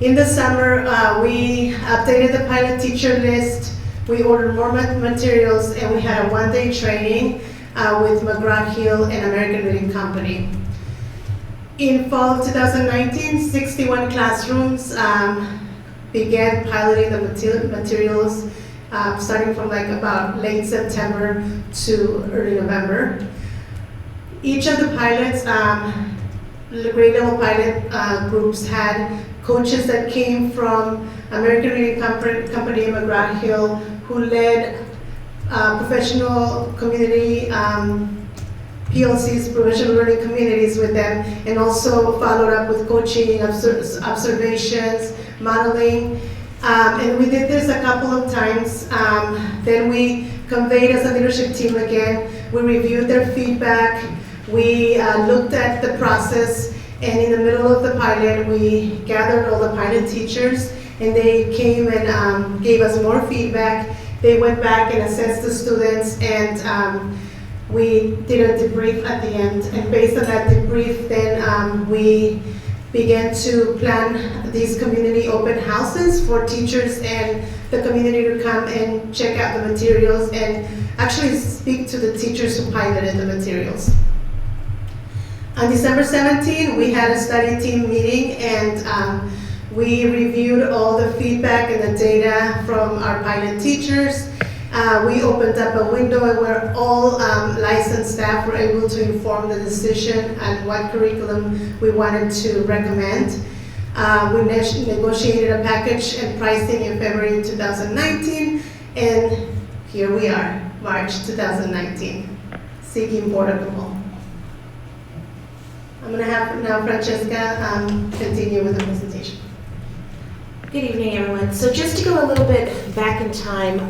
in the summer, we updated the pilot teacher list, we ordered more materials, and we had a 1-day training with McGraw-Hill and American Reading Company. In fall of 2019, 61 classrooms began piloting the materials starting from like about late September to early November. Each of the pilots, grade level pilot groups had coaches that came from American Reading Company and McGraw-Hill who led professional community PLCs, professional learning communities with them, and also followed up with coaching, observations, modeling. And we did this a couple of times. Then we conveyed as a leadership team again. We reviewed their feedback. We looked at the process, and in the middle of the pilot, we gathered all the pilot teachers, and they came and gave us more feedback. They went back and assessed the students, and we did a debrief at the end. And based on that debrief, then we began to plan these community open houses for teachers and the community to come and check out the materials and actually speak to the teachers who piloted the materials. On December 17, we had a study team meeting, and we reviewed all the feedback and the data from our pilot teachers. We opened up a window where all licensed staff were able to inform the decision and what curriculum we wanted to recommend. We negotiated a package and pricing in February 2019, and here we are, March 2019, seeking board approval. I'm going to have now Francesca continue with the presentation. Good evening, everyone. So just to go a little bit back in time,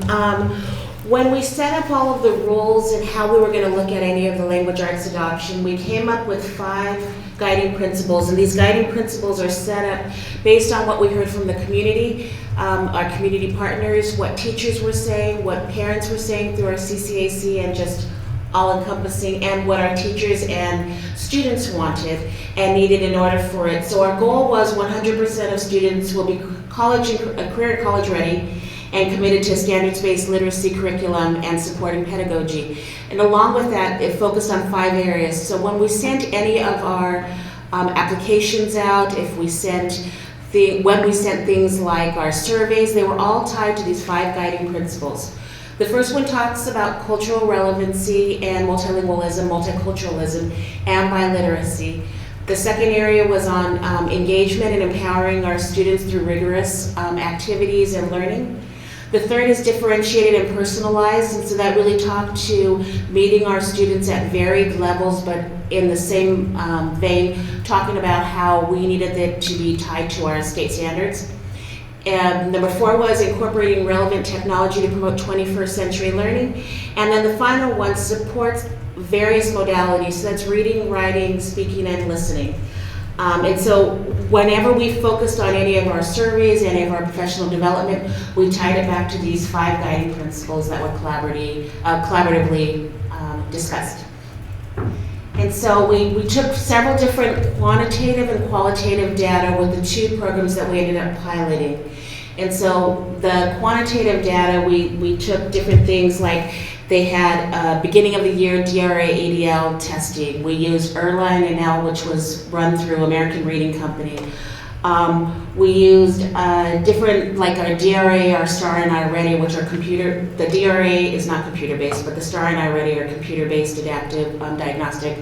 when we set up all of the rules and how we were going to look at any of the language arts adoption, we came up with 5 guiding principles, and these guiding principles are set up based on what we heard from the community, our community partners, what teachers were saying, what parents were saying through our CCAC, and just all-encompassing, and what our teachers and students wanted and needed in order for it. So our goal was 100% of students will be college and career college ready and committed to standards-based literacy curriculum and supporting pedagogy. And along with that, it focused on 5 areas. So when we sent any of our applications out, when we sent things like our surveys, they were all tied to these 5 guiding principles. The first one talks about cultural relevancy and multilingualism, multiculturalism, and biliteracy. The second area was on engagement and empowering our students through rigorous activities and learning. The third is differentiated and personalized, and so that really talked to meeting our students at varied levels, but in the same vein, talking about how we needed it to be tied to our state standards. And number 4 was incorporating relevant technology to promote 21st century learning. And then the final one supports various modalities, so that's reading, writing, speaking, and listening. And so whenever we focused on any of our surveys, any of our professional development, we tied it back to these 5 guiding principles that were collaboratively discussed. And so we took several different quantitative and qualitative data with the 2 programs that we ended up piloting. And so the quantitative data, we took different things like they had beginning of the year DRA ADL testing. We used Erline NL, which was run through American Reading Company. We used different, like our DRA, our STAR and iReady, which are the DRA is not computer-based, but the STAR and iReady are computer-based adaptive diagnostic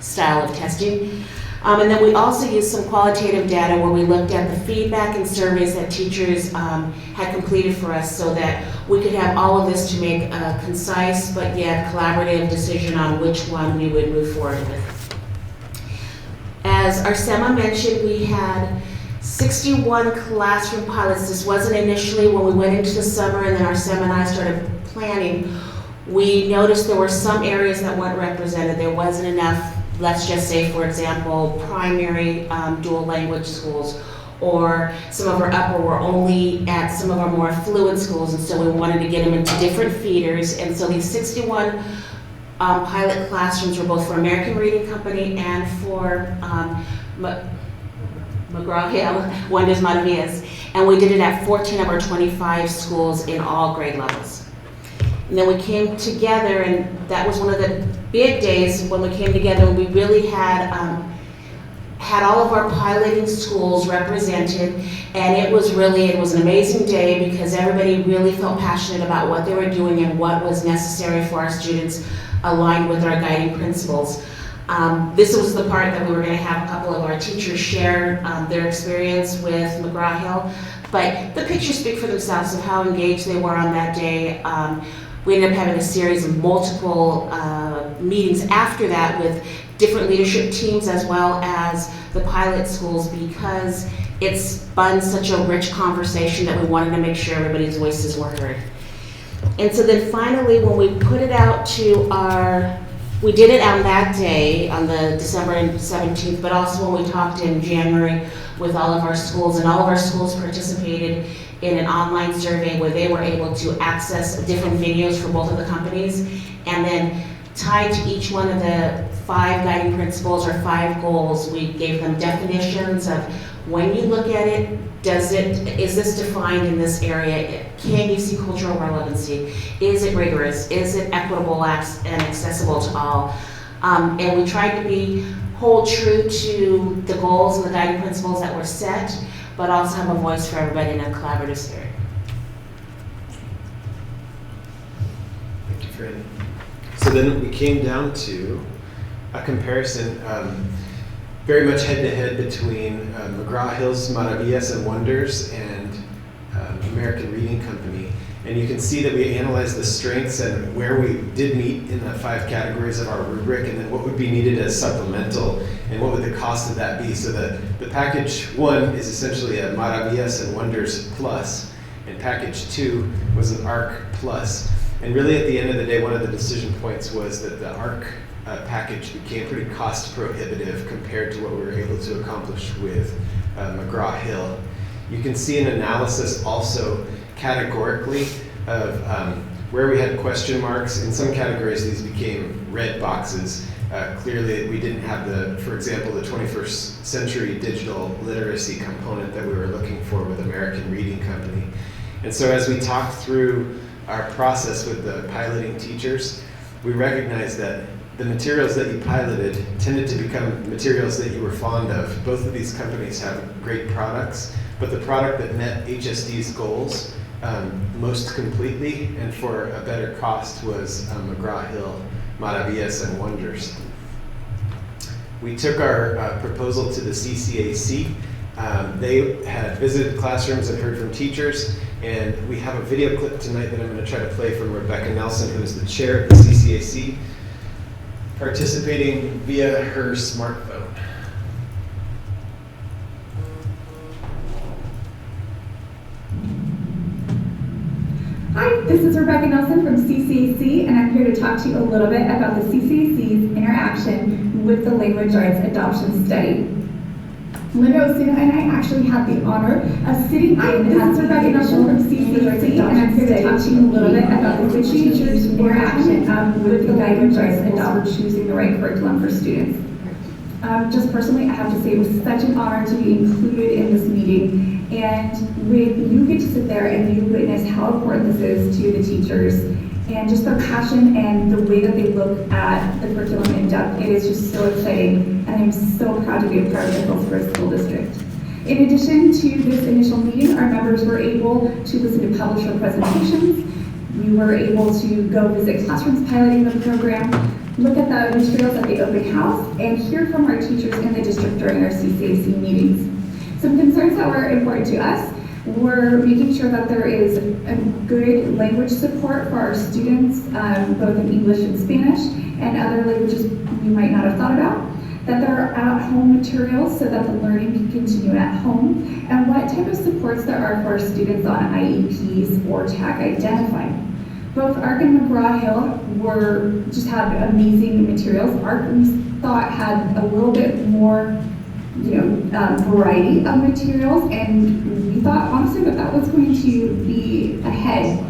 style of testing. And then we also used some qualitative data where we looked at the feedback and surveys that teachers had completed for us so that we could have all of this to make a concise but yet collaborative decision on which one we would move forward with. As Arsema mentioned, we had 61 classroom pilots. This wasn't initially when we went into the summer and then Arsema and I started planning. We noticed there were some areas that weren't represented. There wasn't enough, let's just say, for example, primary dual language schools, or some of our upper were only at some of our more affluent schools, and so we wanted to get them into different feeders. And so these 61 pilot classrooms were both for American Reading Company and for McGraw-Hill, Wendes Maravillas, and we did it at 14 of our 25 schools in all grade levels. And then we came together, and that was one of the big days when we came together. We really had all of our piloting schools represented, and it was an amazing day because everybody really felt passionate about what they were doing and what was necessary for our students aligned with our guiding principles. This was the part that we were going to have a couple of our teachers share their experience with McGraw-Hill, but the pictures speak for themselves of how engaged they were on that day. We ended up having a series of multiple meetings after that with different leadership teams as well as the pilot schools because it spun such a rich conversation that we wanted to make sure everybody's voices were heard. And so then finally, when we put it out to we did it on that day, on the December 17th, but also when we talked in January with all of our schools, and all of our schools participated in an online survey where they were able to access different videos for both of the companies, and then tied to each one of the 5 guiding principles or 5 goals, we gave them definitions of when you look at it, is this defined in this area? Can you see cultural relevancy? Is it rigorous? Is it equitable and accessible to all? And we tried to hold true to the goals and the guiding principles that were set, but also have a voice for everybody in a collaborative spirit. Thank you, Fran. So then we came down to a comparison, very much head-to-head between McGraw-Hill's Maravillas and Wonders and American Reading Company. And you can see that we analyzed the strengths and where we did meet in the 5 categories of our rubric, and then what would be needed as supplemental, and what would the cost of that be. So the package 1 is essentially a Maravillas and Wonders plus, and package 2 was an ARC plus. And really at the end of the day, one of the decision points was that the ARC package became pretty cost prohibitive compared to what we were able to accomplish with McGraw-Hill. You can see an analysis also categorically of where we had question marks. In some categories, these became red boxes. Clearly, we didn't have for example, the 21st century digital literacy component that we were looking for with American Reading Company. And so as we talked through our process with the piloting teachers, we recognized that the materials that you piloted tended to become materials that you were fond of. Both of these companies have great products, but the product that met HSD's goals most completely and for a better cost was McGraw-Hill, Maravillas and Wonders. We took our proposal to the CCAC. They had visited classrooms and heard from teachers, and we have a video clip tonight that I'm going to try to play from Rebecca Nelson, who is the chair of the CCAC, participating via her smartphone. Hi, this is Rebecca Nelson from CCAC, and I'm here to talk to you a little bit about the CCAC's interaction with the Language Arts Adoption Study. Linda Osuna and I actually had the honor of sitting in this is Rebecca Nelson from CCAC, and I'm here to talk to you a little bit about the teachers' interaction with the Language Arts Adoption, choosing the right curriculum for students. Just personally, I have to say it was such an honor to be included in this meeting. And when you get to sit there and you witness how important this is to the teachers and just their passion and the way that they look at the curriculum in depth, it is just so exciting. And I'm so proud to be a part of the Hillsboro School District. In addition to this initial meeting, our members were able to listen to publisher presentations. We were able to go visit classrooms piloting the program, look at the materials at the open house, and hear from our teachers in the district during our CCAC meetings. Some concerns that were important to us were making sure that there is a good language support for our students, both in English and Spanish, and other languages we might not have thought about, that there are at-home materials so that the learning can continue at home, and what type of supports there are for our students on IEPs or TAC identified. Both ARC and McGraw-Hill just had amazing materials. ARC, we thought, had a little bit more variety of materials, and we thought honestly that was going to be ahead.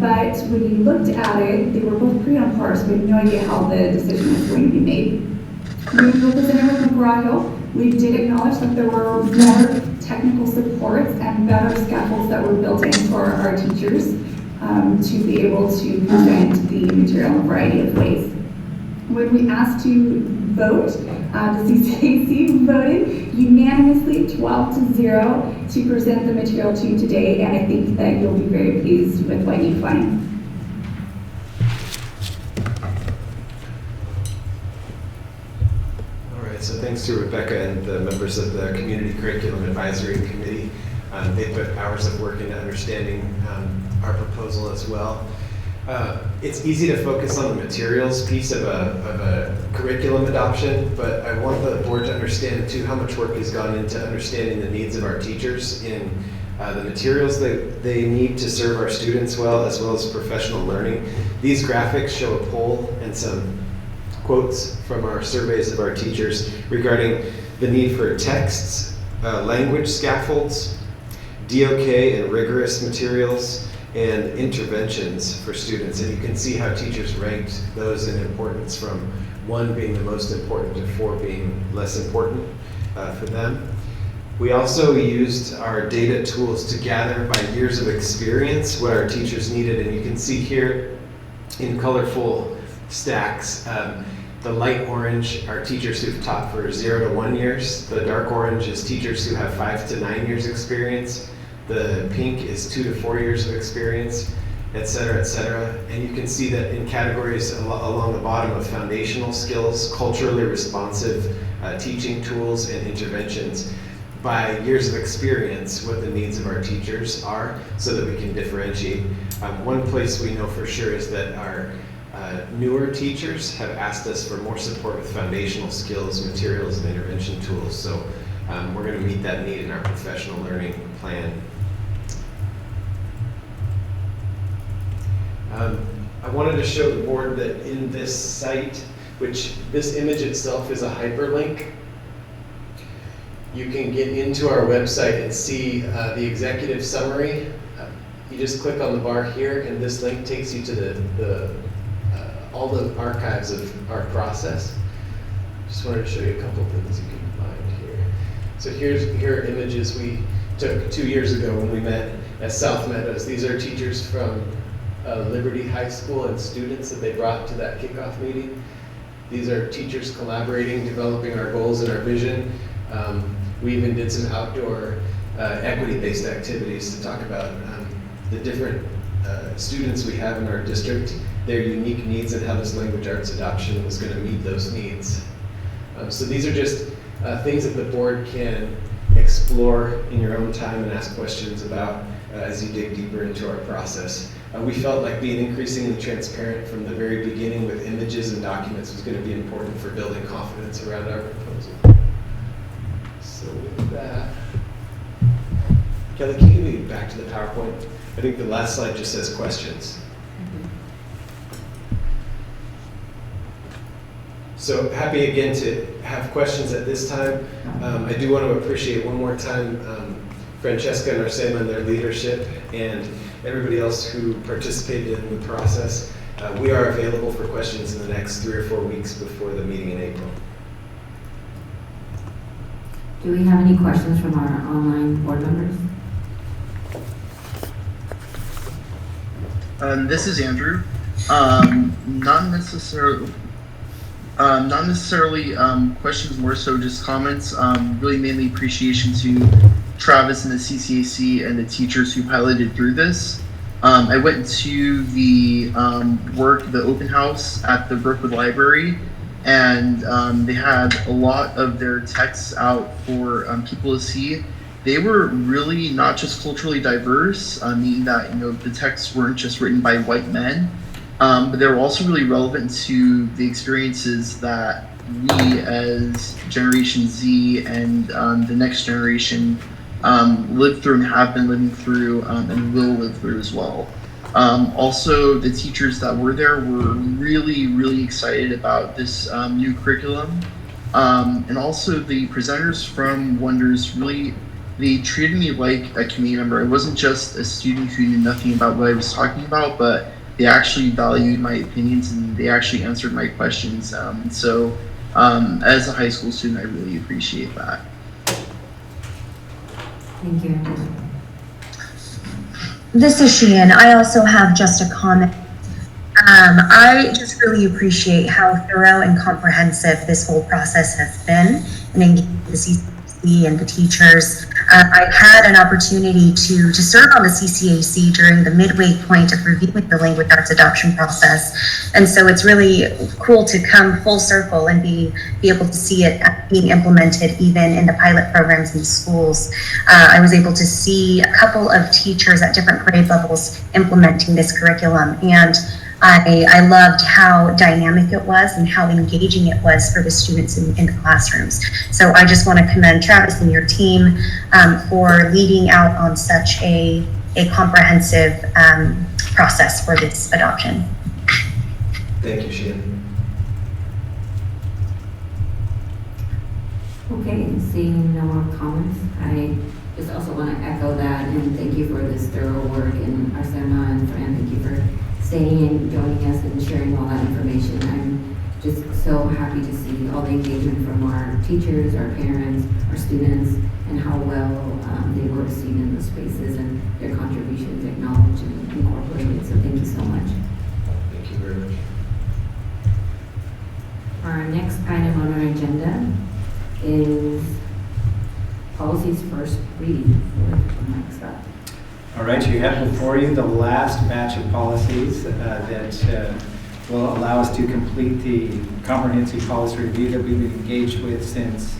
But when you looked at it, they were both pretty on par, so we had no idea how the decision was going to be made. When we presented with McGraw-Hill, we did acknowledge that there were more technical supports and better scaffolds that were built in for our teachers to be able to present the material in a variety of ways. When we asked to vote, the CCAC voted unanimously 12-0 to present the material to you today, and I think that you'll be very pleased with what you find. All right, so thanks to Rebecca and the members of the Community Curriculum Advisory Committee. They put hours of work into understanding our proposal as well. It's easy to focus on the materials piece of a curriculum adoption, but I want the board to understand too how much work has gone into understanding the needs of our teachers in the materials that they need to serve our students well, as well as professional learning. These graphics show a poll and some quotes from our surveys of our teachers regarding the need for texts, language scaffolds, DOK and rigorous materials, and interventions for students. And you can see how teachers ranked those in importance, from 1 being the most important to 4 being less important for them. We also used our data tools to gather by years of experience what our teachers needed, and you can see here in colorful stacks, the light orange are teachers who've taught for 0 to 1 years. The dark orange is teachers who have 5 to 9 years experience. The pink is 2 to 4 years of experience, et cetera, et cetera. And you can see that in categories along the bottom of foundational skills, culturally responsive teaching tools, and interventions, by years of experience what the needs of our teachers are so that we can differentiate. One place we know for sure is that our newer teachers have asked us for more support with foundational skills, materials, and intervention tools. So we're going to meet that need in our professional learning plan. I wanted to show the board that in this site, which this image itself is a hyperlink, you can get into our website and see the executive summary. You just click on the bar here, and this link takes you to all the archives of our process. Just wanted to show you a couple of things you can find here. So here are images we took 2 years ago when we met at South Meadows. These are teachers from Liberty High School and students that they brought to that kickoff meeting. These are teachers collaborating, developing our goals and our vision. We even did some outdoor equity-based activities to talk about the different students we have in our district, their unique needs, and how this language arts adoption was going to meet those needs. So these are just things that the board can explore in your own time and ask questions about as you dig deeper into our process. We felt like being increasingly transparent from the very beginning with images and documents was going to be important for building confidence around our proposal. So with that, Kelly, can you move back to the PowerPoint? I think the last slide just says questions. So happy again to have questions at this time. I do want to appreciate one more time Francesca and Arsema and their leadership and everybody else who participated in the process. We are available for questions in the next 3 or 4 weeks before the meeting in April. Do we have any questions from our online board members? This is Andrew. Not necessarily questions, more so just comments. Really mainly appreciation to Travis and the CCAC and the teachers who piloted through this. I went to the the open house at the Brookwood Library, and they had a lot of their texts out for people to see. They were really not just culturally diverse, meaning that the texts weren't just written by white men, but they were also really relevant to the experiences that we as Generation Z and the next generation lived through and have been living through and will live through as well. Also, the teachers that were there were really, really excited about this new curriculum. And also the presenters from Wonders really, they treated me like a community member. I wasn't just a student who knew nothing about what I was talking about, but they actually valued my opinions and they actually answered my questions. So as a high school student, I really appreciate that. Thank you. This is Sheehan. I also have just a comment. I just really appreciate how thorough and comprehensive this whole process has been and engaging the CCAC and the teachers. I had an opportunity to serve on the CCAC during the midway point of reviewing the language arts adoption process. And so it's really cool to come full circle and be able to see it being implemented even in the pilot programs in schools. I was able to see a couple of teachers at different grade levels implementing this curriculum, and I loved how dynamic it was and how engaging it was for the students in the classrooms. So I just want to commend Travis and your team for leading out on such a comprehensive process for this adoption. Thank you, Sheehan. Okay, seeing no more comments, I just also want to echo that and thank you for this thorough work, and Arsena and Fran, thank you for staying and joining us and sharing all that information. I'm just so happy to see all the engagement from our teachers, our parents, our students, and how well they were received in those spaces and their contributions acknowledged and incorporated. So thank you so much. Thank you very much. Our next item on our agenda is policies first reading. Next up. All right, you have before you the last batch of policies that will allow us to complete the comprehensive policy review that we've been engaged with since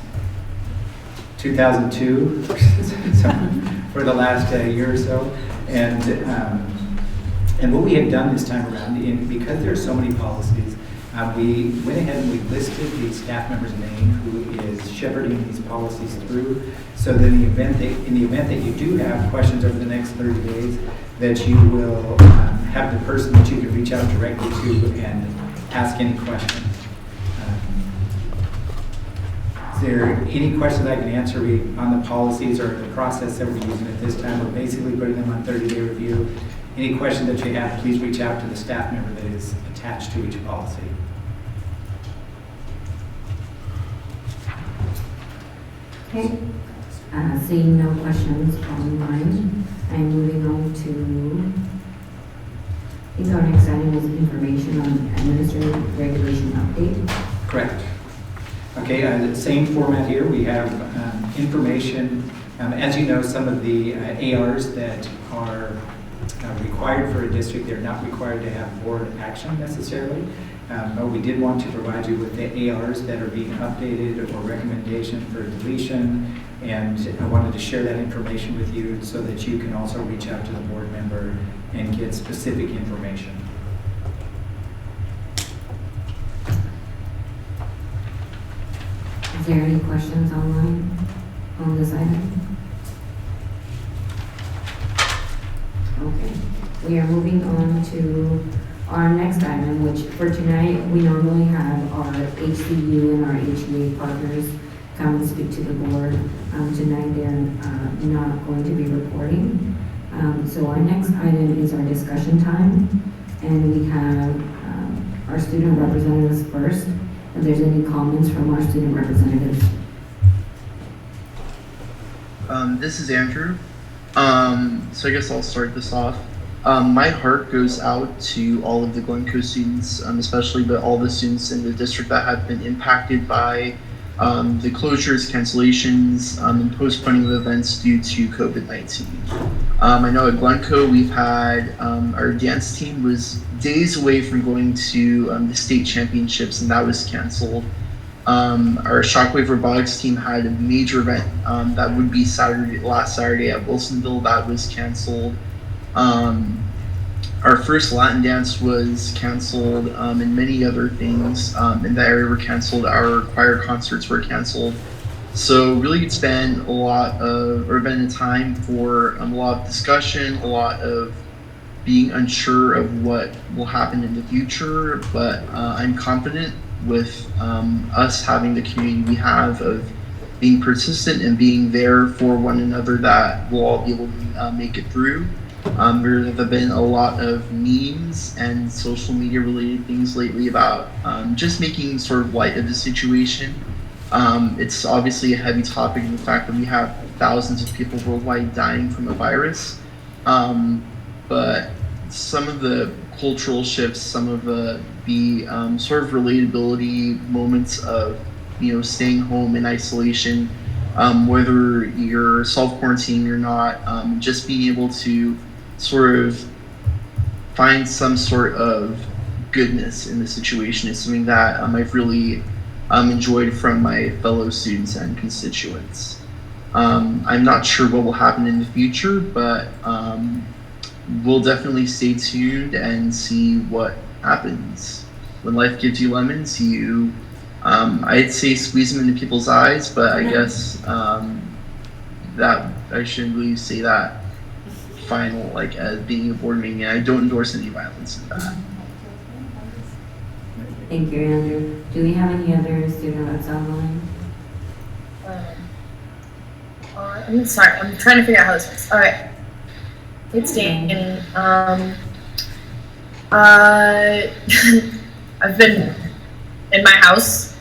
2002, so for the last year or so. And what we have done this time around, because there are so many policies, we went ahead and we listed the staff member's name who is shepherding these policies through, so that in the event that you do have questions over the next 30 days, that you will have the person that you can reach out directly to and ask any questions. Is there any questions I can answer on the policies or the process that we're using at this time? We're basically putting them on 30-day review. Any question that you have, please reach out to the staff member that is attached to each policy. Okay, seeing no questions online, I'm moving on to, I think our next item is information on administrative regulation update. Correct. Okay, the same format here. We have information. As you know, some of the ARs that are required for a district, they're not required to have board action necessarily. But we did want to provide you with the ARs that are being updated or recommendation for deletion. And I wanted to share that information with you so that you can also reach out to the board member and get specific information. Is there any questions online on this item? Okay, we are moving on to our next item, which for tonight, we normally have our HCU and our HEA partners come and speak to the board. Tonight, they're not going to be reporting. So our next item is our discussion time, and we have our student representatives first. If there's any comments from our student representatives. This is Andrew. So I guess I'll start this off. My heart goes out to all of the Glencoe students, especially all the students in the district that have been impacted by the closures, cancellations, and postponing of events due to COVID-19. I know at Glencoe we've had our dance team was days away from going to the state championships, and that was canceled. Our Shockwave Robotics team had a major event that would be last Saturday at Wilsonville, that was canceled. Our first Latin dance was canceled, and many other things in that area were canceled. Our choir concerts were canceled. So really it's been been a time for a lot of discussion, a lot of being unsure of what will happen in the future, but I'm confident with us having the community we have of being persistent and being there for one another, that we'll all be able to make it through. There have been a lot of memes and social media related things lately about just making sort of light of the situation. It's obviously a heavy topic in the fact that we have thousands of people worldwide dying from a virus. But some of the cultural shifts, some of the sort of relatability moments of, staying home in isolation, whether you're self-quarantining or not, just being able to sort of find some sort of goodness in the situation is something that I've really enjoyed from my fellow students and constituents. I'm not sure what will happen in the future, but we'll definitely stay tuned and see what happens. When life gives you lemons, you I'd say squeeze them into people's eyes, but I guess that I shouldn't really say that final, as being a board meeting. I don't endorse any violence in that. Thank you, Andrew. Do we have any other student reps online? I'm sorry, I'm trying to figure out how this works. All right. It's Danny. I've been in my house.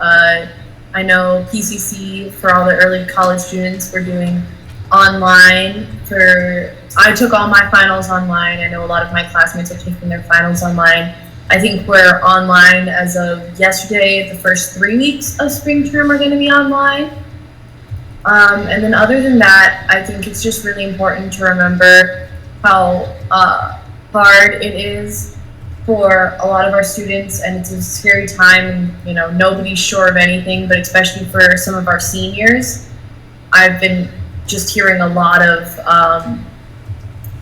I know PCC, for all the early college students, we're doing online. I took all my finals online. I know a lot of my classmates are taking their finals online. I think we're online as of yesterday. The first 3 weeks of spring term are going to be online. And then other than that, I think it's just really important to remember how hard it is for a lot of our students, and it's a scary time, and nobody's sure of anything, but especially for some of our seniors. I've been just hearing a lot of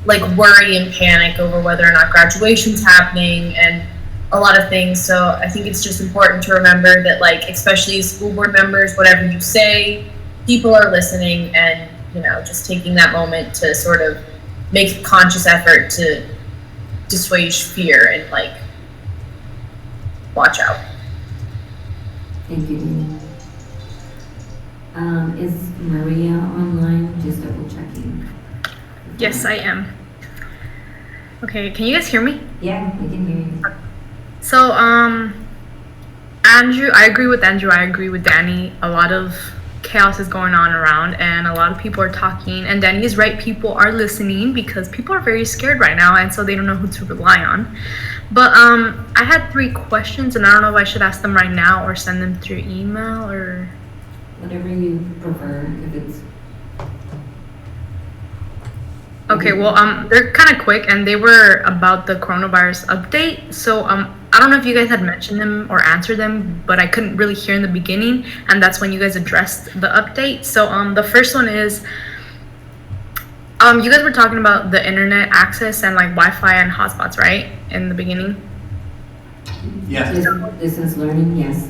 like worry and panic over whether or not graduation's happening and a lot of things. So I think it's just important to remember that, like, especially as school board members, whatever you say, people are listening, and, you know, just taking that moment to sort of make a conscious effort to dissuade fear and, like, watch out. Thank you, Dina. Is Maria online? Just double checking. Yes, I am. Okay, can you guys hear me? Yeah, we can hear you. So, Andrew, I agree with Andrew. I agree with Danny. A lot of chaos is going on around, and a lot of people are talking. And Danny is right. People are listening because people are very scared right now, and so they don't know who to rely on. But I had 3 questions, and I don't know if I should ask them right now or send them through email or whatever you prefer. If it's okay. Well, they're kind of quick, and they were about the coronavirus update. So I don't know if you guys had mentioned them or answered them, but I couldn't really hear in the beginning, and that's when you guys addressed the update. So the first one is you guys were talking about the internet access and like Wi-Fi and hotspots, right? In the beginning? Yes. Distance learning, yes.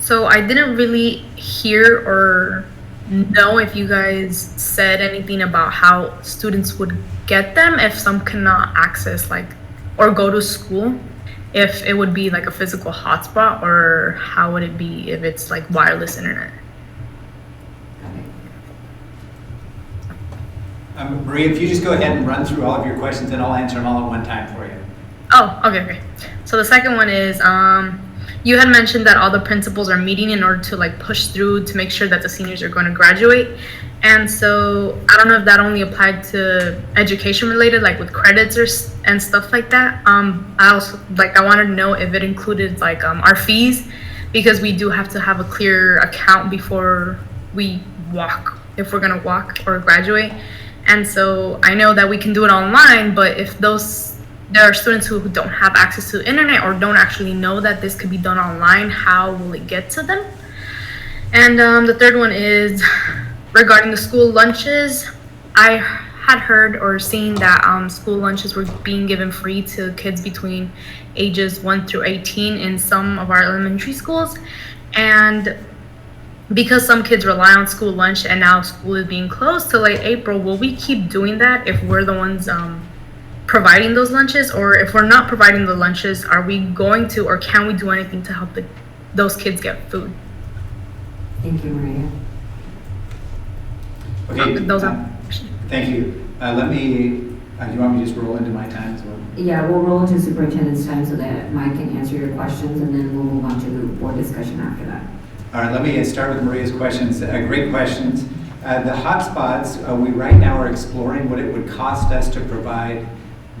So I didn't really hear or know if you guys said anything about how students would get them if some cannot access like or go to school, if it would be like a physical hotspot, or how would it be if it's like wireless internet? Maria, if you just go ahead and run through all of your questions, and I'll answer them all at one time for you. Oh, okay. So the second one is, you had mentioned that all the principals are meeting in order to like push through to make sure that the seniors are going to graduate. And so I don't know if that only applied to education related, like with credits and stuff like that. I also I wanted to know if it included like our fees, because we do have to have a clear account before we walk, if we're going to walk or graduate. And so I know that we can do it online, but if there are students who don't have access to the internet or don't actually know that this could be done online, how will it get to them? And the third one is regarding the school lunches. I had heard or seen that school lunches were being given free to kids between ages 1 through 18 in some of our elementary schools. And because some kids rely on school lunch and now school is being closed till late April, will we keep doing that if we're the ones providing those lunches? Or if we're not providing the lunches, are we going to, or can we do anything to help those kids get food? Thank you, Maria. Okay. Those are thank you. Let me, do you want me to just roll into my time as well? Yeah, we'll roll into superintendent's time so that Mike can answer your questions, and then we'll move on to the board discussion after that. All right, let me start with Maria's questions. Great questions. The hotspots, we right now are exploring what it would cost us to provide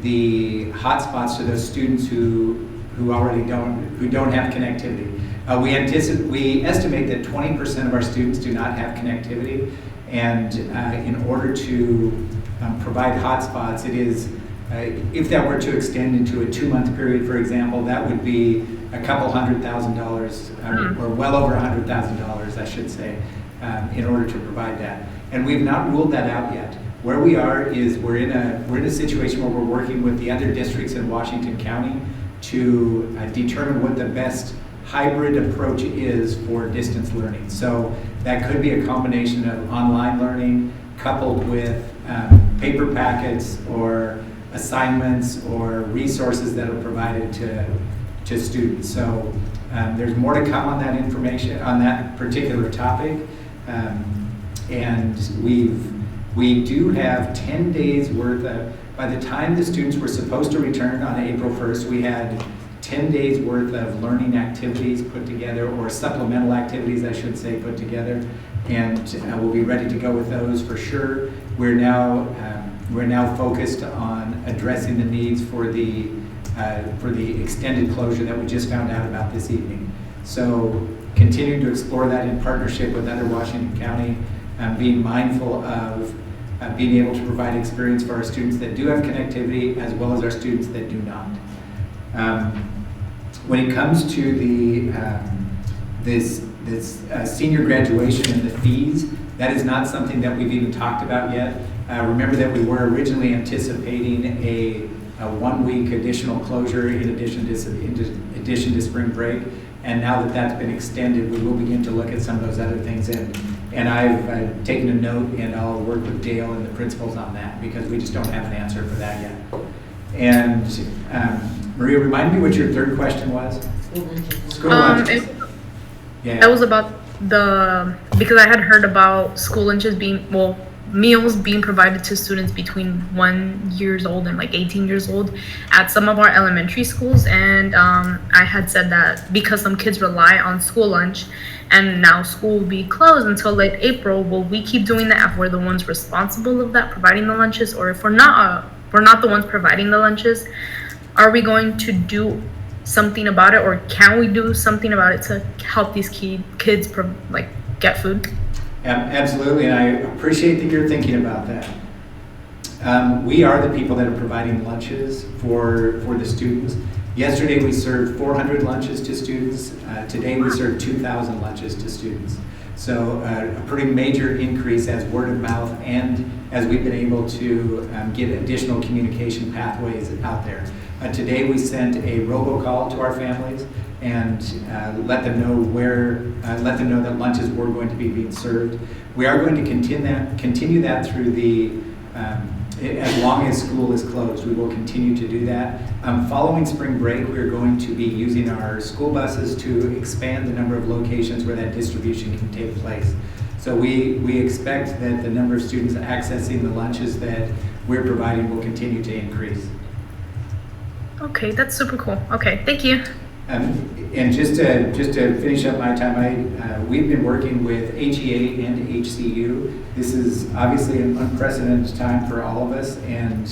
the hotspots to those students who already don't have connectivity. We estimate that 20% of our students do not have connectivity, and in order to provide hotspots, it is if that were to extend into a 2-month period, for example, that would be a couple $100,000, or well over $100,000, I should say, in order to provide that. And we've not ruled that out yet. Where we are is we're in a situation where we're working with the other districts in Washington County to determine what the best hybrid approach is for distance learning. So that could be a combination of online learning coupled with paper packets or assignments or resources that are provided to students. So there's more to come on that information, on that particular topic. And we do have 10 days worth of, by the time the students were supposed to return on April 1st, we had 10 days worth of learning activities put together, or supplemental activities, I should say, put together. And we'll be ready to go with those for sure. We're now focused on addressing the needs for the extended closure that we just found out about this evening. So continuing to explore that in partnership with other Washington County, being mindful of being able to provide experience for our students that do have connectivity as well as our students that do not. When it comes to this senior graduation and the fees, that is not something that we've even talked about yet. Remember that we were originally anticipating a 1 week additional closure in addition to spring break. And now that that's been extended, we will begin to look at some of those other things. And I've taken a note, and I'll work with Dale and the principals on that, because we just don't have an answer for that yet. And Maria, remind me what your third question was? School lunches. Yeah. That was about because I had heard about school lunches meals being provided to students between 1 year old and like 18 years old at some of our elementary schools. And I had said that because some kids rely on school lunch and now school will be closed until late April, will we keep doing that if we're the ones responsible of that, providing the lunches? Or if we're not the ones providing the lunches, are we going to do something about it, or can we do something about it to help these kids get food? Absolutely, and I appreciate that you're thinking about that. We are the people that are providing lunches for the students. Yesterday we served 400 lunches to students. Today we served 2,000 lunches to students. So a pretty major increase as word of mouth and as we've been able to get additional communication pathways out there. Today we sent a robocall to our families and let them know that lunches were going to be being served. We are going to continue that through as long as school is closed. We will continue to do that. Following spring break, we're going to be using our school buses to expand the number of locations where that distribution can take place. So we expect that the number of students accessing the lunches that we're providing will continue to increase. Okay, that's super cool. Okay, thank you. And just to finish up my time, we've been working with HEA and HCU. This is obviously an unprecedented time for all of us, and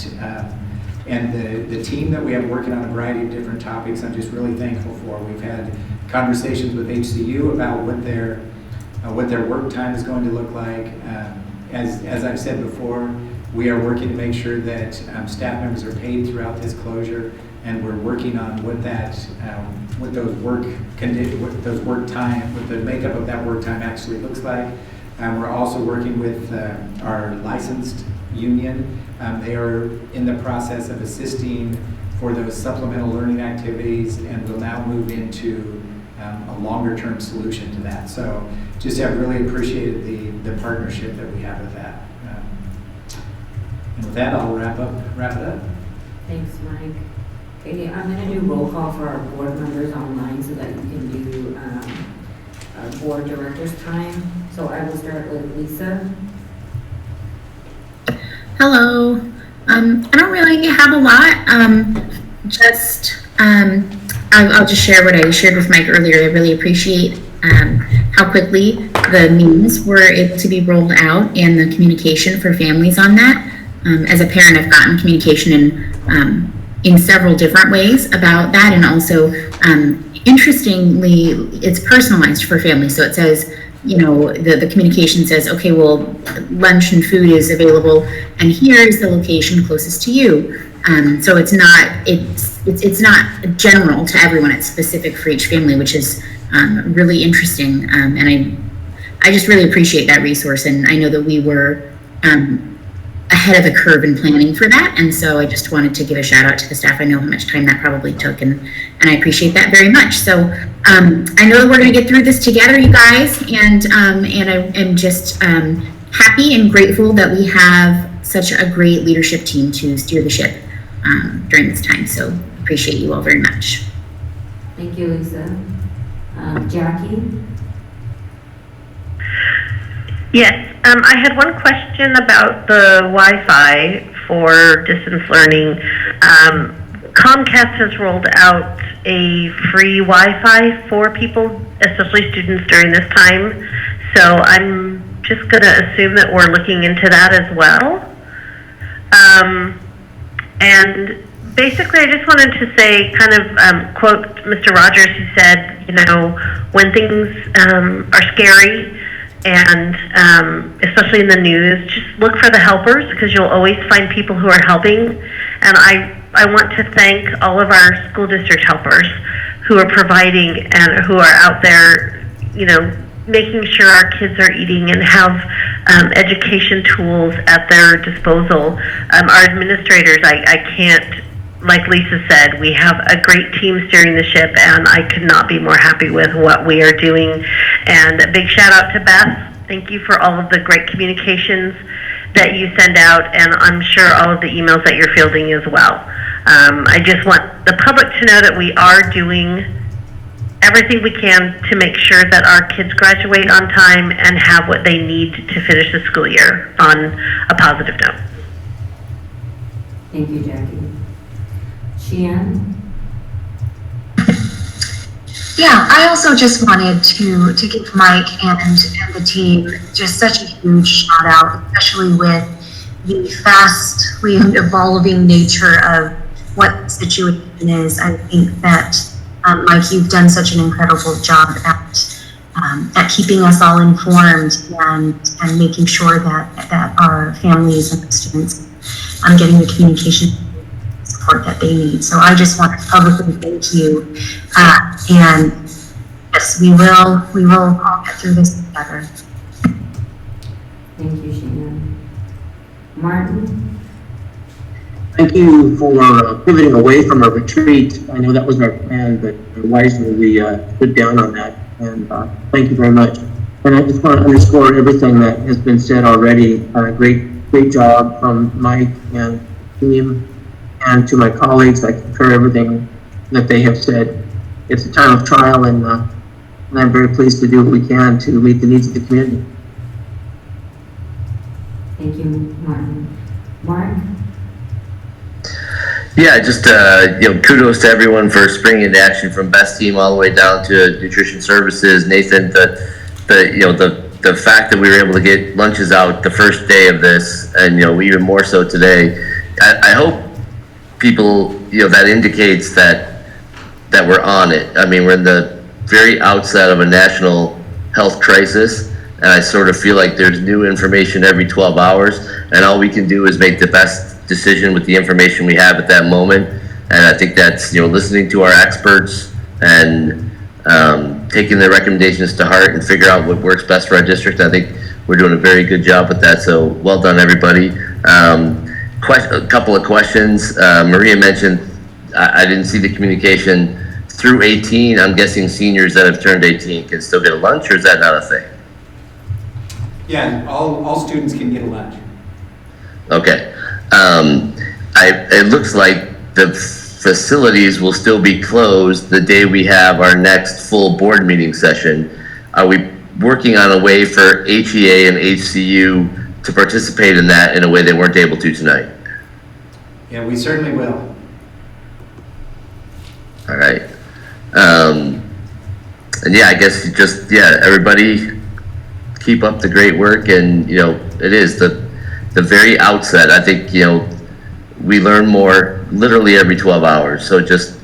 the team that we have working on a variety of different topics, I'm just really thankful for. We've had conversations with HCU about what their work time is going to look like. As I've said before, we are working to make sure that staff members are paid throughout this closure, and we're working on what the makeup of that work time actually looks like. We're also working with our licensed union. They are in the process of assisting for those supplemental learning activities, and will now move into a longer term solution to that. So just have really appreciated the partnership that we have with that. And with that, I'll wrap it up. Thanks, Mike. Okay, I'm going to do roll call for our board members online so that you can do our board director's time. So I will start with Lisa. Hello. I don't really have a lot. I'll just share what I shared with Mike earlier. I really appreciate how quickly the means were able to be rolled out and the communication for families on that. As a parent, I've gotten communication in several different ways about that, and also interestingly, it's personalized for families. So it says, the communication says, okay, well, lunch and food is available, and here is the location closest to you. So it's not general to everyone. It's specific for each family, which is really interesting. And I just really appreciate that resource, and I know that we were ahead of the curve in planning for that, and so I just wanted to give a shout out to the staff. I know how much time that probably took, and I appreciate that very much. So I know that we're going to get through this together, you guys, and I am just happy and grateful that we have such a great leadership team to steer the ship during this time. So appreciate you all very much. Thank you, Lisa. Jackie? Yes, I had one question about the Wi-Fi for distance learning. Comcast has rolled out a free Wi-Fi for people, especially students during this time. So I'm just going to assume that we're looking into that as well. And basically, I just wanted to say, kind of quote Mr. Rogers, who said, when things are scary, and especially in the news, just look for the helpers, because you'll always find people who are helping. And I want to thank all of our school district helpers who are providing and who are out there making sure our kids are eating and have education tools at their disposal. Our administrators, I can't, like Lisa said, we have a great team steering the ship, and I could not be more happy with what we are doing. And a big shout out to Beth. Thank you for all of the great communications that you send out, and I'm sure all of the emails that you're fielding as well. I just want the public to know that we are doing everything we can to make sure that our kids graduate on time and have what they need to finish the school year on a positive note. Thank you, Jackie. Sheehan? Yeah, I also just wanted to give Mike and the team just such a huge shout out, especially with the fastly evolving nature of what the situation is. I think that Mike, you've done such an incredible job at keeping us all informed and making sure that our families and students are getting the communication support that they need. So I just want to publicly thank you. And yes, we will all get through this together. Thank you, Sheena. Martin? Thank you for pivoting away from our retreat. I know that was our plan, but wisely we stood down on that. And thank you very much. And I just want to underscore everything that has been said already. Great job from Mike and team. And to my colleagues, I concur everything that they have said. It's a time of trial, and I'm very pleased to do what we can to meet the needs of the community. Thank you, Martin. Mark? Yeah, just kudos to everyone for springing into action, from Best Team all the way down to Nutrition Services. Nathan, the fact that we were able to get lunches out the first day of this, and even more so today. I hope people, that indicates that we're on it. I mean, we're in the very outset of a national health crisis, and I sort of feel like there's new information every 12 hours, and all we can do is make the best decision with the information we have at that moment. And I think that's listening to our experts and taking their recommendations to heart and figure out what works best for our district. I think we're doing a very good job with that, so well done, everybody. A couple of questions. Maria mentioned, I didn't see the communication through 18. I'm guessing seniors that have turned 18 can still get a lunch, or is that not a thing? Yeah, all students can get a lunch. Okay. It looks like the facilities will still be closed the day we have our next full board meeting session. Are we working on a way for HEA and HCU to participate in that in a way they weren't able to tonight? Yeah, we certainly will. All right. And yeah, I guess everybody keep up the great work. And it is the very outset. I think we learn more literally every 12 hours. So just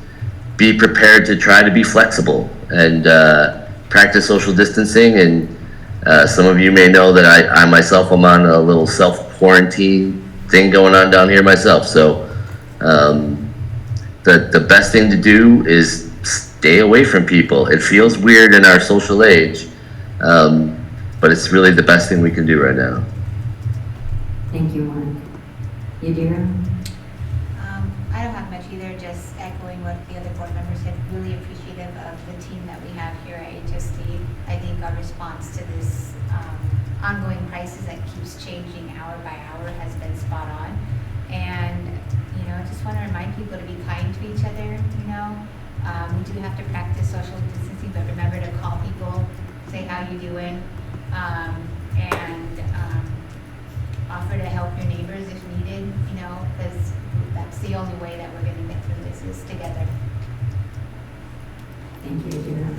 be prepared to try to be flexible and practice social distancing. And some of you may know that I myself am on a little self-quarantine thing going on down here myself. So the best thing to do is stay away from people. It feels weird in our social age, but it's really the best thing we can do right now. Thank you, Mark. Yadira? I don't have much either, just echoing what the other board members said. Really appreciative of the team that we have here at HSD. I think our response to this ongoing crisis that keeps changing hour by hour has been spot on. And, just want to remind people to be kind to each other, we do have to practice social distancing, but remember to call people, say how you doing, and offer to help your neighbors if needed, because that's the only way that we're going to get through this is together. Thank you, Yadira.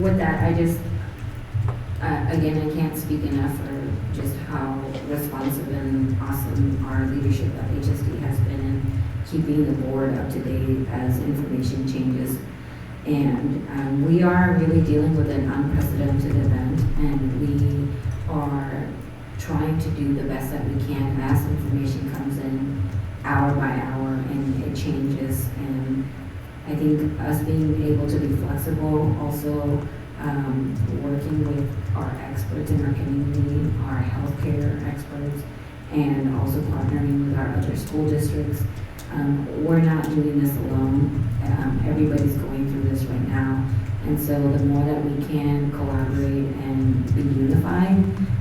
With that, I just, again, I can't speak enough for just how responsive and awesome our leadership at HSD has been in keeping the board up to date as information changes. And we are really dealing with an unprecedented event, and we are trying to do the best that we can as information comes in hour by hour and it changes. And I think us being able to be flexible, also working with our experts in our community, our healthcare experts, and also partnering with our other school districts. We're not doing this alone. Everybody's going through this right now. And so the more that we can collaborate and be unified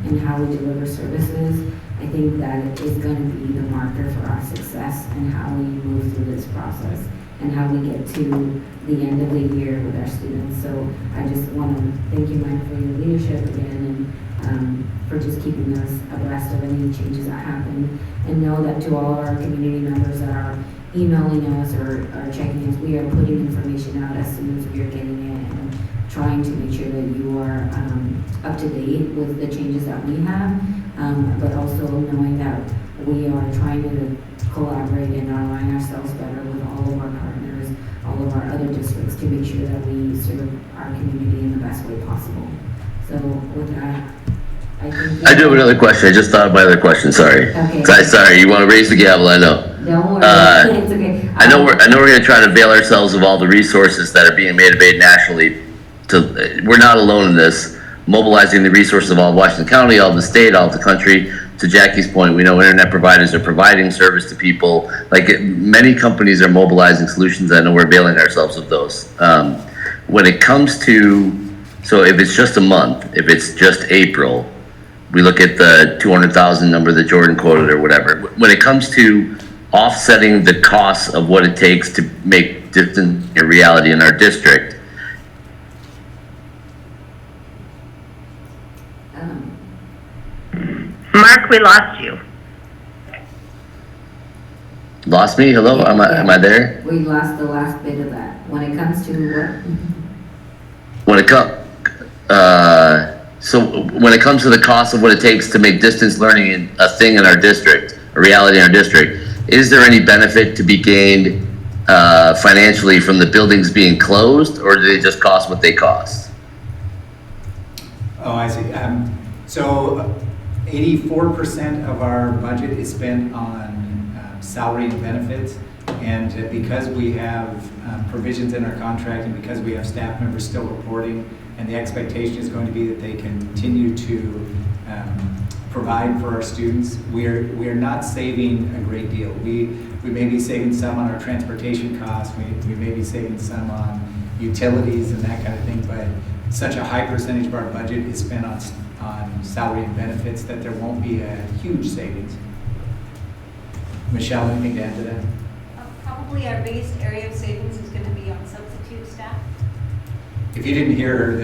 in how we deliver services, I think that is going to be the marker for our success and how we move through this process and how we get to the end of the year with our students. So I just want to thank you, Mike, for your leadership again and for just keeping us abreast of any changes that happen. And know that to all our community members that are emailing us or checking us, we are putting information out as soon as we are getting it and trying to make sure that you are up to date with the changes that we have, but also knowing that we are trying to collaborate and align ourselves better with all of our partners, all of our other districts to make sure that we serve our community in the best way possible. So with that, I think... I do have another question. I just thought of my other question. Sorry. Okay. Sorry. You want to raise the gavel? I know. Don't worry. It's okay. I know we're going to try to avail ourselves of all the resources that are being made available nationally. We're not alone in this. Mobilizing the resources of all of Washington County, all of the state, all of the country. To Jackie's point, we know internet providers are providing service to people. Many companies are mobilizing solutions. I know we're availing ourselves of those. When it comes to, so if it's just a month, if it's just April, we look at the 200,000 number that Jordan quoted or whatever. When it comes to offsetting the costs of what it takes to make distance a reality in our district, Mark, we lost you. Lost me? Hello? Am I there? We lost the last bit of that. When it comes to what? When it comes to the cost of what it takes to make distance learning a thing in our district, a reality in our district, is there any benefit to be gained financially from the buildings being closed, or do they just cost what they cost? Oh, I see. So 84% of our budget is spent on salary and benefits, and because we have provisions in our contract and because we have staff members still reporting, and the expectation is going to be that they continue to provide for our students, we are not saving a great deal. We may be saving some on our transportation costs, we may be saving some on utilities and that kind of thing, but such a high percentage of our budget is spent on salary and benefits that there won't be a huge savings. Michelle, anything to add to that? Probably our biggest area of savings is going to be on substitute staff. If you didn't hear her,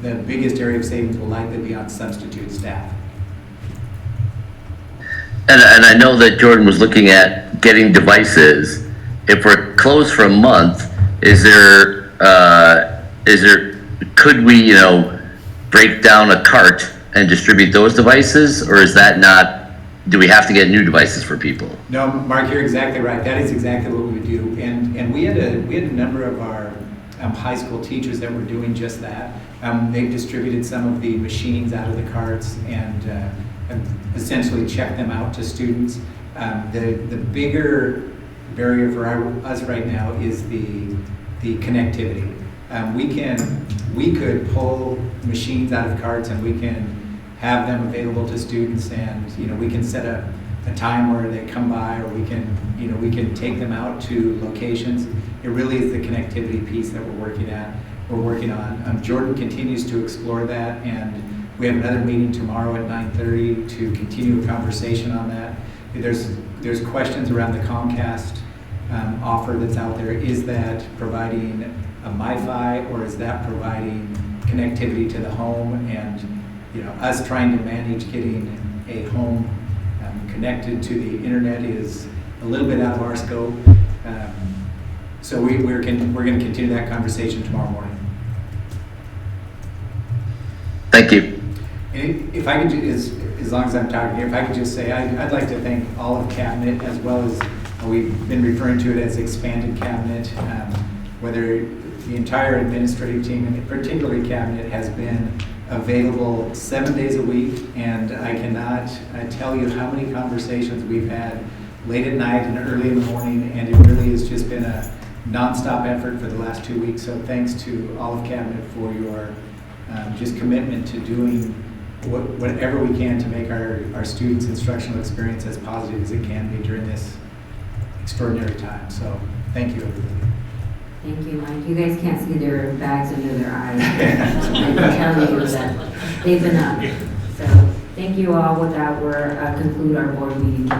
the biggest area of savings will likely be on substitute staff. And I know that Jordan was looking at getting devices. If we're closed for a month, could we, break down a cart and distribute those devices, or is that not, do we have to get new devices for people? No, Mark, you're exactly right. That is exactly what we would do. And we had a number of our high school teachers that were doing just that. They've distributed some of the machines out of the carts and essentially checked them out to students. The bigger barrier for us right now is the connectivity. We could pull machines out of carts and we can have them available to students, and we can set a time where they come by, or we can take them out to locations. It really is the connectivity piece that we're working on. Jordan continues to explore that, and we have another meeting tomorrow at 9:30 to continue a conversation on that. There's questions around the Comcast offer that's out there. Is that providing a MiFi, or is that providing connectivity to the home? And us trying to manage getting a home connected to the internet is a little bit out of our scope. So we're going to continue that conversation tomorrow morning. Thank you. And if I could, as long as I'm talking here, if I could just say, I'd like to thank all of Cabinet, as well as we've been referring to it as expanded Cabinet, whether the entire administrative team, and particularly Cabinet, has been available 7 days a week, and I cannot tell you how many conversations we've had late at night and early in the morning, and it really has just been a nonstop effort for the last 2 weeks. So thanks to all of cabinet for your just commitment to doing whatever we can to make our students' instructional experience as positive as it can be during this extraordinary time. So thank you, everybody. Thank you, Mike. You guys can't see their bags under their eyes. I can tell you that they've been up. So thank you all. With that, we'll conclude our board meeting.